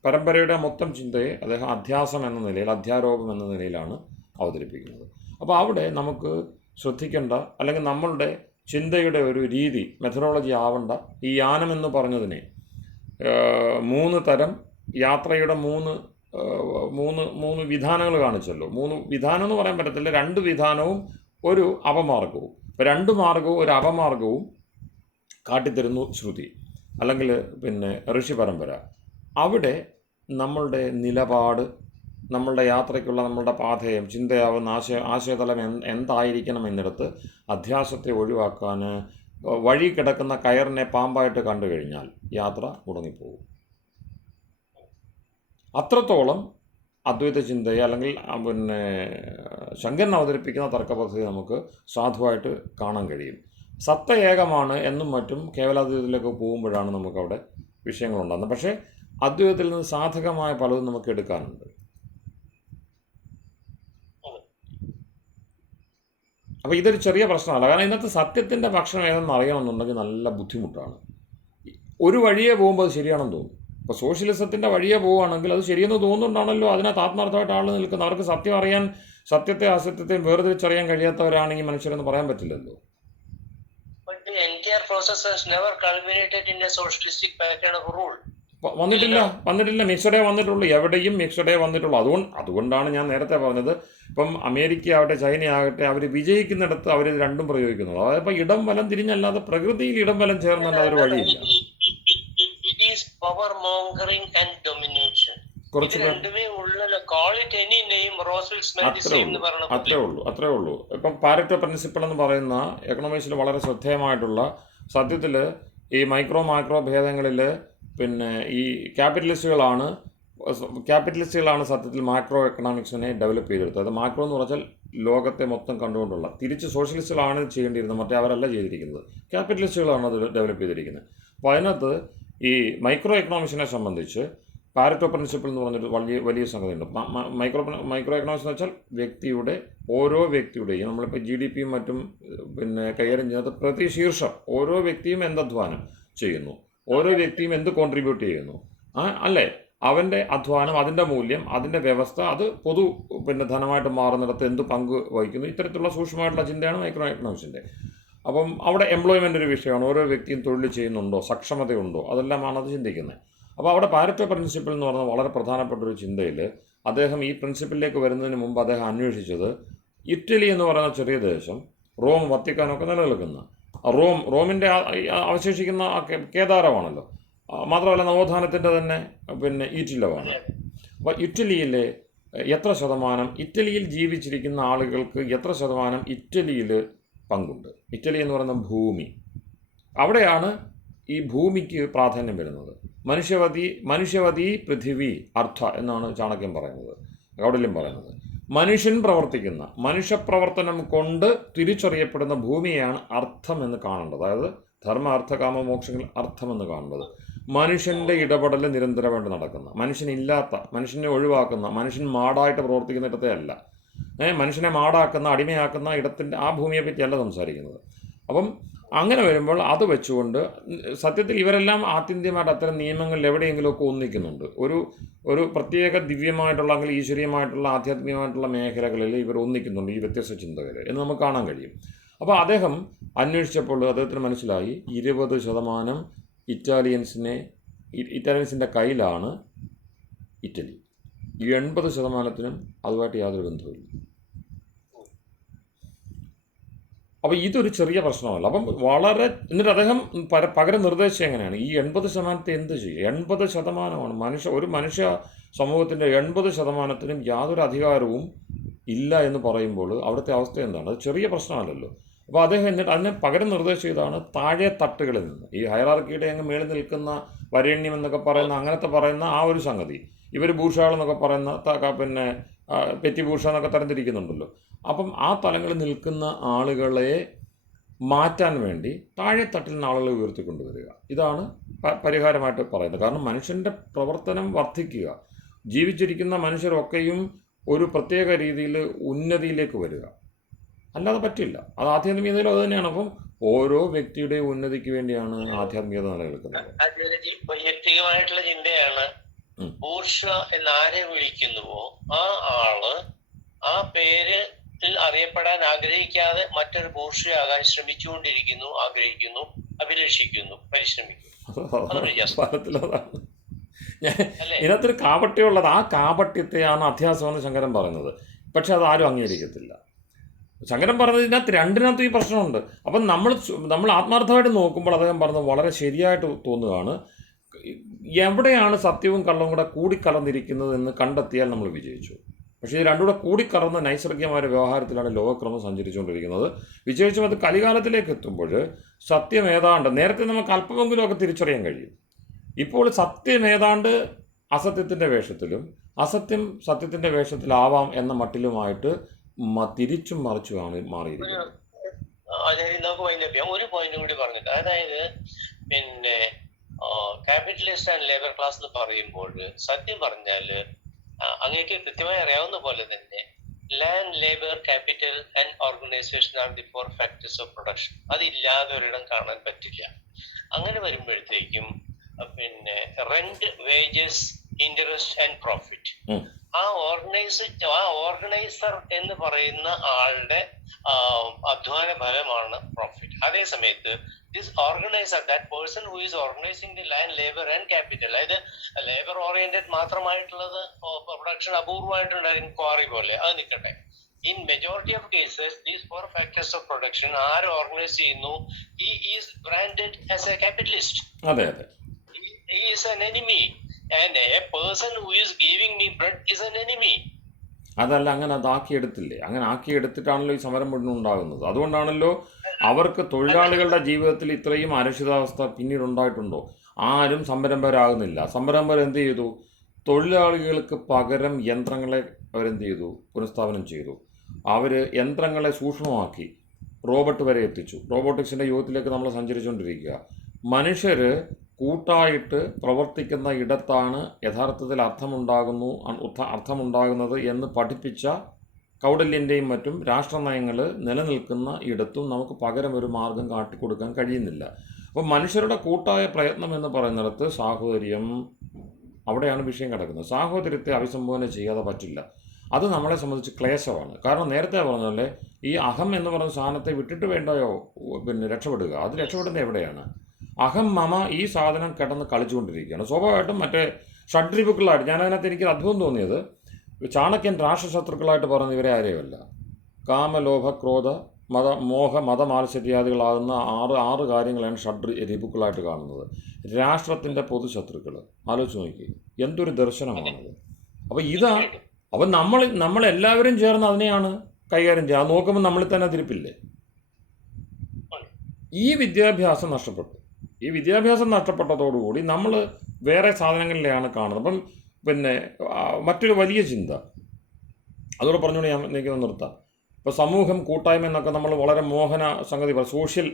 പരമ്പരയുടെ മൊത്തം ചിന്തയെ അദ്ദേഹം അധ്യാസം എന്ന നിലയിൽ, അധ്യാരോപം എന്ന നിലയിലാണ് അവതരിപ്പിക്കുന്നത്. അപ്പോൾ അവിടെ നമുക്ക് ശ്രദ്ധിക്കേണ്ട അല്ലെങ്കിൽ നമ്മളുടെ ചിന്തയുടെ ഒരു രീതി, മെത്തഡോളജി ആവേണ്ട, ഈ യാനം എന്ന് പറഞ്ഞതിനെ 3 തരം യാത്രയുടെ 3 വിധാനങ്ങൾ കാണിച്ചല്ലോ. 3 വിധാനം എന്ന് പറയാൻ പറ്റത്തില്ല, 2 വിധാനവും ഒരു അപമാർഗവും. 2 മാർഗവും ഒരു അപമാർഗവും കാട്ടിത്തരുന്നു ശ്രുതി അല്ലെങ്കിൽ ഋഷി പരമ്പര. അവിടെ നമ്മളുടെ നിലപാട്, നമ്മളുടെ യാത്രയ്ക്കുള്ള നമ്മളുടെ പാഥേയം, ചിന്തയാവുന്ന ആശയതലം എന്തായിരിക്കണം എന്നിടത്ത് അധ്യാസത്തെ ഒഴിവാക്കാൻ വഴി കിടക്കുന്ന കയറിനെ പാമ്പായിട്ട് കണ്ടു കഴിഞ്ഞാൽ യാത്ര മുടങ്ങിപ്പോകും. അത്രത്തോളം അദ്വൈത ചിന്തയെ അല്ലെങ്കിൽ ശങ്കരൻ അവതരിപ്പിക്കുന്ന തർക്കപദ്ധതി നമുക്ക് സാധുവായിട്ട് കാണാൻ കഴിയും. സത്ത ഏകമാണ് എന്നും മറ്റും കേവലാദ്വൈതത്തിലേക്ക് പോകുമ്പോഴാണ് നമുക്കവിടെ വിഷയങ്ങളുണ്ടാകുന്നത്. പക്ഷേ അദ്വൈതത്തിൽ നിന്ന് സാധകമായ പലതും നമുക്ക് എടുക്കാനുണ്ട്. അപ്പോൾ ഇതൊരു ചെറിയ പ്രശ്നമല്ല. കാരണം ഇന്നത്തെ സത്യത്തിൻ്റെ ഭക്ഷണം ഏതെന്ന് അറിയണമെന്നുണ്ടെങ്കിൽ നല്ല ബുദ്ധിമുട്ടാണ്. ഒരു വഴിയെ പോകുമ്പോൾ അത് ശരിയാണെന്ന് തോന്നും. ഇപ്പോൾ സോഷ്യലിസത്തിൻ്റെ വഴിയെ പോവുകയാണെങ്കിൽ അത് ശരിയെന്ന് തോന്നുന്നുണ്ടാണല്ലോ അതിനകത്ത് ആത്മാർത്ഥമായിട്ട് ആൾ നിൽക്കുന്നത്. അവർക്ക് സത്യം അറിയാൻ, സത്യത്തെ അസത്യത്തെയും വേർതിരിച്ചറിയാൻ കഴിയാത്തവരാണെങ്കിൽ മനുഷ്യരെന്ന് പറയാൻ പറ്റില്ലല്ലോ. വന്നിട്ടില്ല. മിക്സഡേ വന്നിട്ടുള്ളൂ, എവിടെയും മിക്സഡേ വന്നിട്ടുള്ളൂ. അതുകൊണ്ടാണ് ഞാൻ നേരത്തെ പറഞ്ഞത്, ഇപ്പം അമേരിക്ക ആവട്ടെ ചൈന ആകട്ടെ, അവർ വിജയിക്കുന്നിടത്ത് അവർ രണ്ടും പ്രയോഗിക്കുന്നത്. അതായത് ഇപ്പം ഇടം വലം തിരിഞ്ഞല്ലാതെ പ്രകൃതിയിൽ ഇടം വലം ചേർന്നല്ല അതൊരു വഴിയില്ല. അത്രേ ഉള്ളൂ. ഇപ്പം പാരറ്റോ പ്രിൻസിപ്പിൾ എന്ന് പറയുന്ന എക്കണോമിക്സിൽ വളരെ ശ്രദ്ധേയമായിട്ടുള്ള, സത്യത്തിൽ ഈ മൈക്രോ ഭേദങ്ങളിൽ ഈ ക്യാപിറ്റലിസ്റ്റുകളാണ് സത്യത്തിൽ മാക്രോ എക്കണോമിക്സിനെ ഡെവലപ്പ് ചെയ്തെടുത്തത്. അത് മാക്രോ എന്ന് പറഞ്ഞാൽ ലോകത്തെ മൊത്തം കണ്ടുകൊണ്ടുള്ള, തിരിച്ച് സോഷ്യലിസ്റ്റുകളാണ് ചെയ്യേണ്ടിയിരുന്നത്, മറ്റേ അവരല്ല ചെയ്തിരിക്കുന്നത്, ക്യാപിറ്റലിസ്റ്റുകളാണ് അത് ഡെവലപ്പ് ചെയ്തിരിക്കുന്നത്. അപ്പോൾ അതിനകത്ത് ഈ മൈക്രോ എക്കണോമിക്സിനെ സംബന്ധിച്ച് പാരറ്റോ പ്രിൻസിപ്പിൾ എന്ന് പറഞ്ഞൊരു വലിയ സംഗതിയുണ്ട്. മൈക്രോ എക്കണോമിക്സ് എന്ന് വെച്ചാൽ ഓരോ വ്യക്തിയുടെയും നമ്മളിപ്പോൾ GDP യും മറ്റും കൈകാര്യം ചെയ്യുന്നത് പ്രതി ശീർഷം ഓരോ വ്യക്തിയും എന്ത് അധ്വാനം ചെയ്യുന്നു, ഓരോ വ്യക്തിയും എന്ത് കോൺട്രിബ്യൂട്ട് ചെയ്യുന്നു, അല്ലേ? അവൻ്റെ അധ്വാനം, അതിൻ്റെ മൂല്യം, അതിൻ്റെ വ്യവസ്ഥ, അത് ധനമായിട്ട് മാറുന്നിടത്ത് എന്ത് പങ്ക് വഹിക്കുന്നു, ഇത്തരത്തിലുള്ള സൂക്ഷ്മമായിട്ടുള്ള ചിന്തയാണ് മൈക്രോ എക്കണോമിക്സിൻ്റെ. അപ്പം അവിടെ എംപ്ലോയ്മെൻ്റ് ഒരു വിഷയമാണ്. ഓരോ വ്യക്തിയും തൊഴിൽ ചെയ്യുന്നുണ്ടോ, സക്ഷമതയുണ്ടോ, അതെല്ലാമാണ് അത് ചിന്തിക്കുന്നത്. അപ്പോൾ അവിടെ പാരറ്റോ പ്രിൻസിപ്പിൾ എന്ന് പറയുന്നത് വളരെ പ്രധാനപ്പെട്ട ഒരു ചിന്തയിൽ അദ്ദേഹം ഈ പ്രിൻസിപ്പിളിലേക്ക് വരുന്നതിന് മുമ്പ് അദ്ദേഹം അന്വേഷിച്ചത് ഇറ്റലി എന്ന് പറയുന്ന ചെറിയ ദേശം, റോം, വത്തിക്കാനൊക്കെ നിലനിൽക്കുന്ന റോമിൻ്റെ അവശേഷിക്കുന്ന കേദാരമാണല്ലോ. മാത്രമല്ല നവോത്ഥാനത്തിൻ്റെ തന്നെ ഈറ്റില്ലമാണ്. അപ്പോൾ ഇറ്റലിയിലെ ഇറ്റലിയിൽ ജീവിച്ചിരിക്കുന്ന ആളുകൾക്ക് എത്ര ശതമാനം ഇറ്റലിയിൽ പങ്കുണ്ട്? ഇറ്റലി എന്ന് പറയുന്ന ഭൂമി, അവിടെയാണ് ഈ ഭൂമിക്ക് പ്രാധാന്യം വരുന്നത്. മനുഷ്യവതി പൃഥിവി അർത്ഥ എന്നാണ് ചാണക്യൻ പറയുന്നത്, കൗടില്യം പറയുന്നത്. മനുഷ്യൻ പ്രവർത്തിക്കുന്ന മനുഷ്യപ്രവർത്തനം കൊണ്ട് തിരിച്ചറിയപ്പെടുന്ന ഭൂമിയാണ് അർത്ഥം എന്ന് കാണേണ്ടത്. അതായത് ധർമ്മ അർത്ഥ കാമ മോക്ഷങ്ങൾ അർത്ഥമെന്ന് കാണേണ്ടത്. മനുഷ്യൻ്റെ ഇടപെടൽ നിരന്തരമായിട്ട് നടക്കുന്ന, മനുഷ്യനെ ഒഴിവാക്കുന്ന, മനുഷ്യൻ മാടായിട്ട് പ്രവർത്തിക്കുന്ന ഇടത്തെ അല്ല, മനുഷ്യനെ മാടാക്കുന്ന, അടിമയാക്കുന്ന ഇടത്തിൻ്റെ ആ ഭൂമിയെ പറ്റിയല്ല സംസാരിക്കുന്നത്. അപ്പം അങ്ങനെ വരുമ്പോൾ അത് വെച്ചുകൊണ്ട് സത്യത്തിൽ ഇവരെല്ലാം ആത്യന്തികമായിട്ട് അത്തരം നിയമങ്ങളിൽ എവിടെയെങ്കിലുമൊക്കെ ഒന്നിക്കുന്നുണ്ട്. ഒരു പ്രത്യേക ദിവ്യമായിട്ടുള്ള അല്ലെങ്കിൽ ഈശ്വരീയമായിട്ടുള്ള ആധ്യാത്മികമായിട്ടുള്ള മേഖലകളിൽ ഇവർ ഒന്നിക്കുന്നുണ്ട്, ഈ വ്യത്യസ്ത ചിന്തകർ എന്ന് നമുക്ക് കാണാൻ കഴിയും. അപ്പോൾ അദ്ദേഹം അന്വേഷിച്ചപ്പോൾ അദ്ദേഹത്തിന് മനസ്സിലായി 20% ഇറ്റാലിയൻസിൻ്റെ കയ്യിലാണ് ഇറ്റലി. ഈ 80%-നും അതുമായിട്ട് യാതൊരു ബന്ധവുമില്ല. അപ്പോൾ ഇതൊരു ചെറിയ പ്രശ്നമല്ല. അപ്പം എന്നിട്ട് അദ്ദേഹം പകരം നിർദ്ദേശിച്ചത് എങ്ങനെയാണ്? ഈ 80% എന്ത് ചെയ്യും? 80%-മാണ് ഒരു മനുഷ്യ സമൂഹത്തിൻ്റെ 80%-നും യാതൊരു അധികാരവും ഇല്ല എന്ന് പറയുമ്പോൾ അവിടുത്തെ അവസ്ഥ എന്താണ്? അത് ചെറിയ പ്രശ്നമല്ലല്ലോ. അപ്പോൾ അദ്ദേഹം എന്നിട്ട് അതിനെ പകരം നിർദ്ദേശിച്ചതാണ് താഴെ തട്ടുകളിൽ നിന്ന്, ഈ ഹൈറാർക്കിയുടെ അങ്ങ് മേളിൽ നിൽക്കുന്ന വരേണ്യം എന്നൊക്കെ പറയുന്ന ആ ഒരു സംഗതി, ഇവർ ഭൂഷാളെന്നൊക്കെ പറയുന്ന പെറ്റി ഭൂഷ എന്നൊക്കെ തരംതിരിക്കുന്നുണ്ടല്ലോ. അപ്പം ആ തലങ്ങളിൽ നിൽക്കുന്ന ആളുകളെ മാറ്റാൻ വേണ്ടി താഴെ തട്ടിൽ നിന്ന് ആളുകളെ ഉയർത്തിക്കൊണ്ടുവരിക, ഇതാണ് പരിഹാരമായിട്ട് പറയുന്നത്. കാരണം മനുഷ്യൻ്റെ പ്രവർത്തനം വർദ്ധിക്കുക, ജീവിച്ചിരിക്കുന്ന മനുഷ്യരൊക്കെയും ഒരു പ്രത്യേക രീതിയിൽ ഉന്നതിയിലേക്ക് വരിക, അല്ലാതെ പറ്റില്ല. അത് ആധ്യാത്മികതയിലും അത് തന്നെയാണ്. അപ്പം ഓരോ വ്യക്തിയുടെയും ഉന്നതിക്ക് വേണ്ടിയാണ് ആധ്യാത്മികത നിലനിൽക്കുന്നത്. വൈയക്തികമായിട്ടുള്ള ചിന്തയാണ്. ബൂർഷ എന്നാരെ വിളിക്കുന്നുവോ ആ ആള് ആ പേര് അറിയപ്പെടാൻ ആഗ്രഹിക്കാതെ മറ്റൊരു ബൂർഷയാകാൻ ശ്രമിച്ചുകൊണ്ടിരിക്കുന്നു, ആഗ്രഹിക്കുന്നു, അഭിലഷിക്കുന്നു, പരിശ്രമിക്കുന്നു. ഇതിനകത്തൊരു കാപട്യമുള്ളത്, ആ കാപട്യത്തെയാണ് അധ്യാസം എന്ന് ശങ്കരൻ പറയുന്നത്. പക്ഷെ അത് ആരും അംഗീകരിക്കത്തില്ല. ശങ്കരൻ പറഞ്ഞത് ഇതിനകത്ത് രണ്ടിനകത്തും ഈ പ്രശ്നമുണ്ട്. അപ്പം നമ്മൾ ആത്മാർത്ഥമായിട്ട് നോക്കുമ്പോൾ അദ്ദേഹം പറഞ്ഞത് വളരെ ശരിയായിട്ട് തോന്നുകയാണ്. എവിടെയാണ് സത്യവും കള്ളവും കൂടെ കൂടിക്കലർന്നിരിക്കുന്നത് എന്ന് കണ്ടെത്തിയാൽ നമ്മൾ വിജയിച്ചു. പക്ഷേ ഇത് രണ്ടുകൂടെ കൂടിക്കലർന്ന നൈസർഗികമായ വ്യവഹാരത്തിലാണ് ലോകക്രമം സഞ്ചരിച്ചുകൊണ്ടിരിക്കുന്നത്. വിശേഷിച്ചും അത് കലികാലത്തിലേക്ക് എത്തുമ്പോൾ സത്യം ഏതാണ്ട്, നേരത്തെ നമുക്ക് അല്പമെങ്കിലുമൊക്കെ തിരിച്ചറിയാൻ കഴിയും. ഇപ്പോൾ സത്യം ഏതാണ്ട് അസത്യത്തിൻ്റെ വേഷത്തിലും അസത്യം സത്യത്തിൻ്റെ വേഷത്തിലാവാം എന്ന മട്ടിലുമായിട്ട് തിരിച്ചും മറിച്ചുമാണ് മാറിയിരിക്കുന്നത്. ഒരു പോയിന്റ് കൂടി പറഞ്ഞിട്ട്, അതായത് ക്യാപിറ്റലിസ്റ്റ് ആൻഡ് ലേബർ ക്ലാസ് എന്ന് പറയുമ്പോൾ സത്യം പറഞ്ഞാല് അങ്ങേക്ക് കൃത്യമായി അറിയാവുന്ന പോലെ തന്നെ land, labour, capital and organisation are the 4 factors of production. അതില്ലാതെ ഒരിടം കാണാൻ പറ്റില്ല. അങ്ങനെ വരുമ്പോഴത്തേക്കും rent, wages, interest and profit, ആ ഓർഗനൈസർ എന്ന് പറയുന്ന ആളുടെ അധ്വാന ഫലമാണ് പ്രോഫിറ്റ്. അതേ സമയത്ത് this organiser, that person who is organising the land, labour and capital, അതായത് ലേബർ ഓറിയന്റഡ് മാത്രമായിട്ടുള്ളത് പ്രൊഡക്ഷൻ അപൂർവമായിട്ടുണ്ടായിരുന്നു, ക്വാറി പോലെ, അത് നിൽക്കട്ടെ. In majority of cases these 4 factors of production ആര് ഓർഗനൈസ് ചെയ്യുന്നു? He is branded as A capitalist. അതെ അതെ. He is an enemy, and a person who is giving me bread is an enemy. അതല്ല, അങ്ങനെ അതാക്കിയെടുത്തില്ലേ? അങ്ങനെ ആക്കിയെടുത്തിട്ടാണല്ലോ ഈ സമരം മുഴുവൻ ഉണ്ടാകുന്നത്. അതുകൊണ്ടാണല്ലോ അവർക്ക് തൊഴിലാളികളുടെ ജീവിതത്തിൽ ഇത്രയും അരക്ഷിതാവസ്ഥ പിന്നീട് ഉണ്ടായിട്ടുണ്ടോ? ആരും സംരംഭകരാകുന്നില്ല. സംരംഭകർ എന്ത് ചെയ്തു? തൊഴിലാളികൾക്ക് പകരം യന്ത്രങ്ങളെ അവരെന്ത് ചെയ്തു? പുനഃസ്ഥാപനം ചെയ്തു. അവർ യന്ത്രങ്ങളെ സൂക്ഷ്മമാക്കി റോബോട്ട് വരെ എത്തിച്ചു. റോബോട്ടിക്സിൻ്റെ യുഗത്തിലേക്ക് നമ്മൾ സഞ്ചരിച്ചുകൊണ്ടിരിക്കുക. മനുഷ്യർ കൂട്ടായിട്ട് പ്രവർത്തിക്കുന്ന ഇടത്താണ് യഥാർത്ഥത്തിൽ അർത്ഥമുണ്ടാകുന്നത് എന്ന് പഠിപ്പിച്ച കൗടില്യൻ്റെയും മറ്റും രാഷ്ട്രനയങ്ങൾ നിലനിൽക്കുന്ന ഇടത്തും നമുക്ക് പകരം ഒരു മാർഗം കാട്ടിക്കൊടുക്കാൻ കഴിയുന്നില്ല. അപ്പോൾ മനുഷ്യരുടെ കൂട്ടായ പ്രയത്നം എന്ന് പറയുന്നിടത്ത് സാഹോദര്യം, അവിടെയാണ് വിഷയം കിടക്കുന്നത്. സാഹോദര്യത്തെ അഭിസംബോധന ചെയ്യാതെ പറ്റില്ല. അത് നമ്മളെ സംബന്ധിച്ച് ക്ലേശമാണ്. കാരണം നേരത്തെ പറഞ്ഞല്ലേ, ഈ അഹം എന്ന് പറയുന്ന സാധനത്തെ വിട്ടിട്ട് വേണ്ടയോ രക്ഷപ്പെടുക. അത് രക്ഷപ്പെടുന്നത് എവിടെയാണ്? അഹം മമ ഈ സാധനം കിടന്ന് കളിച്ചുകൊണ്ടിരിക്കുകയാണ്. സ്വാഭാവികമായിട്ടും മറ്റേ ഷഡ്രിപുക്കളായിട്ട് ഞാനതിനകത്ത് എനിക്ക് അത്ഭുതം തോന്നിയത്, ചാണക്യൻ രാഷ്ട്രശത്രുക്കളായിട്ട് പറഞ്ഞ ഇവരെ ആരെയുമല്ല. കാമലോഭ ക്രോധ മോഹ മതമാത്സര്യാദികളാകുന്ന ആറ് കാര്യങ്ങളാണ് ഷഡ്രിപുക്കളായിട്ട് കാണുന്നത്. രാഷ്ട്രത്തിൻ്റെ പൊതുശത്രുക്കൾ. ആലോചിച്ച് നോക്കി, എന്തൊരു ദർശനമാണത്. അപ്പം നമ്മളെല്ലാവരും ചേർന്ന് അതിനെയാണ് കൈകാര്യം ചെയ്യുക. അത് നോക്കുമ്പോൾ നമ്മളിൽ തന്നെ തിരിപ്പില്ലേ. ഈ വിദ്യാഭ്യാസം നഷ്ടപ്പെട്ടതോടുകൂടി നമ്മൾ വേറെ സാധനങ്ങളിലാണ് കാണുന്നത്. അപ്പം മറ്റൊരു വലിയ ചിന്ത അതോടെ പറഞ്ഞുകൊണ്ട് ഞാൻ എനിക്ക് നിർത്താം. ഇപ്പോൾ സമൂഹം, കൂട്ടായ്മ എന്നൊക്കെ നമ്മൾ വളരെ മോഹന സംഗതി സോഷ്യൽ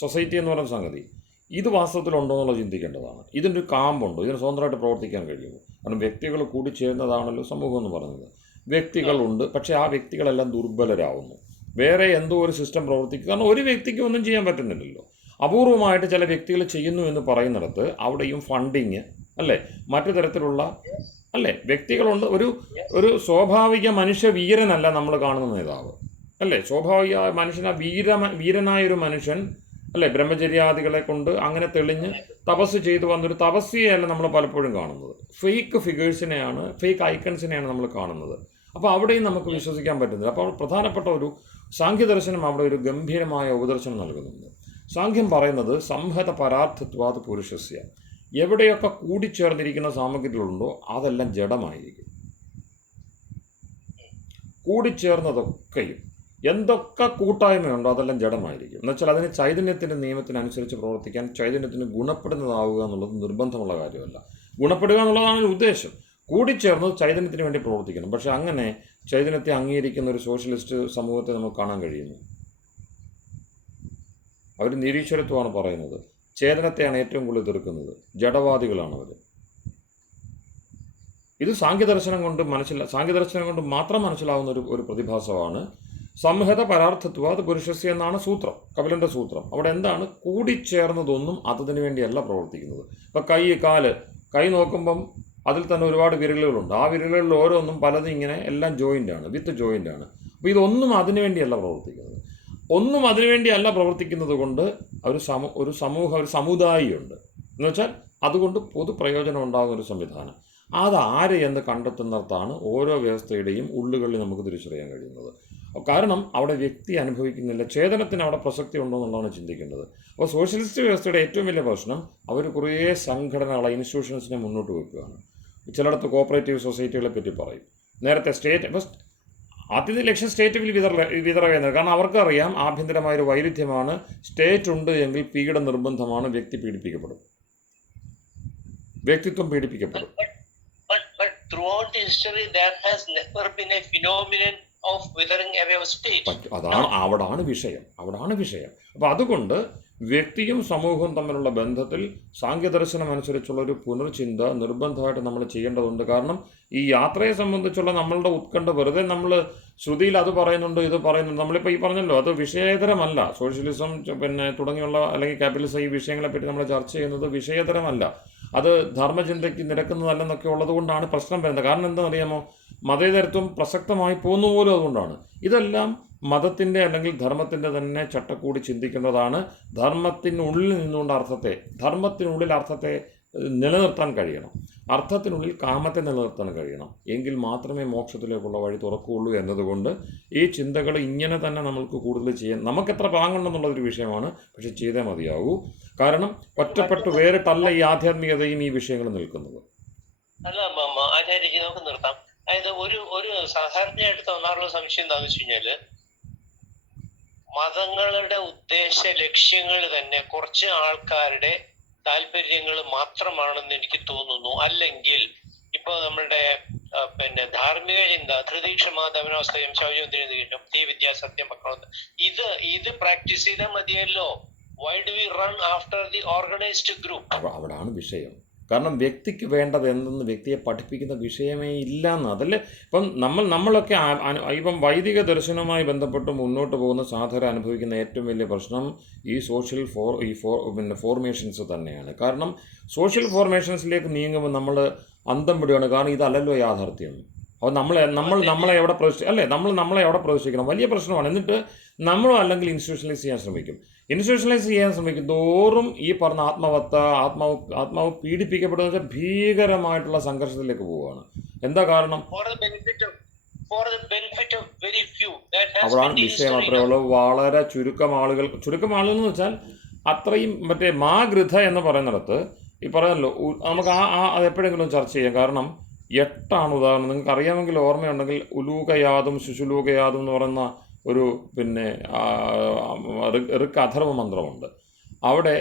സൊസൈറ്റി എന്ന് പറയുന്ന സംഗതി, ഇത് വാസ്തവത്തിലുണ്ടോ എന്നുള്ളത് ചിന്തിക്കേണ്ടതാണ്. ഇതിൻ്റെ ഒരു കാമ്പുണ്ടോ? ഇതിന് സ്വതന്ത്രമായിട്ട് പ്രവർത്തിക്കാൻ കഴിയുമോ? കാരണം വ്യക്തികൾ കൂടി ചേരുന്നതാണല്ലോ സമൂഹം എന്ന് പറയുന്നത്. വ്യക്തികളുണ്ട്, പക്ഷേ ആ വ്യക്തികളെല്ലാം ദുർബലരാകുന്നു. വേറെ എന്തോ ഒരു സിസ്റ്റം പ്രവർത്തിക്കുക. കാരണം ഒരു വ്യക്തിക്ക് ഒന്നും ചെയ്യാൻ പറ്റുന്നില്ലല്ലോ. അപൂർവമായിട്ട് ചില വ്യക്തികൾ ചെയ്യുന്നു എന്ന് പറയുന്നിടത്ത് അവിടെയും ഫണ്ടിങ് അല്ലേ, മറ്റു തരത്തിലുള്ള അല്ലേ വ്യക്തികളുണ്ട്. ഒരു സ്വാഭാവിക മനുഷ്യ വീരനല്ല നമ്മൾ കാണുന്ന നേതാവ് അല്ലേ. സ്വാഭാവിക മനുഷ്യന വീരനായൊരു മനുഷ്യൻ അല്ലേ, ബ്രഹ്മചര്യാദികളെ കൊണ്ട് അങ്ങനെ തെളിഞ്ഞ് തപസ് ചെയ്തു വന്നൊരു തപസ്യയല്ല നമ്മൾ പലപ്പോഴും കാണുന്നത്. ഫേക്ക് ഫിഗേഴ്സിനെയാണ്, ഫേക്ക് ഐക്കൺസിനെയാണ് നമ്മൾ കാണുന്നത്. അപ്പോൾ അവിടെയും നമുക്ക് വിശ്വസിക്കാൻ പറ്റുന്നില്ല. അപ്പോൾ പ്രധാനപ്പെട്ട ഒരു സാഖ്യദർശനം അവിടെ ഒരു ഗംഭീരമായ ഉപദർശനം നൽകുന്നുണ്ട്. സാഖ്യം പറയുന്നത് സംഹത പരാർത്ഥത്വാത് പുരുഷസ്യ, എവിടെയൊക്കെ കൂടിച്ചേർന്നിരിക്കുന്ന സാമഗ്രികളുണ്ടോ അതെല്ലാം ജഡമായിരിക്കും. കൂടിച്ചേർന്നതൊക്കെയും എന്തൊക്കെ കൂട്ടായ്മയുണ്ടോ അതെല്ലാം ജഡമായിരിക്കും. എന്നുവെച്ചാൽ അതിന് ചൈതന്യത്തിൻ്റെ നിയമത്തിനനുസരിച്ച് പ്രവർത്തിക്കാൻ ചൈതന്യത്തിന് ഗുണപ്പെടുന്നതാവുക എന്നുള്ളത് നിർബന്ധമുള്ള കാര്യമല്ല. ഗുണപ്പെടുക എന്നുള്ളതാണ് ഉദ്ദേശം. കൂടിച്ചേർന്ന് ചൈതന്യത്തിന് വേണ്ടി പ്രവർത്തിക്കണം. പക്ഷെ അങ്ങനെ ചൈതന്യത്തെ അംഗീകരിക്കുന്ന ഒരു സോഷ്യലിസ്റ്റ് സമൂഹത്തെ നമുക്ക് കാണാൻ കഴിയുന്നു. അവർ നിരീശ്വരത്വമാണ് പറയുന്നത്. ചേതനത്തെയാണ് ഏറ്റവും കൂടുതൽ എതിർക്കുന്നത്. ജഡവാദികളാണ് അവർ. ഇത് സാഖ്യദർശനം കൊണ്ട് മാത്രം മനസ്സിലാവുന്ന ഒരു പ്രതിഭാസമാണ്. സംഹത പരാർത്ഥത്വാത് പുരുഷസ്യ എന്നാണ് സൂത്രം, കപിലൻ്റെ സൂത്രം. അവിടെ എന്താണ്? കൂടിച്ചേർന്നതൊന്നും അതിനു വേണ്ടിയല്ല പ്രവർത്തിക്കുന്നത്. ഇപ്പം കൈ നോക്കുമ്പം അതിൽ തന്നെ ഒരുപാട് വിരലുകളുണ്ട്. ആ വിരലുകളിൽ ഓരോന്നും പലതും ഇങ്ങനെ എല്ലാം വിത്ത് ജോയിൻ്റാണ്. അപ്പോൾ ഇതൊന്നും അതിനു വേണ്ടിയല്ല പ്രവർത്തിക്കുന്നത് കൊണ്ട് ഒരു സമുദായിയുണ്ട്. എന്നുവെച്ചാൽ അതുകൊണ്ട് പൊതുപ്രയോജനം ഉണ്ടാകുന്ന ഒരു സംവിധാനം. അതാര് എന്ന് കണ്ടെത്തുന്നിടത്താണ് ഓരോ വ്യവസ്ഥയുടെയും ഉള്ളുകളിൽ നമുക്ക് തിരിച്ചറിയാൻ കഴിയുന്നത്. കാരണം അവിടെ വ്യക്തി അനുഭവിക്കുന്നില്ല, ചേതനത്തിന് അവിടെ പ്രസക്തി ഉണ്ടോ എന്നുള്ളതാണ് ചിന്തിക്കേണ്ടത്. അപ്പോൾ സോഷ്യലിസ്റ്റ് വ്യവസ്ഥയുടെ ഏറ്റവും വലിയ പ്രശ്നം അവർ കുറേ സംഘടനകളെ, ഇൻസ്റ്റിറ്റ്യൂഷൻസിനെ മുന്നോട്ട് വെക്കുകയാണ്. ചിലയിടത്ത് കോപ്പറേറ്റീവ് സൊസൈറ്റികളെ പറ്റി പറയും. നേരത്തെ ആദ്യത്തെ ലക്ഷ്യം സ്റ്റേറ്റ് വിതറുകയെന്നത്. കാരണം അവർക്കറിയാം ആഭ്യന്തരമായൊരു വൈരുദ്ധ്യമാണ്. സ്റ്റേറ്റ് ഉണ്ട് എങ്കിൽ പീഡ നിർബന്ധമാണ്, വ്യക്തിത്വം പീഡിപ്പിക്കപ്പെടും. Throughout history there has never been a phenomenon of withering away of state. അവിടാണ് വിഷയം. അപ്പോൾ അതുകൊണ്ട് വ്യക്തിയും സമൂഹവും തമ്മിലുള്ള ബന്ധത്തിൽ സാഖ്യദർശനം അനുസരിച്ചുള്ള ഒരു പുനർചിന്ത നിർബന്ധമായിട്ട് നമ്മൾ ചെയ്യേണ്ടതുണ്ട്. കാരണം ഈ യാത്രയെ സംബന്ധിച്ചുള്ള നമ്മളുടെ ഉത്കണ്ഠ വെറുതെ നമ്മൾ ശ്രുതിയിൽ അത് പറയുന്നുണ്ട്, ഇത് പറയുന്നുണ്ട്. നമ്മളിപ്പോൾ ഈ പറഞ്ഞല്ലോ, അത് വിഷയേതരമല്ല. സോഷ്യലിസം തുടങ്ങിയുള്ള അല്ലെങ്കിൽ ക്യാപിറ്റലിസം ഈ വിഷയങ്ങളെപ്പറ്റി നമ്മൾ ചർച്ച ചെയ്യുന്നത് വിഷയേതരമല്ല. അത് ധർമ്മചിന്തയ്ക്ക് നിരക്കുന്നതല്ലെന്നൊക്കെ ഉള്ളത് കൊണ്ടാണ് പ്രശ്നം വരുന്നത്. കാരണം എന്താണെന്നറിയാമോ? മതേതരത്വം പ്രസക്തമായി പോകുന്ന പോലും അതുകൊണ്ടാണ്. ഇതെല്ലാം മതത്തിൻ്റെ അല്ലെങ്കിൽ ധർമ്മത്തിൻ്റെ തന്നെ ചട്ടക്കൂടി ചിന്തിക്കേണ്ടതാണ്. ധർമ്മത്തിനുള്ളിൽ നിന്നുകൊണ്ട് ധർമ്മത്തിനുള്ളിൽ അർത്ഥത്തെ നിലനിർത്താൻ കഴിയണം. അർത്ഥത്തിനുള്ളിൽ കാമത്തെ നിലനിർത്താൻ കഴിയണം. എങ്കിൽ മാത്രമേ മോക്ഷത്തിലേക്കുള്ള വഴി തുറക്കുകയുള്ളൂ എന്നതുകൊണ്ട് ഈ ചിന്തകൾ ഇങ്ങനെ തന്നെ നമ്മൾക്ക് കൂടുതൽ ചെയ്യാൻ നമുക്കെത്ര പാങ്ങുണ്ടെന്നുള്ളൊരു വിഷയമാണ്. പക്ഷെ ചെയ്തേ മതിയാവൂ. കാരണം ഒറ്റപ്പെട്ട് വേറിട്ടല്ല ഈ ആധ്യാത്മികതയും ഈ വിഷയങ്ങൾ നിൽക്കുന്നത്. അല്ല ആചാര്യക്ക് നമുക്ക് നിർത്താം. അതായത് ഒരു സാധാരണയായിട്ട് തോന്നാറുള്ള സംശയം എന്താണെന്ന് വെച്ച് കഴിഞ്ഞാല്, മതങ്ങളുടെ ഉദ്ദേശ ലക്ഷ്യങ്ങൾ തന്നെ കുറച്ച് ആൾക്കാരുടെ താല്പര്യങ്ങൾ മാത്രമാണെന്ന് എനിക്ക് തോന്നുന്നു. അല്ലെങ്കിൽ ഇപ്പൊ നമ്മളുടെ ധാർമ്മിക ചിന്ത, ധൃതി ക്ഷമ ദമനോസ്തയം ശൗചം തീ വിദ്യ സത്യം പക്വത, ഇത് പ്രാക്ടീസ് ചെയ്താൽ മതിയല്ലോ. why do we run after the organized group? അവിടാണ് വിഷയം. കാരണം വ്യക്തിക്ക് വേണ്ടത് എന്തെന്ന് വ്യക്തിയെ പഠിപ്പിക്കുന്ന വിഷയമേ ഇല്ലയെന്ന്. അതല്ലേ ഇപ്പം നമ്മളൊക്കെ ഇപ്പം വൈദിക ദർശനവുമായി ബന്ധപ്പെട്ട് മുന്നോട്ട് പോകുന്ന സാധകർ അനുഭവിക്കുന്ന ഏറ്റവും വലിയ പ്രശ്നം ഈ പിന്നെ ഫോർമേഷൻസ് തന്നെയാണ്. കാരണം സോഷ്യൽ ഫോർമേഷൻസിലേക്ക് നീങ്ങുമ്പോൾ നമ്മൾ അന്തം വിടുകയാണ്. കാരണം ഇതല്ലല്ലോ യാഥാർത്ഥ്യം. അപ്പോൾ നമ്മളെ എവിടെ നമ്മളെ എവിടെ പ്രവേശിക്കണം, വലിയ പ്രശ്നമാണ്. എന്നിട്ട് നമ്മളും അല്ലെങ്കിൽ ഇൻസ്റ്റിറ്റ്യൂഷണലൈസ് ചെയ്യാൻ ശ്രമിക്കും തോറും ഈ പറഞ്ഞ ആത്മാവ് പീഡിപ്പിക്കപ്പെടുന്ന ഭീകരമായിട്ടുള്ള സംഘർഷത്തിലേക്ക് പോവുകയാണ്. എന്താ കാരണം? അവിടാണ് വിഷയം. അത്രയേ ഉള്ളൂ. വളരെ ചുരുക്കം ആളുകൾ എന്ന് വെച്ചാൽ അത്രയും മറ്റേ മാഗൃഥ എന്ന് പറയുന്നിടത്ത് ഈ പറയുന്നല്ലോ, നമുക്ക് അത് എപ്പോഴെങ്കിലും ചർച്ച ചെയ്യാം. കാരണം 8 ഉദാഹരണം നിങ്ങൾക്ക് അറിയാമെങ്കിൽ, ഓർമ്മയുണ്ടെങ്കിൽ ഉലൂകയാതും ശുശുലൂകയാതും എന്ന് പറയുന്ന ഒരു പിന്നെ ഋക്ക് അഥർവ മന്ത്രമുണ്ട്. അവിടെ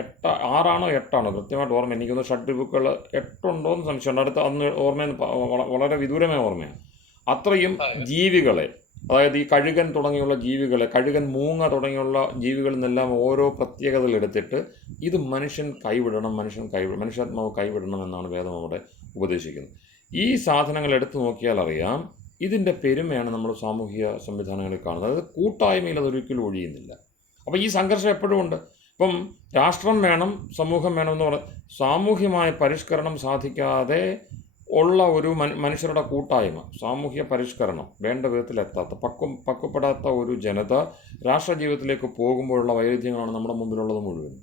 6 കൃത്യമായിട്ട് ഓർമ്മ, എനിക്കൊന്ന് ഷഡ്രിപുക്കൾ 8 ഉണ്ടോ എന്ന് സംശയമുണ്ട്. അടുത്ത അന്ന് വളരെ വിദൂരമായ ഓർമ്മയാണ്. അത്രയും ജീവികളെ, അതായത് ഈ കഴുകൻ തുടങ്ങിയുള്ള ജീവികളെ, കഴുകൻ, മൂങ്ങ തുടങ്ങിയുള്ള ജീവികളിൽ നിന്നെല്ലാം ഓരോ പ്രത്യേകതകൾ എടുത്തിട്ട് ഇത് മനുഷ്യാത്മാവ് കൈവിടണം എന്നാണ് വേദം അവിടെ ഉപദേശിക്കുന്നത്. ഈ സാധനങ്ങൾ എടുത്തു നോക്കിയാൽ അറിയാം ഇതിൻ്റെ പെരുമയാണ് നമ്മൾ സാമൂഹിക സംവിധാനങ്ങളിൽ കാണുന്നത്. അതായത് കൂട്ടായ്മയിൽ അതൊരിക്കലും ഒഴിയുന്നില്ല. അപ്പോൾ ഈ സംഘർഷം എപ്പോഴും ഉണ്ട്. ഇപ്പം രാഷ്ട്രം വേണം, സമൂഹം വേണമെന്ന് സാമൂഹ്യമായ പരിഷ്കരണം സാധിക്കാതെ ഉള്ള ഒരു മനുഷ്യരുടെ കൂട്ടായ്മ, സാമൂഹ്യ പരിഷ്കരണം വേണ്ട വിധത്തിലെത്താത്ത പക്വപ്പെടാത്ത ഒരു ജനത രാഷ്ട്ര ജീവിതത്തിലേക്ക് പോകുമ്പോഴുള്ള വൈരുദ്ധ്യങ്ങളാണ് നമ്മുടെ മുമ്പിലുള്ളത് മുഴുവൻ.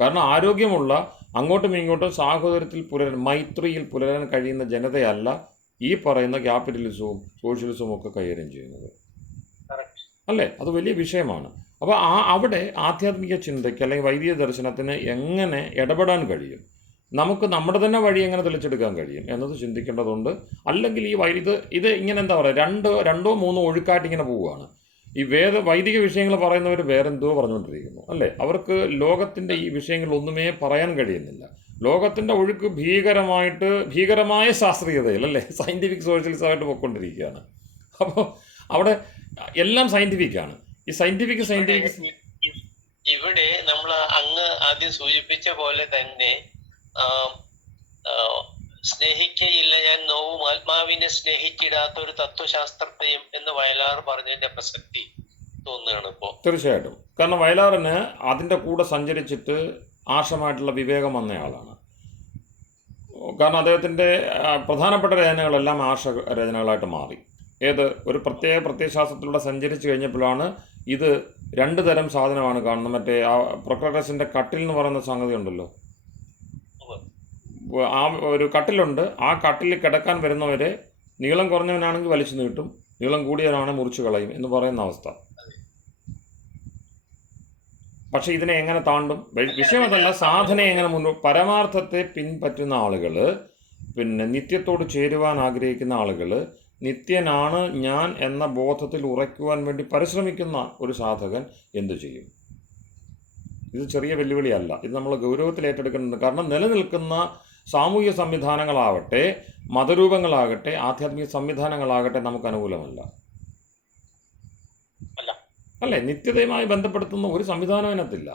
കാരണം ആരോഗ്യമുള്ള, അങ്ങോട്ടും ഇങ്ങോട്ടും സാഹോദര്യത്തിൽ മൈത്രിയിൽ പുലരാൻ കഴിയുന്ന ജനതയല്ല ഈ പറയുന്ന ക്യാപിറ്റലിസവും സോഷ്യലിസവും ഒക്കെ കൈകാര്യം ചെയ്യുന്നത്. അല്ലേ? അത് വലിയ വിഷയമാണ്. അപ്പോൾ അവിടെ ആധ്യാത്മിക ചിന്തയ്ക്ക് അല്ലെങ്കിൽ വൈദിക ദർശനത്തിന് എങ്ങനെ ഇടപെടാൻ കഴിയും, നമുക്ക് നമ്മുടെ തന്നെ വഴി എങ്ങനെ തെളിച്ചെടുക്കാൻ കഴിയും എന്നത് ചിന്തിക്കേണ്ടതുണ്ട്. അല്ലെങ്കിൽ ഇത് ഇങ്ങനെ എന്താ പറയുക, രണ്ടോ മൂന്നോ ഒഴുക്കായിട്ട് ഇങ്ങനെ പോവുകയാണ്. ഈ വൈദിക വിഷയങ്ങൾ പറയുന്നവർ വേറെന്തോ പറഞ്ഞുകൊണ്ടിരിക്കുന്നു. അല്ലേ? അവർക്ക് ലോകത്തിൻ്റെ ഈ വിഷയങ്ങളൊന്നുമേ പറയാൻ കഴിയുന്നില്ല. ലോകത്തിൻ്റെ ഒഴുക്ക് ഭീകരമായ ശാസ്ത്രീയതയിൽ, അല്ലേ, സയൻറ്റിഫിക് സോഷ്യലിസമായിട്ട് പോയിക്കൊണ്ടിരിക്കുകയാണ്. അപ്പോൾ അവിടെ എല്ലാം സയൻറ്റിഫിക്കാണ്. ഈ സയൻറ്റിഫിക് ഇവിടെ നമ്മൾ അങ്ങ് ആദ്യം സൂചിപ്പിച്ച പോലെ തന്നെ സ്നേഹിക്കയില്ല ഞാൻ നോവും ആത്മാവിനെ സ്നേഹിച്ചിടാത്ത ഒരു തത്വശാസ്ത്രത്തെയും എന്ന് വയലാർ പറഞ്ഞതിന്റെ പ്രസക്തി തോന്നുകയാണ് ഇപ്പോൾ. തീർച്ചയായിട്ടും. കാരണം വയലാറിന് അതിൻ്റെ കൂടെ സഞ്ചരിച്ചിട്ട് ആർഷമായിട്ടുള്ള വിവേകം വന്നയാളാണ്. കാരണം അദ്ദേഹത്തിൻ്റെ പ്രധാനപ്പെട്ട രചനകളെല്ലാം ആർഷ രചനകളായിട്ട് മാറി. ഒരു പ്രത്യയശാസ്ത്രത്തിലൂടെ സഞ്ചരിച്ചു കഴിഞ്ഞപ്പോഴാണ് ഇത് 2 തരം സാധനമാണ് കാണുന്നത്. മറ്റേ ആ പ്രൊക്രട്ടസിൻ്റെ കട്ടിൽ എന്ന് പറയുന്ന സംഗതി ഉണ്ടല്ലോ, ആ ഒരു കട്ടിലുണ്ട്. ആ കട്ടിലിൽ കിടക്കാൻ വരുന്നവരെ നീളം കുറഞ്ഞവനാണെങ്കിൽ വലിച്ചു നീട്ടും, നീളം കൂടിയവനാണെങ്കിൽ മുറിച്ചു കളയും എന്ന് പറയുന്ന അവസ്ഥ. പക്ഷെ ഇതിനെ എങ്ങനെ താണ്ടും? വിഷയം അതല്ല, സാധനയെ എങ്ങനെ പരമാർത്ഥത്തെ പിൻപറ്റുന്ന ആളുകൾ, പിന്നെ നിത്യത്തോട് ചേരുവാൻ ആഗ്രഹിക്കുന്ന ആളുകൾ, നിത്യനാണ് ഞാൻ എന്ന ബോധത്തിൽ ഉറയ്ക്കുവാൻ വേണ്ടി പരിശ്രമിക്കുന്ന ഒരു സാധകൻ എന്തു ചെയ്യും? ഇത് ചെറിയ വെല്ലുവിളിയല്ല. ഇത് നമ്മൾ ഗൗരവത്തിൽ ഏറ്റെടുക്കുന്നുണ്ട്. കാരണം നിലനിൽക്കുന്ന സാമൂഹിക സംവിധാനങ്ങളാവട്ടെ, മതരൂപങ്ങളാകട്ടെ, ആധ്യാത്മിക സംവിധാനങ്ങളാകട്ടെ നമുക്ക് അനുകൂലമല്ല. അല്ലേ? നിത്യതയുമായി ബന്ധപ്പെടുത്തുന്ന ഒരു സംവിധാനം അതിനകത്തില്ല.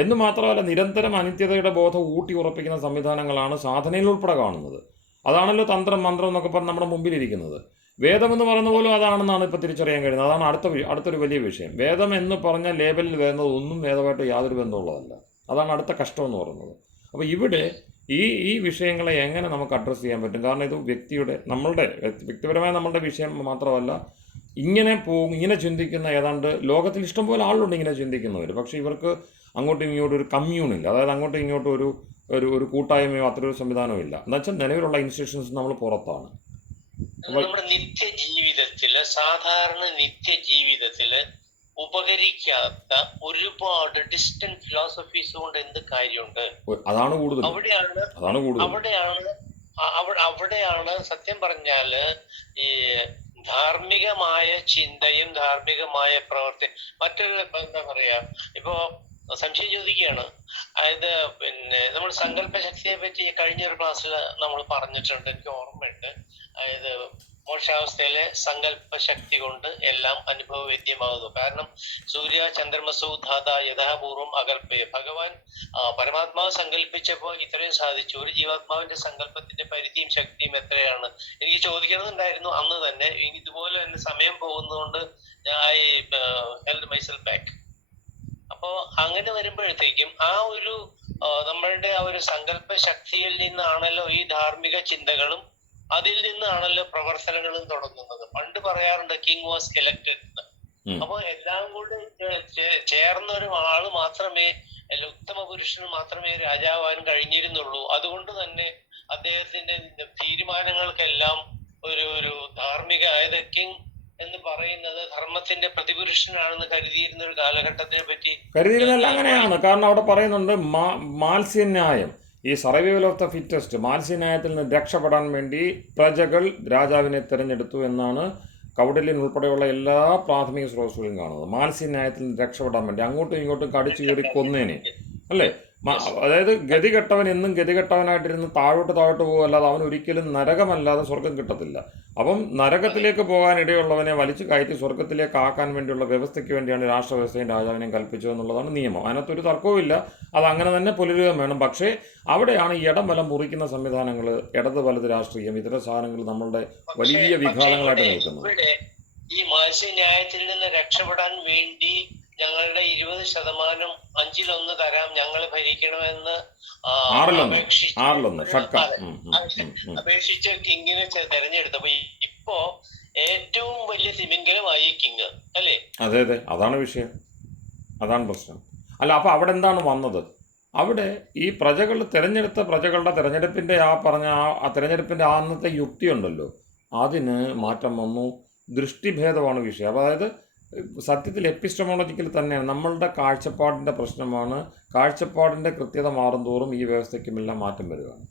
എന്ന് മാത്രമല്ല, നിരന്തരം അനിത്യതയുടെ ബോധം ഊട്ടി ഉറപ്പിക്കുന്ന സംവിധാനങ്ങളാണ് സാധനയിൽ ഉൾപ്പെടെ കാണുന്നത്. അതാണല്ലോ തന്ത്രം മന്ത്രം എന്നൊക്കെ പറഞ്ഞ് നമ്മുടെ മുമ്പിലിരിക്കുന്നത്. വേദമെന്ന് പറയുന്ന പോലും അതാണെന്നാണ് ഇപ്പോൾ തിരിച്ചറിയാൻ കഴിയുന്നത്. അതാണ് അടുത്തൊരു വലിയ വിഷയം. വേദം എന്ന് പറഞ്ഞ ലേബലിൽ വരുന്നത് ഒന്നും വേദമായിട്ട് യാതൊരു ബന്ധമുള്ളതല്ല. അതാണ് അടുത്ത കഷ്ടം എന്ന് പറയുന്നത്. അപ്പോൾ ഇവിടെ ഈ വിഷയങ്ങളെ എങ്ങനെ നമുക്ക് അഡ്രസ്സ് ചെയ്യാൻ പറ്റും? കാരണം ഇത് വ്യക്തിപരമായ നമ്മളുടെ വിഷയം മാത്രമല്ല, ഇങ്ങനെ ചിന്തിക്കുന്ന ഏതാണ്ട് ലോകത്തിൽ ഇഷ്ടംപോലെ ആളുണ്ട് ഇങ്ങനെ ചിന്തിക്കുന്നവർ. പക്ഷേ ഇവർക്ക് അങ്ങോട്ടും ഇങ്ങോട്ടും ഒരു കമ്മ്യൂണില്ല. അതായത് അങ്ങോട്ടും ഇങ്ങോട്ടും ഒരു കൂട്ടായ്മയോ അത്രയൊരു സംവിധാനമോ ഇല്ല. എന്നുവെച്ചാൽ നിലവിലുള്ള ഇൻസ്റ്റിറ്റ്യൂഷൻസ് നമ്മൾ പുറത്താണ്. നമ്മുടെ സാധാരണ നിത്യജീവിതത്തില് ഉപകരിക്കാത്ത ഒരുപാട് ഡിസ്റ്റന്റ് ഫിലോസഫീസ് കൊണ്ട് എന്ത് കാര്യമുണ്ട്? അതാണ് കൂടുതൽ. അവിടെയാണ് സത്യം പറഞ്ഞാല് ഈ ധാർമ്മികമായ ചിന്തയും ധാർമ്മികമായ പ്രവൃത്തി. മറ്റൊരു എന്താ പറയാ, ഇപ്പോ സംശയം ചോദിക്കുകയാണ്. അതായത് നമ്മൾ സങ്കല്പ ശക്തിയെ പറ്റി കഴിഞ്ഞൊരു ക്ലാസ്സിൽ നമ്മൾ പറഞ്ഞിട്ടുണ്ട്, എനിക്ക് ഓർമ്മയുണ്ട്. അതായത് മോക്ഷാവസ്ഥയിലെ സങ്കല്പ ശക്തി കൊണ്ട് എല്ലാം അനുഭവവേദ്യമാകുന്നു. കാരണം സൂര്യ ചന്ദ്രമസു ധാത യഥാപൂർവം അകൽപ്പയ. ഭഗവാൻ പരമാത്മാവ് സങ്കല്പിച്ചപ്പോൾ ഇത്രയും സാധിച്ചു. ഒരു ജീവാത്മാവിന്റെ സങ്കല്പത്തിന്റെ പരിധിയും ശക്തിയും എത്രയാണ്? എനിക്ക് ചോദിക്കണമെന്നുണ്ടായിരുന്നു അന്ന് തന്നെ. ഇതുപോലെ തന്നെ സമയം പോകുന്നതുകൊണ്ട് ഐ ഹെൽഡ് മൈസെൽഫ് ബാക്ക്. അപ്പോ അങ്ങനെ വരുമ്പോഴത്തേക്കും ആ ഒരു നമ്മളുടെ ആ ഒരു സങ്കല്പ ശക്തിയിൽ നിന്നാണല്ലോ ഈ ധാർമ്മിക ചിന്തകളും അതിൽ നിന്നാണല്ലോ പ്രവർത്തനങ്ങളും തുടങ്ങുന്നത്. പണ്ട് പറയാറുണ്ട് കിങ് വാസ് എലക്റ്റഡ്. അപ്പൊ എല്ലാം കൂടി ചേർന്ന ഒരു ആള് മാത്രമേ, ഉത്തമ പുരുഷന് മാത്രമേ രാജാവാൻ കഴിഞ്ഞിരുന്നുള്ളൂ. അതുകൊണ്ട് തന്നെ അദ്ദേഹത്തിന്റെ തീരുമാനങ്ങൾക്കെല്ലാം ഒരു ധാർമ്മിക, അതായത് കിങ് എന്ന് പറയുന്നത് ധർമ്മത്തിന്റെ പ്രതിപുരുഷനാണെന്ന് കരുതിയിരുന്ന ഒരു കാലഘട്ടത്തിനെ പറ്റി കരുതിയിരുന്നല്ല, അങ്ങനെയാണ്. കാരണം അവിടെ പറയുന്നുണ്ട് മാത്സ്യന്യായം, ഈ സർവൈവൽ ഓഫ് ദ ഫിറ്റസ്റ്റ്, മാത്സ്യന്യായത്തിൽ നിന്ന് രക്ഷപ്പെടാൻ വേണ്ടി പ്രജകൾ രാജാവിനെ തിരഞ്ഞെടുത്തു എന്നാണ് കൗടില്യൻ ഉൾപ്പെടെയുള്ള എല്ലാ പ്രാഥമിക സ്രോതസ്സുകളും കാണുന്നത്. മാത്സ്യന്യായത്തിൽ നിന്ന് രക്ഷപ്പെടാൻ വേണ്ടി അങ്ങോട്ടും ഇങ്ങോട്ടും കടിച്ചു കയറി കൊന്നേനെ, അല്ലേ? അതായത് ഗതികെട്ടവൻ എന്നും ഗതികെട്ടവനായിട്ടിരുന്ന് താഴോട്ട് പോകുക, അല്ലാതെ അവൻ ഒരിക്കലും നരകമല്ലാതെ സ്വർഗം കിട്ടത്തില്ല. അപ്പം നരകത്തിലേക്ക് പോകാൻ ഇടയുള്ളവനെ വലിച്ചു കയറ്റി സ്വർഗത്തിലേക്ക് ആക്കാൻ വേണ്ടിയുള്ള വ്യവസ്ഥയ്ക്ക് വേണ്ടിയാണ് രാഷ്ട്രവ്യവസ്ഥയും രാജാവിനെയും കൽപ്പിച്ചത് എന്നുള്ളതാണ് നിയമം. അതിനകത്തൊരു തർക്കവുമില്ല, അത് അങ്ങനെ തന്നെ പുലരുകയും വേണം. പക്ഷേ അവിടെയാണ് ഇടം വലം മുറിക്കുന്ന സംവിധാനങ്ങൾ, ഇടത് വലത് രാഷ്ട്രീയം, ഇത്തരം സാധനങ്ങൾ നമ്മളുടെ വലിയ വിഘാതങ്ങളായിട്ട് നിൽക്കുന്നത്. ഈ മാത്സ്യന്യായത്തിൽ നിന്ന് രക്ഷപ്പെടാൻ വേണ്ടി ഞങ്ങളുടെ 20% 1/5 തരാം, ഞങ്ങൾ ഭരിക്കണമെന്ന് അപേക്ഷിച്ച് കിങ്ങിനെ തെരഞ്ഞെടുത്തപ്പോ ഇപ്പോ ഏറ്റവും വലിയ തിമിംഗലമായി കിങ്, അല്ലേ? അതെ അതെ, അതാണ് വിഷയം, അതാണ് പ്രശ്നം. അല്ല, അപ്പൊ അവിടെ എന്താണ് വന്നത്? അവിടെ ഈ പ്രജകൾ തിരഞ്ഞെടുത്ത പ്രജകളുടെ തിരഞ്ഞെടുപ്പിന്റെ ആ തിരഞ്ഞെടുപ്പിന്റെ അന്നത്തെ യുക്തി ഉണ്ടല്ലോ, അതിന് മാറ്റം വന്നു. ദൃഷ്ടിഭേദമാണ് വിഷയം. അതായത് സത്യത്തിൽ എപ്പിസ്റ്റമോളജിക്കൽ തന്നെയാണ്, നമ്മളുടെ കാഴ്ചപ്പാടിൻ്റെ പ്രശ്നമാണ്. കാഴ്ചപ്പാടിൻ്റെ കൃത്യത മാറുന്തോറും ഈ വ്യവസ്ഥയ്ക്കുമെല്ലാം മാറ്റം വരികയാണ്.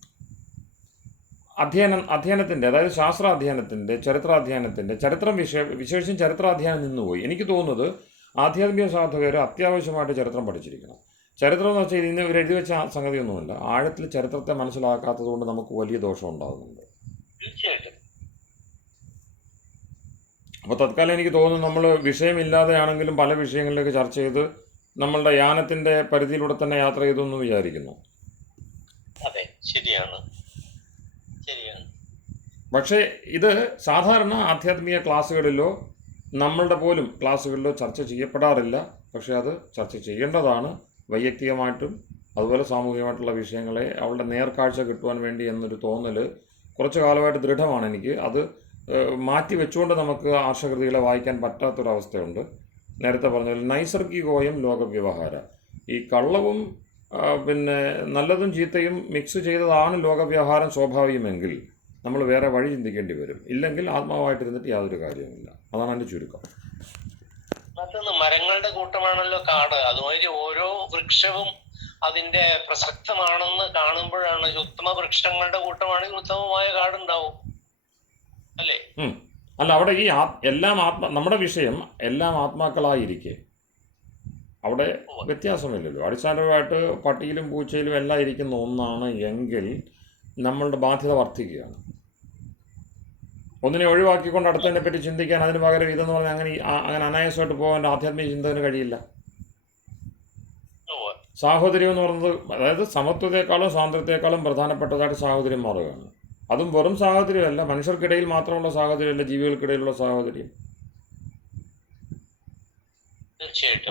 അധ്യയനത്തിൻ്റെ, അതായത് ശാസ്ത്രാധ്യയനത്തിൻ്റെ, ചരിത്രാധ്യയനത്തിൻ്റെ, വിശേഷിച്ചും ചരിത്രാധ്യയനം നിന്നുപോയി. എനിക്ക് തോന്നുന്നത് ആധ്യാത്മിക സാധകർ അത്യാവശ്യമായിട്ട് ചരിത്രം പഠിച്ചിരിക്കണം. ചരിത്രം എന്ന് വെച്ചാൽ ഇന്ന് ഇവർ എഴുതി വെച്ച സംഗതിയൊന്നുമില്ല. ആഴത്തിൽ ചരിത്രത്തെ മനസ്സിലാക്കാത്തത് കൊണ്ട് നമുക്ക് വലിയ ദോഷം ഉണ്ടാകുന്നുണ്ട്. തീർച്ചയായിട്ടും. അപ്പോൾ തത്കാലം എനിക്ക് തോന്നുന്നു നമ്മൾ വിഷയമില്ലാതെയാണെങ്കിലും പല വിഷയങ്ങളിലേക്ക് ചർച്ച ചെയ്ത് നമ്മളുടെ യാനത്തിൻ്റെ പരിധിയിലൂടെ തന്നെ യാത്ര ചെയ്തു എന്ന് വിചാരിക്കുന്നു. അതെ, ശരിയാണ്, ശരിയാണ്. പക്ഷേ ഇത് സാധാരണ ആധ്യാത്മിക ക്ലാസ്സുകളിലോ നമ്മളുടെ പോലും ക്ലാസ്സുകളിലോ ചർച്ച ചെയ്യപ്പെടാറില്ല. പക്ഷേ അത് ചർച്ച ചെയ്യേണ്ടതാണ്. വൈയക്തികമായിട്ടും അതുപോലെ സാമൂഹികമായിട്ടുള്ള വിഷയങ്ങളെ അവളുടെ നേർക്കാഴ്ച കിട്ടുവാൻ വേണ്ടി എന്നൊരു തോന്നൽ കുറച്ച് കാലമായിട്ട് ദൃഢമാണ് എനിക്ക്. അത് മാറ്റി വെച്ചുകൊണ്ട് നമുക്ക് ആർഷകൃതികളെ വായിക്കാൻ പറ്റാത്തൊരവസ്ഥയുണ്ട്. നേരത്തെ പറഞ്ഞ നൈസർഗികോയം ലോകവ്യവഹാര, ഈ കള്ളവും പിന്നെ നല്ലതും ചീത്തയും മിക്സ് ചെയ്തതാണ് ലോകവ്യവഹാരം സ്വാഭാവികമെങ്കിൽ നമ്മൾ വേറെ വഴി ചിന്തിക്കേണ്ടി വരും. ഇല്ലെങ്കിൽ ആത്മാവായിട്ടിരുന്നിട്ട് യാതൊരു കാര്യവുമില്ല. അതാണ് എൻ്റെ ചുരുക്കം. മറ്റൊന്ന്, മരങ്ങളുടെ കൂട്ടമാണല്ലോ കാട്. അതുമാതിരി ഓരോ വൃക്ഷവും അതിന്റെ പ്രസക്തമാണെന്ന് കാണുമ്പോഴാണ്, ഉത്തമ വൃക്ഷങ്ങളുടെ കൂട്ടമാണെങ്കിൽ ഉത്തമമായ കാടുണ്ടാവും, അല്ലേ? അല്ല, അവിടെ ഈ എല്ലാം നമ്മുടെ വിഷയം എല്ലാം ആത്മാക്കളായിരിക്കെ അവിടെ വ്യത്യാസമില്ലല്ലോ. അടിസ്ഥാനപരമായിട്ട് പട്ടിയിലും പൂച്ചയിലും എല്ലാം ഇരിക്കുന്ന ഒന്നാണ് എങ്കിൽ നമ്മളുടെ ബാധ്യത വർദ്ധിക്കുകയാണ്. ഒന്നിനെ ഒഴിവാക്കിക്കൊണ്ട് അടുത്തതിനെ പറ്റി ചിന്തിക്കാൻ, അതിന് പകരം ഇതെന്ന് പറഞ്ഞാൽ അങ്ങനെ അനായാസമായിട്ട് പോകാൻ ആധ്യാത്മിക ചിന്തകന് കഴിയില്ല. സാഹോദര്യം എന്ന് പറയുന്നത്, അതായത് സമത്വത്തെക്കാളും സ്വാതന്ത്ര്യത്തെക്കാളും പ്രധാനപ്പെട്ടതായിട്ട് സാഹോദര്യം മാറുകയാണ്. അതും വെറും സാഹോദര്യമല്ല, മനുഷ്യർക്കിടയിൽ മാത്രമുള്ള സാഹോദര്യമല്ല, ജീവികൾക്കിടയിലുള്ള സാഹോദര്യം.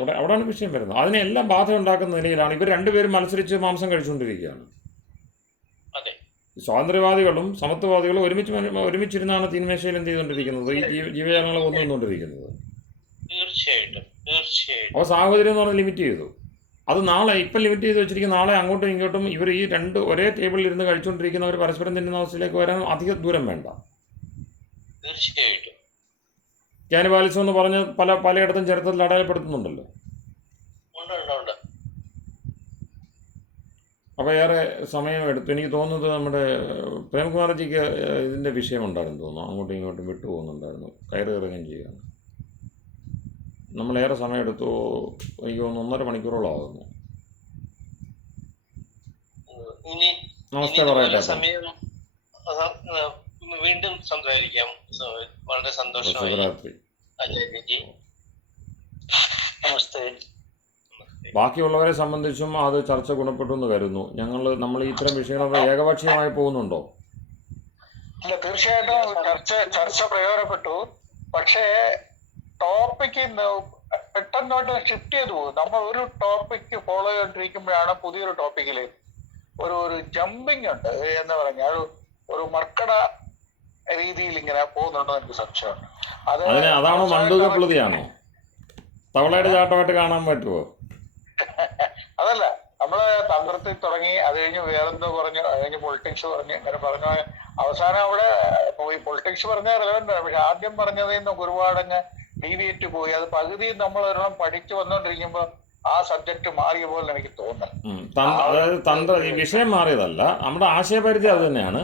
അവിടെയാണ് വിഷയം വരുന്നത്. അതിനെല്ലാം ബാധ ഉണ്ടാക്കുന്ന നിലയിലാണ് ഇവർ രണ്ടുപേരും മത്സരിച്ച് മാംസം കഴിച്ചുകൊണ്ടിരിക്കുകയാണ്. സ്വാതന്ത്ര്യവാദികളും സമത്വവാദികളും ഒരുമിച്ചിരുന്നാണ് തീന്മേശയിൽ എന്ത് ചെയ്തുകൊണ്ടിരിക്കുന്നത്, ഈ ജീവജാലങ്ങളെ കൊന്നുകൊണ്ടിരിക്കുന്നത്. അപ്പോൾ സാഹോദര്യം എന്ന് പറഞ്ഞാൽ ലിമിറ്റ് ചെയ്തു. അത് നാളെ ഇപ്പം ലിമിറ്റ് ചെയ്ത് വെച്ചിരിക്കുന്ന, നാളെ അങ്ങോട്ടും ഇങ്ങോട്ടും ഇവർ ഈ രണ്ട് ഒരേ ടേബിളിൽ ഇരുന്ന് കഴിച്ചുകൊണ്ടിരിക്കുന്നവർ പരസ്പരം തിന്നുന്ന അവസ്ഥയിലേക്ക് വരാൻ അധിക ദൂരം വേണ്ട. തീർച്ചയായിട്ടും. കാനിബാലിസം എന്ന് പറഞ്ഞ് പലയിടത്തും ചരിത്രത്തിൽ അടയാളപ്പെടുത്തുന്നുണ്ടല്ലോ. അപ്പോൾ ഏറെ സമയം എടുത്തു. എനിക്ക് തോന്നുന്നത് നമ്മുടെ പ്രേംകുമാർജിക്ക് ഇതിൻ്റെ വിഷയമുണ്ടായിരുന്നു തോന്നുന്നു, അങ്ങോട്ടും ഇങ്ങോട്ടും വിട്ടുപോകുന്നുണ്ടായിരുന്നു, കയറി ഇറങ്ങുകയും ചെയ്യുകയാണ്. നമ്മളേറെ സമയമെടുത്തു, എനിക്ക് തോന്നുന്നു 1.5 മണിക്കൂറോളം ആകുന്നു. നമസ്തേ പറയട്ടെ. വീണ്ടും സംസാരിക്കാം. വളരെ സന്തോഷമായി. ശുഭരാത്രി. അജയ് നമസ്തേ. ബാക്കിയുള്ളവരെ സംബന്ധിച്ചും അത് ചർച്ച ഗുണപ്പെട്ടു എന്ന് കരുതുന്നു. നമ്മൾ ഇത്തരം വിഷയങ്ങളൊക്കെ ഏകപക്ഷീയമായി പോകുന്നുണ്ടോ? ഇല്ല, തീർച്ചയായിട്ടും ചർച്ച പ്രയോജനപ്പെട്ടു. പക്ഷേ ടോപ്പിക്ക് പെട്ടെന്നോട്ട് ഷിഫ്റ്റ് ചെയ്തു പോകും. നമ്മൾ ഒരു ടോപ്പിക്ക് ഫോളോ ചെയ്തോണ്ടിരിക്കുമ്പോഴാണ് പുതിയൊരു ടോപ്പിക്കിലേക്ക് ഒരു ജമ്പിങ് ഉണ്ട് എന്ന് പറഞ്ഞാൽ ഒരു മർക്കട രീതിയിൽ ഇങ്ങനെ പോകുന്നുണ്ടോ എനിക്ക് സംശയമുണ്ട്. അതാണോ മണ്ടൂകപ്രതിയാണോ? തവളയുടെ ചാട്ടമായിട്ട് കാണാൻ പറ്റുമോ? അതല്ല, നമ്മള് തന്ത്രത്തിൽ തുടങ്ങി, അത് കഴിഞ്ഞ് വേറെന്തോ പറഞ്ഞു, അത് കഴിഞ്ഞ് പൊളിറ്റിക്സ് പറഞ്ഞു, ഇങ്ങനെ പറഞ്ഞു അവസാനം അവിടെ ഈ പൊളിറ്റിക്സ് പറഞ്ഞാൽ റെലവെന്റ് ആണ്. പക്ഷെ ആദ്യം പറഞ്ഞതിൽ നിന്ന് ഒരുപാടങ്ങ് ഡീവിയേറ്റ് പോയി. അത് പകുതി നമ്മൾ ഒരെണ്ണം പഠിച്ചു വന്നോണ്ടിരിക്കുമ്പോ ആ സബ്ജക്ട് മാറിയ പോലെ എനിക്ക് അതായത് വിഷയം മാറിയതല്ല, നമ്മുടെ ആശയപരിധി അത് തന്നെയാണ്.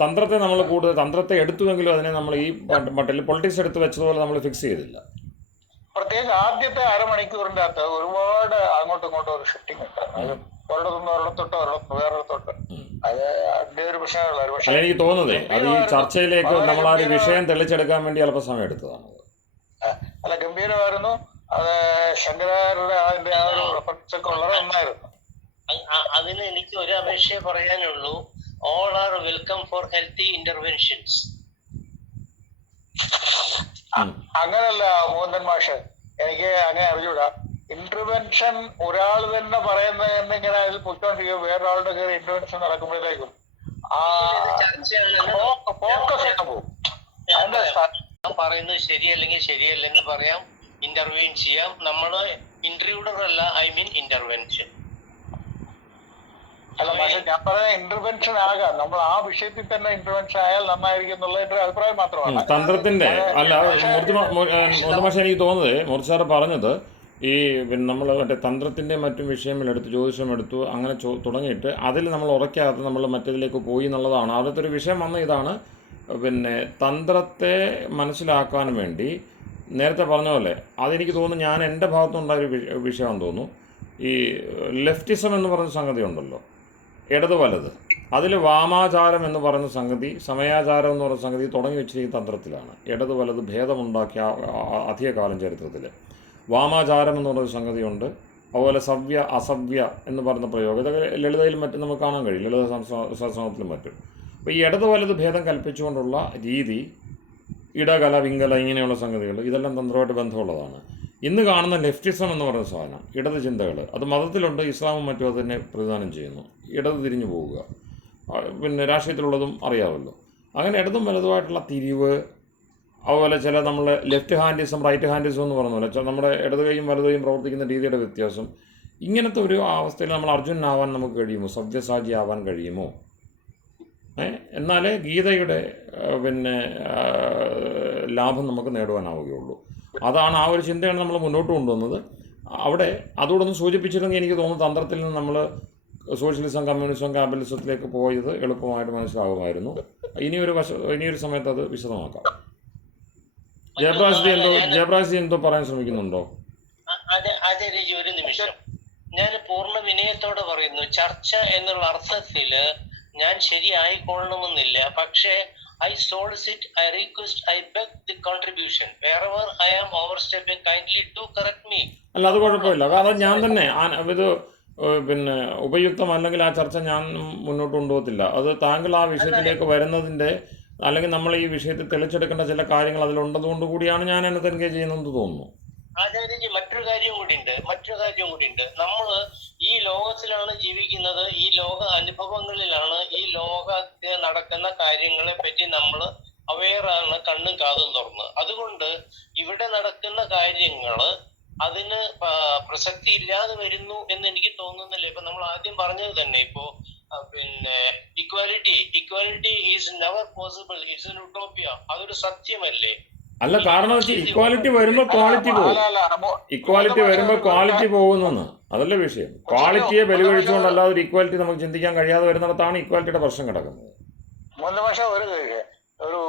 തന്ത്രത്തെ നമ്മൾ കൂടുതൽ തന്ത്രത്തെ എടുത്തുവെങ്കിലും അതിനെ നമ്മൾ ഈ മട്ടിൽ പൊളിറ്റിക്സ് എടുത്ത് വെച്ചതുപോലെ നമ്മൾ ഫിക്സ് ചെയ്തില്ല. പ്രത്യേകിച്ച് ആദ്യത്തെ അരമണിക്കൂറിന്റെ അകത്ത് ഒരുപാട് അങ്ങോട്ടും ഇങ്ങോട്ടും ഒരു ഷിഫ്റ്റിംഗ് ഉണ്ട്. ഒരിടത്തുനിന്ന് ഒരിടത്തോട്ട് വേറൊരിടത്തോട്ട്. അത് അതിന്റെ ഒരു പ്രശ്നമുള്ള. പക്ഷെ എനിക്ക് തോന്നുന്നത് അത് ഈ ചർച്ചയിലേക്ക് നമ്മൾ ആ ഒരു വിഷയം തെളിച്ചെടുക്കാൻ വേണ്ടി അല്പ സമയം എടുത്തതാണ്. അല്ല, ഗംഭീരമായിരുന്നു. അത് ശങ്കരാചാര്യരുടെ അതിന്റെ ആ ഒരു റെഫറൻസ് ഒക്കെ വളരെ നന്നായിരുന്നു. അതിന് എനിക്ക് ഒരു അപേക്ഷയെ പറയാനുള്ളൂ. All are welcome four healthy interventions. അങ്ങനല്ല മോഹൻദൻ മാഷ്, എനിക്ക് അങ്ങനെ അറിഞ്ഞൂടാ. ഇന്റർവെൻഷൻ ഒരാൾ തന്നെ പറയുന്നത് ഇങ്ങനെ അതിൽ പൊയ്ക്കൊണ്ടിരിക്കും. വേറൊരാളുടെ കയറി ഇന്റർവെൻഷൻ നടക്കുമ്പോഴത്തേക്കും ഫോക്കസ് പോകും. ഞാൻ പറയുന്നത് ശരിയല്ലെങ്കിൽ ശരിയല്ലെന്ന് പറയാം, ഇന്റർവ്യൂ ചെയ്യാം. നമ്മള് ഇന്റർവ്യൂഡർ അല്ല, ഐ മീൻ ഇന്റർവെൻഷൻ. അല്ല പക്ഷെ ഞാൻ പറയുന്ന ഇന്റർവെൻഷൻ ആകാം. നമ്മൾ ആ വിഷയത്തിൽ തന്നെ ഇന്റർവെൻഷൻ ആയാൽ നന്നായിരിക്കും എന്നുള്ള എന്റെ അഭിപ്രായം മാത്രമാണ്. തന്ത്രത്തിന്റെ അല്ല പക്ഷെ എനിക്ക് തോന്നുന്നത് മൂർത്തി സാറ് പറഞ്ഞത് ഈ നമ്മൾ മറ്റേ തന്ത്രത്തിൻ്റെ മറ്റും വിഷയങ്ങളെടുത്ത് ജ്യോതിഷം എടുത്തു അങ്ങനെ തുടങ്ങിയിട്ട് അതിൽ നമ്മൾ ഉറക്കാതെ നമ്മൾ മറ്റേതിലേക്ക് പോയി എന്നുള്ളതാണ്. അവിടുത്തെ ഒരു വിഷയം വന്ന ഇതാണ്. തന്ത്രത്തെ മനസ്സിലാക്കാൻ വേണ്ടി നേരത്തെ പറഞ്ഞ പോലെ അതെനിക്ക് തോന്നുന്നു ഞാൻ എൻ്റെ ഭാഗത്തുനിന്നുണ്ടായൊരു വിഷയമാണെന്ന് തോന്നുന്നു. ഈ ലെഫ്റ്റിസം എന്ന് പറയുന്ന സംഗതി ഉണ്ടല്ലോ, ഇടത് വലത്. അതിൽ വാമാചാരം എന്ന് പറയുന്ന സംഗതി, സമയാചാരം എന്ന് പറയുന്ന സംഗതി തുടങ്ങി വെച്ചിരിക്കുന്ന തന്ത്രത്തിലാണ്. ഇടത് വലത് ഭേദമുണ്ടാക്കിയ അധികകാലം ചരിത്രത്തിൽ വാമാചാരം എന്ന് പറയുന്ന സംഗതിയുണ്ട്. അതുപോലെ സവ്യ അസവ്യ എന്ന് പറയുന്ന പ്രയോഗം ഇതൊക്കെ ലളിതയിലും മറ്റും നമുക്ക് കാണാൻ കഴിയും, ലളിത സഹസ്രനാമത്തിലും മറ്റും. അപ്പോൾ ഈ ഇടത് വലത് ഭേദം കൽപ്പിച്ചുകൊണ്ടുള്ള രീതി, ഇടകല വിങ്കല ഇങ്ങനെയുള്ള സംഗതികൾ ഇതെല്ലാം തന്ത്രമായിട്ട് ബന്ധമുള്ളതാണ്. ഇന്ന് കാണുന്ന ലെഫ്റ്റിസം എന്ന് പറയുന്ന സാധനം, ഇടത് ചിന്തകൾ, അത് മതത്തിലുണ്ട്, ഇസ്ലാമും മറ്റും അത് തന്നെ പ്രതിദാനം ചെയ്യുന്നു. ഇടത് തിരിഞ്ഞു പോവുക, പിന്നെ രാഷ്ട്രീയത്തിലുള്ളതും അറിയാമല്ലോ. അങ്ങനെ ഇടതും വലതുമായിട്ടുള്ള തിരിവ്, അതുപോലെ ചില നമ്മൾ ലെഫ്റ്റ് ഹാൻഡിസം റൈറ്റ് ഹാൻഡിസം എന്ന് പറഞ്ഞ പോലെ നമ്മുടെ ഇടത് കൈയും വലത് കൈയും പ്രവർത്തിക്കുന്ന രീതിയുടെ വ്യത്യാസം. ഇങ്ങനത്തെ ഒരു അവസ്ഥയിൽ നമ്മൾ അർജുനനാവാൻ നമുക്ക് കഴിയുമോ? സവ്യസാചി ആവാൻ കഴിയുമോ? എന്നാലേ ഗീതയുടെ പിന്നെ ലാഭം നമുക്ക് നേടുവാനാവുകയുള്ളൂ. അതാണ് ആ ഒരു ചിന്തയാണ് നമ്മൾ മുന്നോട്ട് കൊണ്ടുവന്നത്. അവിടെ അതുകൂടെ ഒന്ന് സൂചിപ്പിച്ചിരുന്നെങ്കിൽ എനിക്ക് തോന്നുന്നു തന്ത്രത്തിൽ നിന്ന് നമ്മൾ സോഷ്യലിസം കമ്മ്യൂണിസം ക്യാപിറ്റലിസത്തിലേക്ക് പോയത് എളുപ്പമായിട്ട് മനസ്സിലാകുമായിരുന്നു. ഇനിയൊരു സമയത്ത് അത് വിശദമാക്കാം. ജയപ്രാജ് എന്തോ പറയാൻ ശ്രമിക്കുന്നുണ്ടോ? അതെ രജി, ഒരു നിമിഷം. ഞാൻ പൂർണ്ണ വിനയത്തോടെ പറയുന്നു, ചർച്ച എന്നുള്ള അർത്ഥത്തില് ഞാൻ ശരിയായിക്കൊള്ളണമെന്നില്ല. പക്ഷേ I solicit, I request, I beg the contribution. Wherever I am overstepping, kindly do correct me. അല്ല, അത് കുഴപ്പമില്ല. കാരണം ഞാൻ തന്നെ ഇത് പിന്നെ ഉപയുക്തമല്ലെങ്കിൽ ആ ചർച്ച ഞാൻ മുന്നോട്ട് കൊണ്ടുപോകത്തില്ല. അത് താങ്കൾ ആ വിഷയത്തിലേക്ക് വരുന്നതിൻ്റെ അല്ലെങ്കിൽ നമ്മൾ ഈ വിഷയത്തിൽ തെളിച്ചെടുക്കേണ്ട ചില കാര്യങ്ങൾ അതിലുണ്ടതുകൊണ്ട് കൂടിയാണ് ഞാൻ അതിനകത്ത് എൻഗേജ് ചെയ്യുന്നതെന്ന് തോന്നുന്നു. അതെ, മറ്റൊരു കാര്യം കൂടിയുണ്ട്. നമ്മള് ഈ ലോകത്തിലാണ് ജീവിക്കുന്നത്, ഈ ലോക അനുഭവങ്ങളിലാണ് ഈ ലോകത്തിൽ നടക്കുന്ന കാര്യങ്ങളെ പറ്റി നമ്മൾ അവെയറാണ്, കണ്ണും കാതും തുറന്ന്. അതുകൊണ്ട് ഇവിടെ നടക്കുന്ന കാര്യങ്ങള് അതിന് പ്രസക്തി ഇല്ലാതെ വരുന്നു എന്ന് എനിക്ക് തോന്നുന്നില്ല. ഇപ്പൊ നമ്മൾ ആദ്യം പറഞ്ഞത് തന്നെ, ഇപ്പോ പിന്നെ equality is never possible, it's an utopia. അതൊരു സത്യമല്ലേ? അല്ല, കാരണം ഇക്വാലിറ്റി വരുമ്പോൾ ക്വാളിറ്റി പോകും. ഇക്വാലിറ്റി വരുമ്പോൾ ക്വാളിറ്റി പോകുന്നെന്ന് അതല്ല വിഷയം. ക്വാളിറ്റിയെ ബലികഴിച്ചുകൊണ്ടല്ലാതെ ഒരു ഇക്വാലിറ്റി നമുക്ക് ചിന്തിക്കാൻ കഴിയാതെ വരുന്നിടത്താണ് ഇക്വാലിറ്റിയുടെ പ്രശ്നം കിടക്കുന്നത്. ഒരു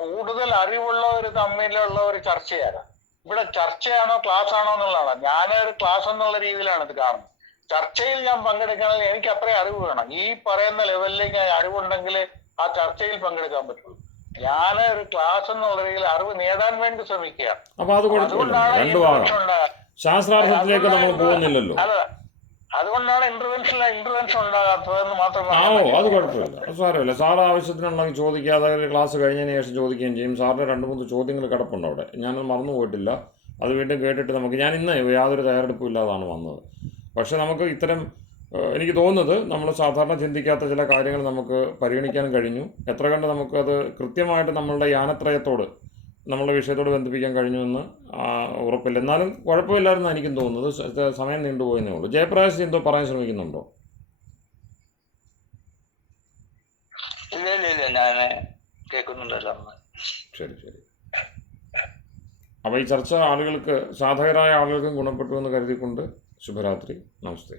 കൂടുതൽ അറിവുള്ളവർ തമ്മിലുള്ള ഒരു ചർച്ചയാണ്. ഇവിടെ ചർച്ചയാണോ ക്ലാസ് ആണോ എന്നുള്ളതാണ്. ഞാനൊരു ക്ലാസ് എന്നുള്ള രീതിയിലാണ് ഇത് കാണുന്നത്. ചർച്ചയിൽ ഞാൻ പങ്കെടുക്കണമെങ്കിൽ എനിക്ക് അത്രയും അറിവ് വേണം. ഈ പറയുന്ന ലെവലിലേക്ക് അറിവുണ്ടെങ്കിൽ ആ ചർച്ചയിൽ പങ്കെടുക്കാൻ പറ്റുള്ളൂ. ഞാൻ ഒരു ക്ലാസ് എന്നുള്ള രീതിയിൽ അറിവ് നേടാൻ വേണ്ടി ശ്രമിക്കുകയാണ്. അപ്പോൾ അത് കുഴപ്പമില്ല, അതുകൊണ്ടാണ് രണ്ടു ഭാഗം. ശാസ്ത്രാർത്ഥത്തിലേക്ക് നമ്മൾ പോകുന്നില്ലല്ലോ. അല്ല, അതുകൊണ്ടാണ് ഇന്റർവെൻഷൻ ഉണ്ടാകാത്തതെന്ന് മാത്രമേ. അത് കുഴപ്പമില്ല, അത് സാരമില്ല. സാറ് ആവശ്യത്തിനുണ്ടെങ്കിൽ ചോദിക്കാതെ ക്ലാസ് കഴിഞ്ഞതിന് ശേഷം ചോദിക്കുകയും ചെയ്യും. സാറിന് 2-3 ചോദ്യങ്ങൾ കിടപ്പുണ്ട് അവിടെ, ഞാനത് മറന്നു പോയിട്ടില്ല. അത് വീണ്ടും കേട്ടിട്ട് ഞാൻ ഇന്ന് യാതൊരു തയ്യാറെടുപ്പും ഇല്ലാതാണ് വന്നത്. പക്ഷേ നമുക്ക് ഇത്തരം എനിക്ക് തോന്നുന്നത് നമ്മൾ സാധാരണ ചിന്തിക്കാത്ത ചില കാര്യങ്ങൾ നമുക്ക് പരിഗണിക്കാൻ കഴിഞ്ഞു. എത്ര കണ്ട് നമുക്കത് കൃത്യമായിട്ട് നമ്മളുടെ യാനത്രയത്തോട്, നമ്മളുടെ വിഷയത്തോട് ബന്ധിപ്പിക്കാൻ കഴിഞ്ഞുവെന്ന് ഉറപ്പില്ല. എന്നാലും കുഴപ്പമില്ലായിരുന്നു എനിക്കും തോന്നുന്നത്. സമയം നീണ്ടുപോയെന്നേ ഉള്ളൂ. ജയപ്രകാശ് എന്തോ പറയാൻ ശ്രമിക്കുന്നുണ്ടോ? ഇല്ല, ഞാൻ കേൾക്കുന്നുണ്ടല്ലോ. ശരി. അപ്പോൾ ഈ ചർച്ച ആളുകൾക്ക്, സാധകരായ ആളുകൾക്കും ഗുണപ്പെട്ടു എന്ന് കരുതിക്കൊണ്ട് ശുഭരാത്രി. നമസ്തേ.